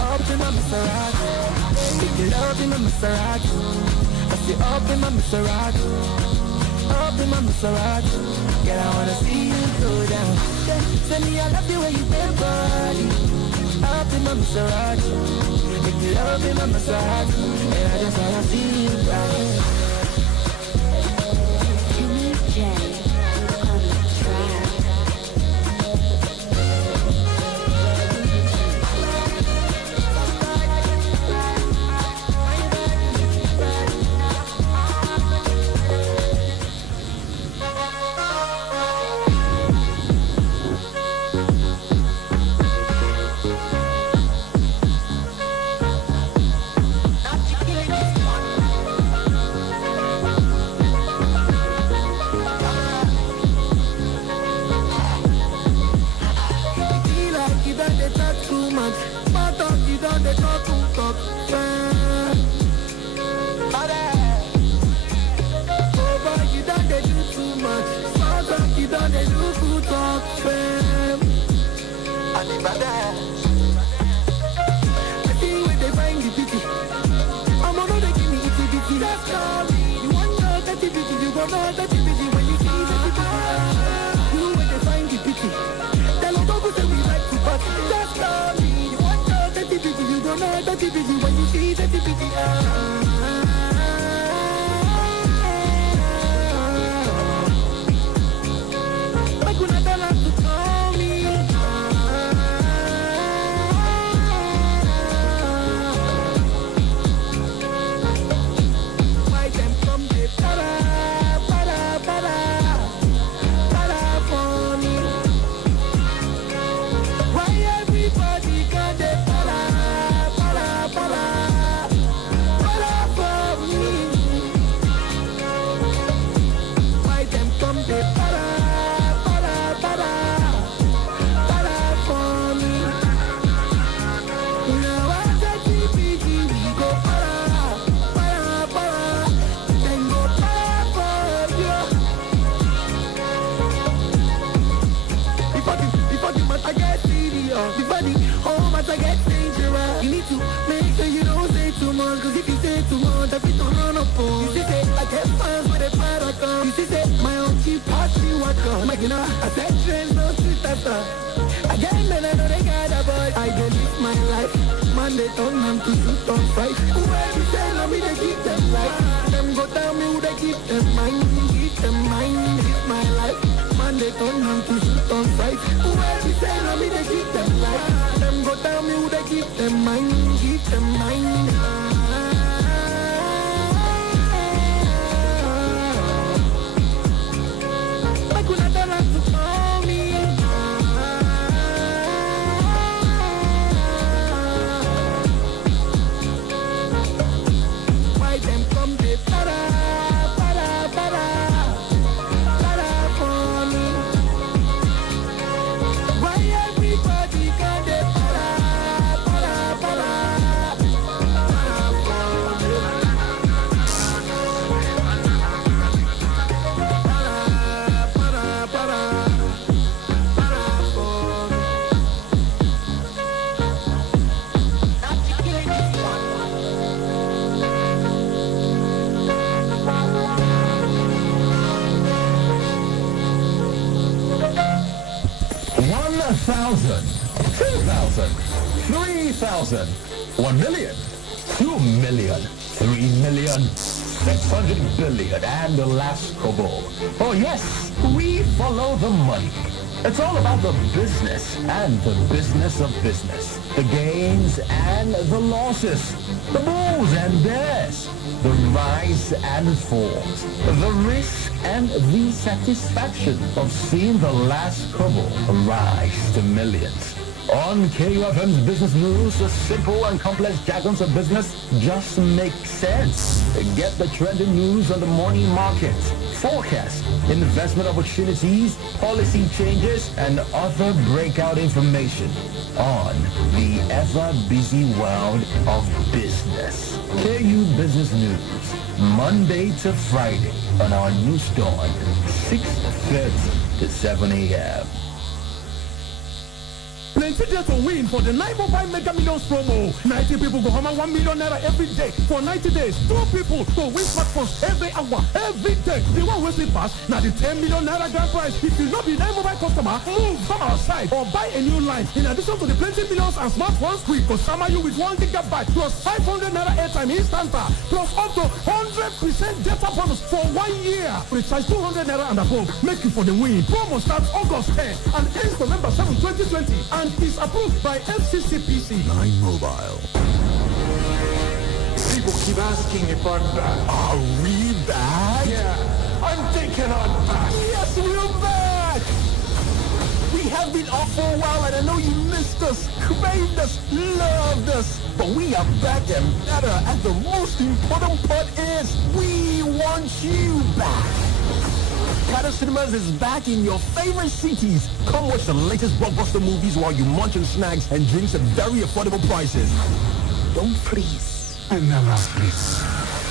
up in my Maserati. Make you love in my Maserati. I say up in my Maserati. Up in my Maserati. Girl, I wanna see you go down. Send me I love you when you bend body. Up in my Maserati. Make you love in my Maserati. And I just wanna see you down. And the last kobo. Oh yes, we follow the money. It's all about the business and the business of business. The gains and the losses. The bulls and bears. The rise and falls. The risk and the satisfaction of seeing the last kobo rise to millions. On KUFM's Business News, the simple and complex jargons of business just make sense. Get the trending news on the morning market, forecast, investment opportunities, policy changes, and other breakout information on the ever-busy world of business. KU Business News, Monday to Friday on our news dawn, 6:30 to 7 a.m. Plenty there to win for the 9 Mobile Mega Millions promo. 90 people go home and 1 million naira every day for 90 days. 2 people go win smartphones every hour, every day. The one who sleep pass, now the 10 million naira grand prize. If you not be 9 Mobile customer, move from our side or buy a new line. In addition to the plenty millions and smartphones, we go summer you with 1 gigabyte plus 500 naira airtime instanta plus up to 100% data bonus for 1 year. Precise 200 naira and above. Make you for the win. Promo starts August 10 and ends November 7, 2020. And is approved by FCCPC. 9 Mobile. People keep asking if I'm back. Are we back? Yeah, I'm thinking I'm back. Yes, we're back. We have been off for a while, and I know you missed us, craved us, loved us. But we are back and better, and the most important part is we want you back. Kada Cinemas is back in your favorite cities. Come watch the latest blockbuster movies while you munch on snacks and drinks at very affordable prices. Don't freeze. I never freeze.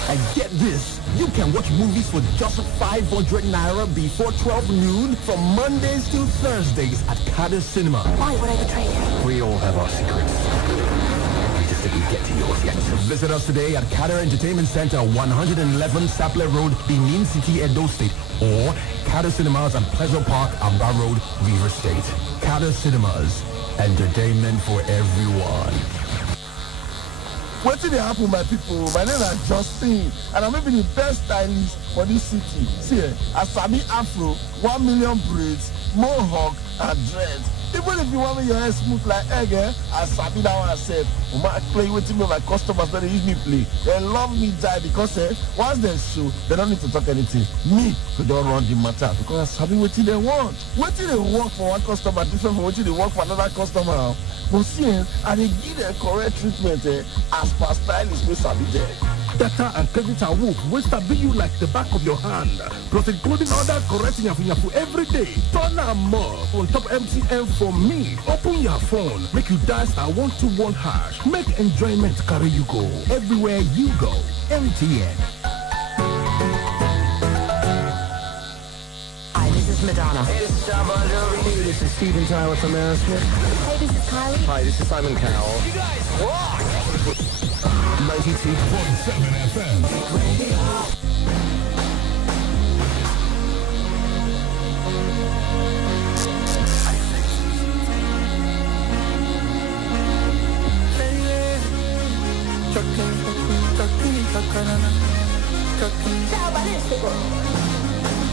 And get this, you can watch movies for just 500 naira before 12 noon from Mondays to Thursdays at Kada Cinema. Why would I betray you? We all have our secrets. We just didn't get to yours yet. Visit us today at Kada Entertainment Center, 111 Sapler Road, Benin City, Edo State. Or Kada Cinemas at Pleasure Park, Amba Road, River State. Kada Cinemas, entertainment for everyone. What did happen, my people? My name is Justin, and I'm maybe the best stylist for this city. See, Asami Afro, 1 million braids, mohawk, and dreads. Even if you want me your hair smooth like egg, I sabi that one I said. I play with me, my customers that they use me play. They love me die because once they show, they don't need to talk anything. Me, who don't run the matter because I sabi what they want. What they work for one customer different from what they work for another customer. But see, I they give them correct treatment as per stylist we sabi there. Data and credit are wolf, will be you like the back of your hand. Plus including other correcting for every day. Turn and more on top MTN for me. Open your phone, make you dial *121#. Make enjoyment carry you go. Everywhere you go. MTN. Hi, this is Madonna. Hey, this is John Bon Jovi. This is Steven Tyler from Aerosmith. Hey, this is Kylie. Hi, this is Simon Cowell. You guys rock! 92.7 FM.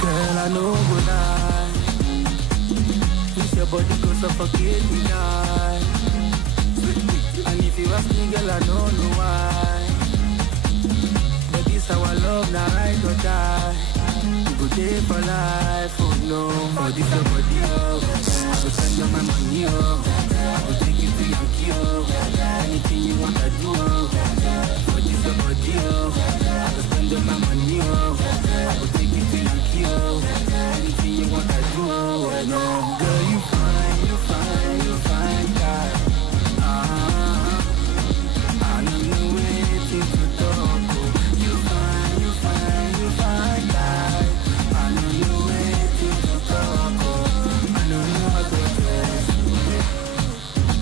Girl, I know good lie. This your body go suffocate me die. And if you ask me, girl, I don't know why. But this our love, now right or die. We go there for life, oh no. Oh, this your body, oh. I go spend all my money, oh. I go take you to Yankee, oh. Anything you want, I do, oh. For this your body, oh. I go spend all my money, oh. I go take you to Yankee, oh. Anything you want, I do, oh. No, girl, you fine, you fine, you fine, guy. I don't know anything to talk, oh. You fine, you fine, you fine, guy. I don't know anything to talk, oh. I don't know how to dress.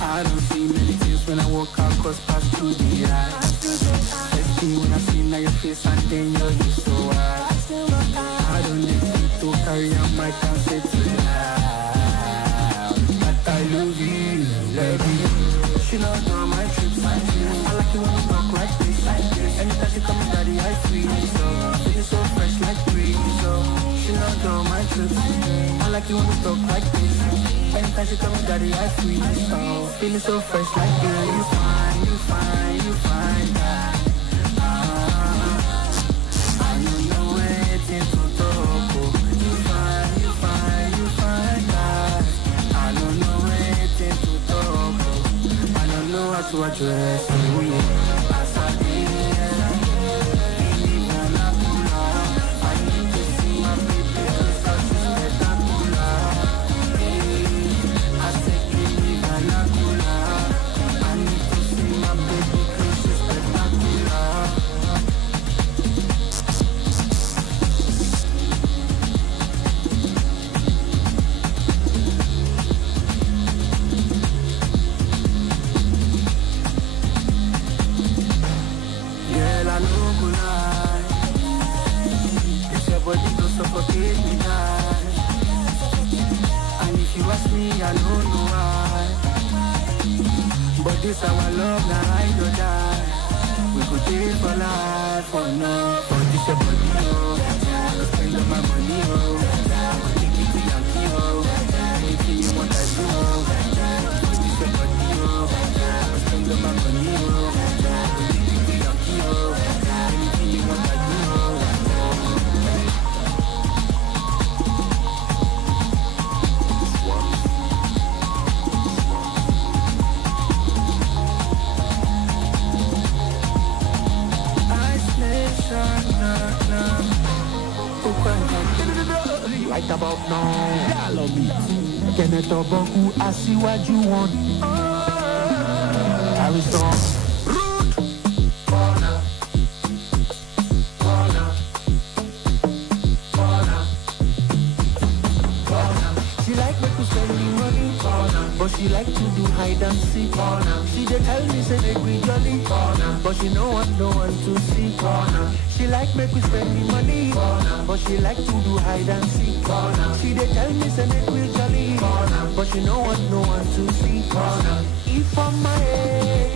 I don't see many things when I walk across past through the eyes. First thing when I see now your face and then your hips so wide. I don't need to carry on my concept to loud. But I love you, baby. She not on my trips. I like you when you talk like this. Anytime she come daddy, I feel so. Feel so fresh like breeze, so. She not on my trips. I like you when you talk like this. Anytime she come daddy, I feel so. Feel so fresh like girl, you fine, you fine, you fine, guy. I don't know anything to talk, oh. You fine, you fine, you fine, guy. I don't know anything to talk. to address you. This our love, now I don't die. We could live for life, for no. For this your body, oh. I spend all my money, oh. I take it to Yankee, oh. Anything you want, I do, oh. For this your body, oh. I spend all my money, oh. I take it to Yankee, oh. Anything you want, I do, oh. Right about now, follow me. Kenneth Oboku, I see what you want. Harrison, root. Corner. She like me to spend the money, but she like to do hide and seek. She dey tell me say make we jolly, but she no want no one to see. She like make we spend the money, but she like to do hide and seek. She dey tell me say make we jolly, but she no want no one to see. If I'm my head,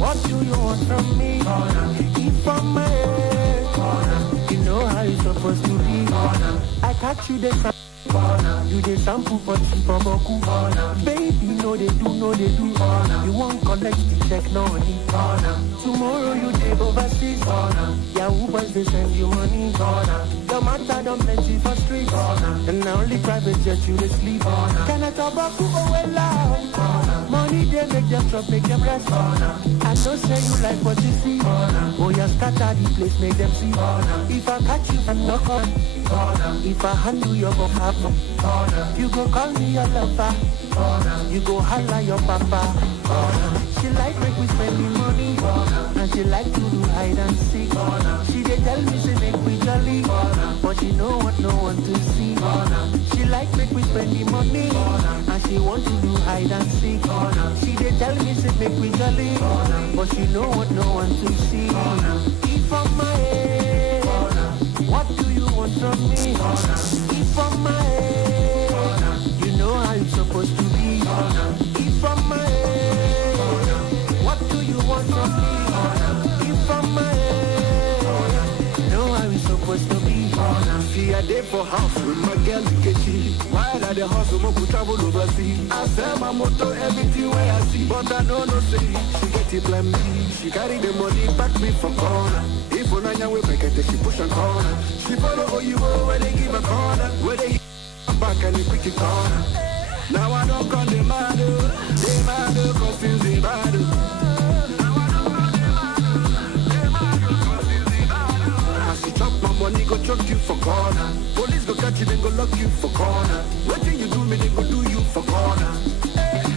what do you want from me? If I'm my head, you know how it's supposed to be. I catch you there. You dey sample for Boku. Baby, no they do. You won't collect the technology. Tomorrow you dey overseas. Yahoo boys they send you money. Your matter don't plenty for streets. And now only private jet you dey sleep. Can I talk about well loud? Money they make them drop, make them rest. I know say you like what you see. Oh yeah, scatter the place, make them see. If I catch you and knock on. If I handle your go happen, you go call me your lover. You go holla your papa. She like make we spend the money, and she like to do hide and seek. She dey tell me say make we jolly, but she no want no one to see. She like make we spend the money, and she want to do hide and seek. She dey tell me say make we jolly, but she no want no one to see. If I'm my head, what do you want from me? If I'm my head, you know how it's supposed to be. If I'm my head, what do you want from me? If I'm my head, you know how it's supposed to be. See a day for house with my girl Kechi. While at the house, we could travel overseas. I sell my motor, everything where I see. But I know no say, she get it plan B. She carry the money, back me for corner. If on Anya we break it, she push and corner. She follow you where they give a corner. Where they back and they quick it corner. Now I don't call them mad, they mad, cause things they bad. Money go choke you for corner. Police go catch you, then go lock you for corner. What thing you do me, they go do you for corner.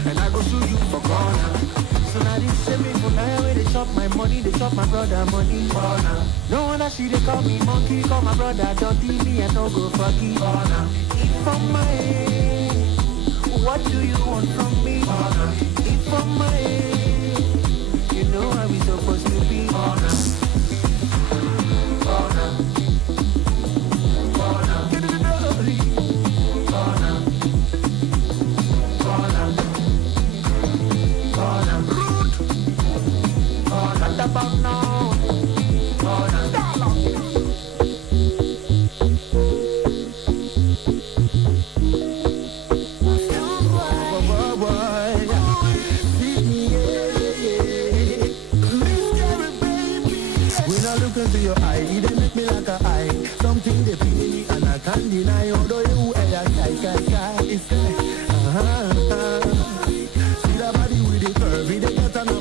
And I go sue you for corner. So now this same people now where they chop my money, they chop my brother money. Corner. No one I see they call me monkey, call my brother dirty, me and no go fucky. Corner. If I'm my head, what do you want from me? Corner. If I'm my head, you know how we supposed to be. Corner. Corner. About now, when I look into your eye, it they make me like a eye. Something they feel me and I can't deny. Although you it's see that body with the curve, they get another.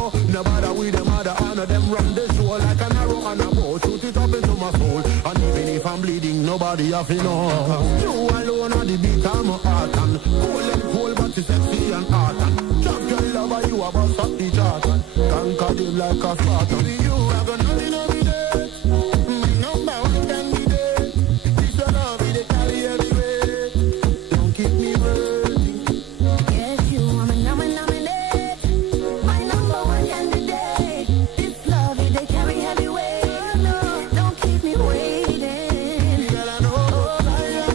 know. Nobody with them other honor them run the show like an arrow and a bow. Shoot it up into my soul. And even if I'm bleeding, nobody have to know. You alone on the beat, I'm a heart and cool and cool, but it's sexy and hot and champion lover, you a bust up the chart and conquer them like a Spartan. You are gonna nothing every day. Number one candidate. This one I'll be the carry everywhere. Don't keep me waiting. Yes, you are my nominate. My number one candidate. This love is the carry heavyweight. No, don't keep me waiting. Girl, I know fire.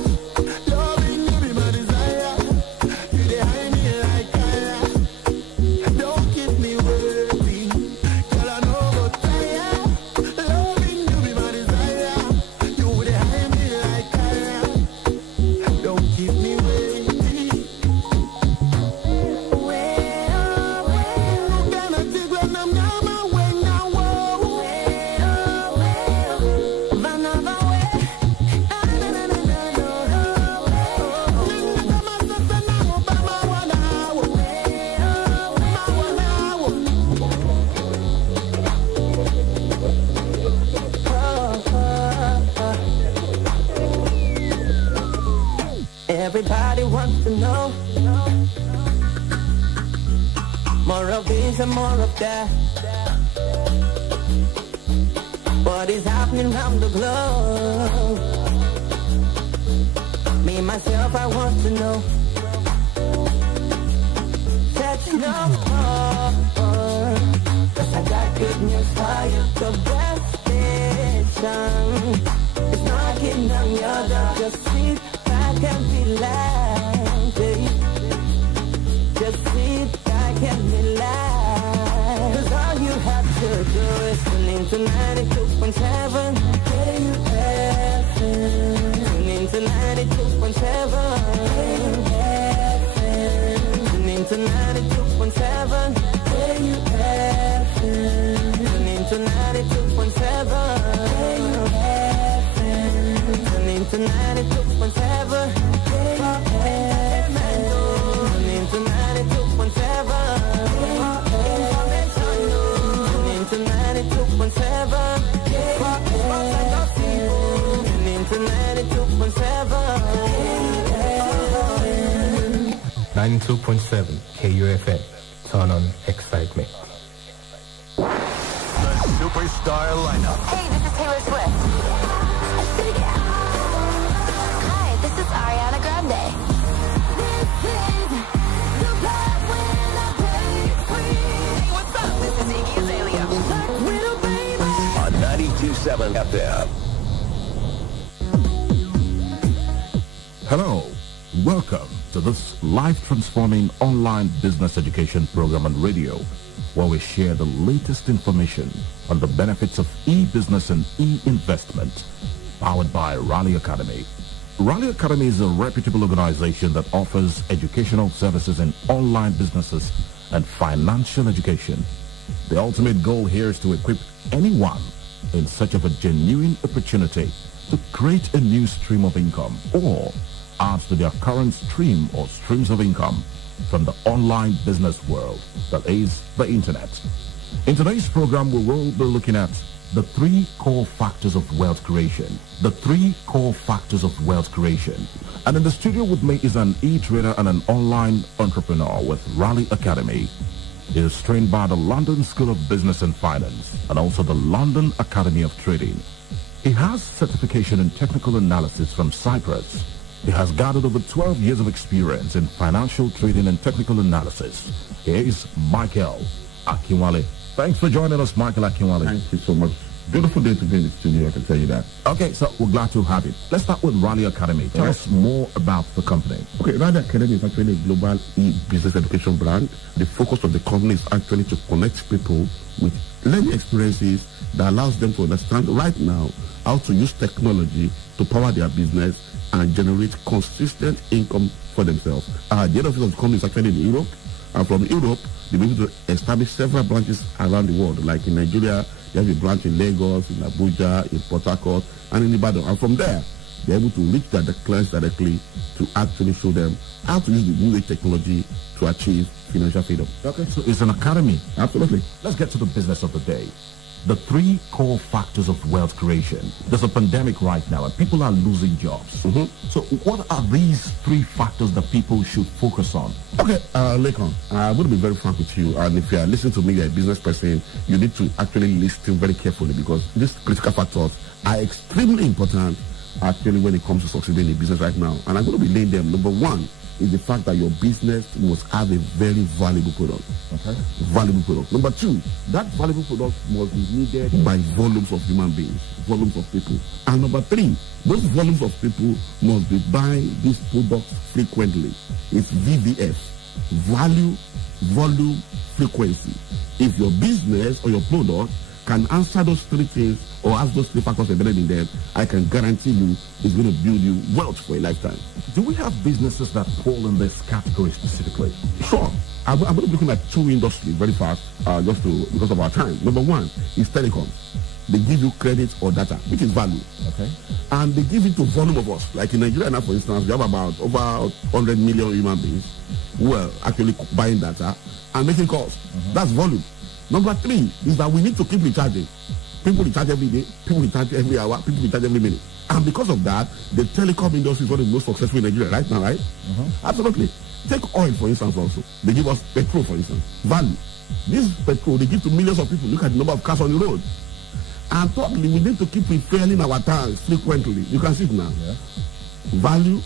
Loving you be my desire. You behind me like fire. Don't keep me waiting. Girl, I know fire. Loving you be my desire. You behind me like fire. Don't keep me waiting. Gonna take when I'm now my way now. Everybody wants to know more of this and more of that. What is happening around the globe? Me, myself, I want to know. Let's know more. 'Cause I got good news for you. The best station is knocking on your door. Just sit back and relax, babe. Just sit back and relax. 'Cause all you have to do is tune into 92.7 KUFM. Tune into 92.7 KUFM. Tune into 92.7 KUFM. Tune into 92.7 KUFM. Tune into 92.7 KUFM. Tune into 92.7 Tune into 92.7 Tune into 92.7 92.7 KUFM. Turn on excitement. The Superstar Lineup. Hey, this is Taylor Swift. Hi, this is Ariana Grande. What's up? This is Iggy Azalea. On 92.7 FM. Hello, welcome to this life-transforming online business education program on radio, where we share the latest information on the benefits of e-business and e-investment, powered by Raleigh Academy. Raleigh Academy is a reputable organization that offers educational services in online businesses and financial education. The ultimate goal here is to equip anyone in search of a genuine opportunity to create a new stream of income or add to their current stream or streams of income from the online business world, that is the internet. In today's program, we will be looking at the 3 core factors of wealth creation. The 3 core factors of wealth creation. And in the studio with me is an e-trader and an online entrepreneur with Raleigh Academy. He is trained by the London School of Business and Finance and also the London Academy of Trading. He has certification in technical analysis from Cyprus. He has gathered over 12 years of experience in financial trading and technical analysis. Here is Michael Akinwale. Thanks for joining us, Michael Akinwale. Thank you so much. Beautiful day to be in the studio, I can tell you that. Okay, so we're glad to have you. Let's start with Raleigh Academy. Tell us more about the company. Okay, Raleigh Academy is actually a global e-business education brand. The focus of the company is actually to connect people with learning experiences that allows them to understand right now how to use technology to power their business and generate consistent income for themselves. The head office of the company is actually in Europe, and from Europe, they've been able to establish several branches around the world. Like in Nigeria, they have a branch in Lagos, in Abuja, in Port Harcourt, and in Ibadan. And from there, they're able to reach their clients directly to actually show them how to use the new age technology to achieve financial freedom. Okay, so it's an academy. Absolutely. Let's get to the business of the day. The 3 core factors of wealth creation. There's a pandemic right now and people are losing jobs. So what are these 3 factors that people should focus on? Okay, Lekon, I'm going to be very frank with you. And if you are listening to me, you're a business person, you need to actually listen very carefully because these critical factors are extremely important actually when it comes to succeeding in business right now. And I'm going to be laying them. Number 1 is the fact that your business must have a very valuable product. Okay. Valuable product. Number 2, that valuable product must be needed by volumes of human beings, volumes of people. And number 3, those volumes of people must be buying these products frequently. It's VVF, value, volume, frequency. If your business or your product can answer those 3 things or has those 3 factors embedded in them, I can guarantee you it's going to build you wealth for a lifetime. Do we have businesses that fall in this category specifically? Sure. I'm going to be looking at 2 industries very fast because of our time. Number 1 is telecoms. They give you credit or data, which is value. Okay. And they give it to volume of us. Like in Nigeria now, for instance, we have about over 100 million human beings who are actually buying data and making calls. That's volume. Number 3 is that we need to keep recharging. People recharge every day, people recharge every hour, people recharge every minute. And because of that, the telecom industry is one of the most successful in Nigeria right now, right? Absolutely. Take oil, for instance, also. They give us petrol, for instance. Value. This petrol, they give to millions of people. Look at the number of cars on the road. And thirdly, we need to keep refilling our tanks frequently. You can see it now. Yeah. Value,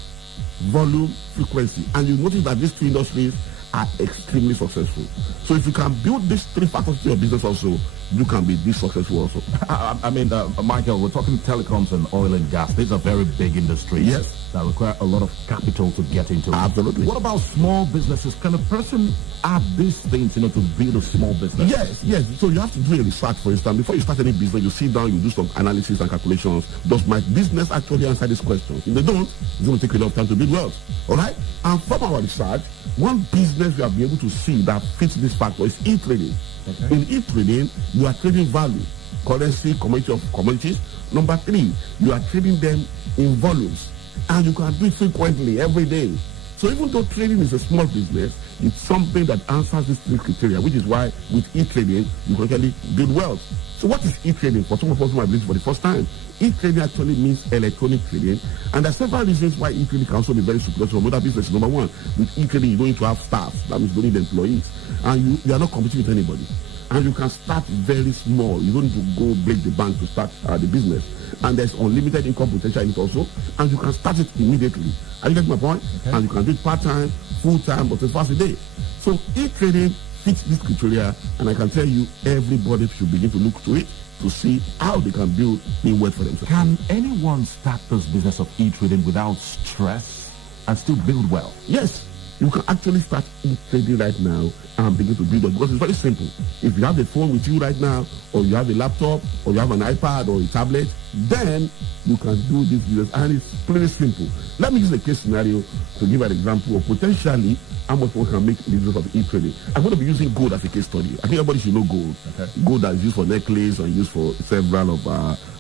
volume, frequency. And you notice that these 2 industries are extremely successful. So if you can build these 3 factors to your business also, you can be this successful also. I mean, Michael, we're talking telecoms and oil and gas. These are very big industries. Yes. That require a lot of capital to get into. Absolutely. What about small businesses? Can a person add these things, to build a small business? Yes. So you have to do a research, for instance. Before you start any business, you sit down, you do some analysis and calculations. Does my business actually answer this question? If they don't, it's going to take a lot of time to build wealth. All right? And from our research, one business we have been able to see that fits this factor is e-trading. Okay. In e-trading, you are trading value, currency, commodities. Number 3, you are trading them in volumes. And you can do it frequently, every day. So even though trading is a small business, it's something that answers these 3 criteria, which is why with e-trading, you can actually build wealth. So what is e-trading? For some of us who are doing it for the first time, e-trading actually means electronic trading. And there are several reasons why e-trading can also be very superior from other businesses. Number 1, with e-trading, you don't need to have staff. That means you don't need employees. And you are not competing with anybody. And you can start very small. You don't need to go break the bank to start the business. And there's unlimited income potential in it also. And you can start it immediately. Are you getting my point? Okay. And you can do it part-time, full-time, but 24 hours a day. So e-trading fits this criteria. And I can tell you, everybody should begin to look to it to see how they can build new wealth for themselves. Can anyone start this business of e-trading without stress and still build wealth? Yes. You can actually start e-trading right now and begin to build it because it's very simple. If you have the phone with you right now, or you have a laptop, or you have an iPad or a tablet, then you can do this business, and it's pretty simple. Let me use a case scenario to give an example of potentially how much one can make in the business of e-trading. I'm going to be using gold as a case study. I think everybody should know gold. Okay. Gold that is used for necklace and used for several of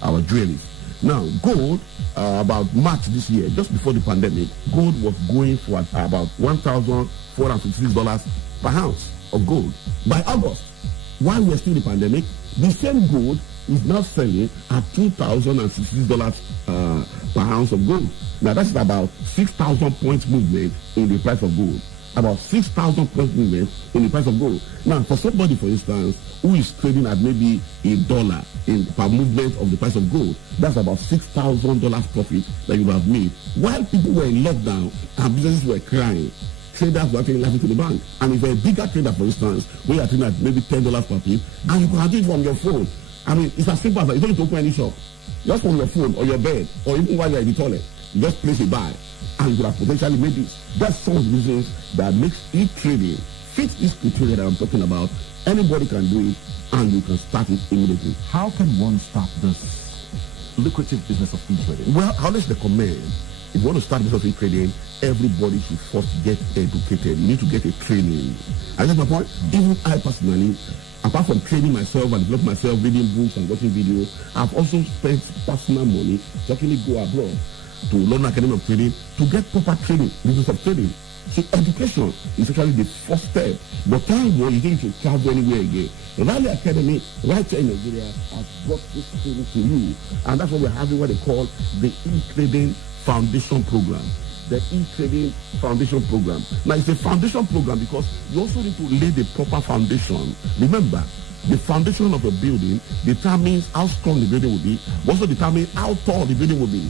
our jewelry. Now, gold, about March this year, just before the pandemic, gold was going for about $1,456 per ounce of gold. By August, while we're still in the pandemic, the same gold is now selling at $2,066 per ounce of gold. Now, that's about 6,000 points movement in the price of gold. About 6,000 points movement in the price of gold. Now, for somebody, for instance, who is trading at maybe $1 per movement of the price of gold, that's about $6,000 profit that you have made. While people were in lockdown and businesses were crying, traders were actually laughing to the bank. And if you're a bigger trader, for instance, where you're trading at maybe $10 per pip, and you can do it from your phone. I mean, it's as simple as that. You don't need to open any shop. Just from your phone or your bed, or even while you're in the toilet, you just place a buy. And you could have potentially made this. That's some of the reasons that makes e-trading fit this criteria that I'm talking about. Anybody can do it, and you can start it immediately. How can one start this lucrative business of e-trading? Well, I always recommend, if you want to start business of e-trading, everybody should first get educated. You need to get a training. I get my point? Even I personally, apart from training myself and developing myself, reading books and watching videos, I've also spent personal money to actually go abroad. to London Academy of Trading to get proper training, business of trading. So education is actually the first step. But time when you think you travel anywhere again, the Rally Academy right here in Nigeria has brought this training to you. And that's what we're having what they call the E-Trading Foundation Program. The E-Trading Foundation Program. Now it's a foundation program because you also need to lay the proper foundation. Remember, the foundation of a building determines how strong the building will be, but also determines how tall the building will be.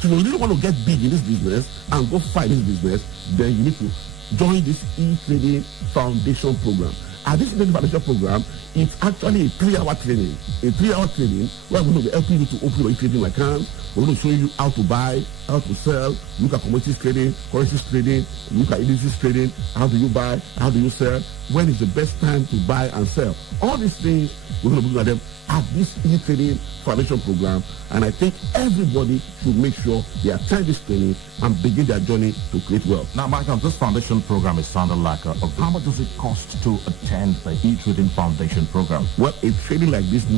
So if you really want to get big in this business and go fight this business, then you need to join this E-Trading Foundation Program. And this E-Trading Foundation Program, it's actually a 3-hour training. A 3-hour training where we're going to be helping you to open your E-Trading account. We're going to show you how to buy, how to sell, look at commodities trading, currencies trading, look at indices trading, how do you buy, how do you sell, when is the best time to buy and sell. All these things, we're going to be looking at them at this E-Trading Foundation Program. And I think everybody should make sure they attend this training and begin their journey to create wealth. Now, Michael, this foundation program is sounding like how much does it cost to attend the E-Trading Foundation Program? Well, a training like this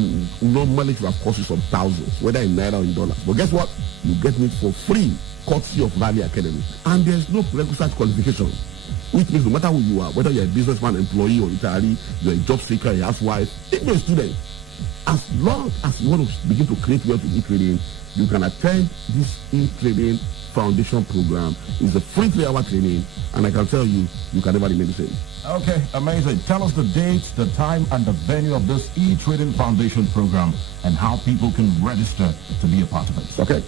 normally should have costs of thousands, whether in Naira or in dollars. But guess what? You get it for free, courtesy of Rally Academy. And there's no prerequisite qualification, which means no matter who you are, whether you're a businessman, employee, or retiree, you're a job seeker, a housewife, even you're a student, as long as you want to begin to create wealth in e-trading, you can attend this E-Trading Foundation Program. It's a free 3-hour training, and I can tell you, you can never remain the same. Okay, amazing. Tell us the date, the time, and the venue of this E-Trading Foundation Program and how people can register to be a part of it. Okay.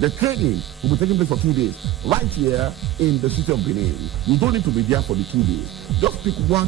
The training will be taking place for 2 days, right here in the city of Benin. You don't need to be there for the 2 days. Just pick one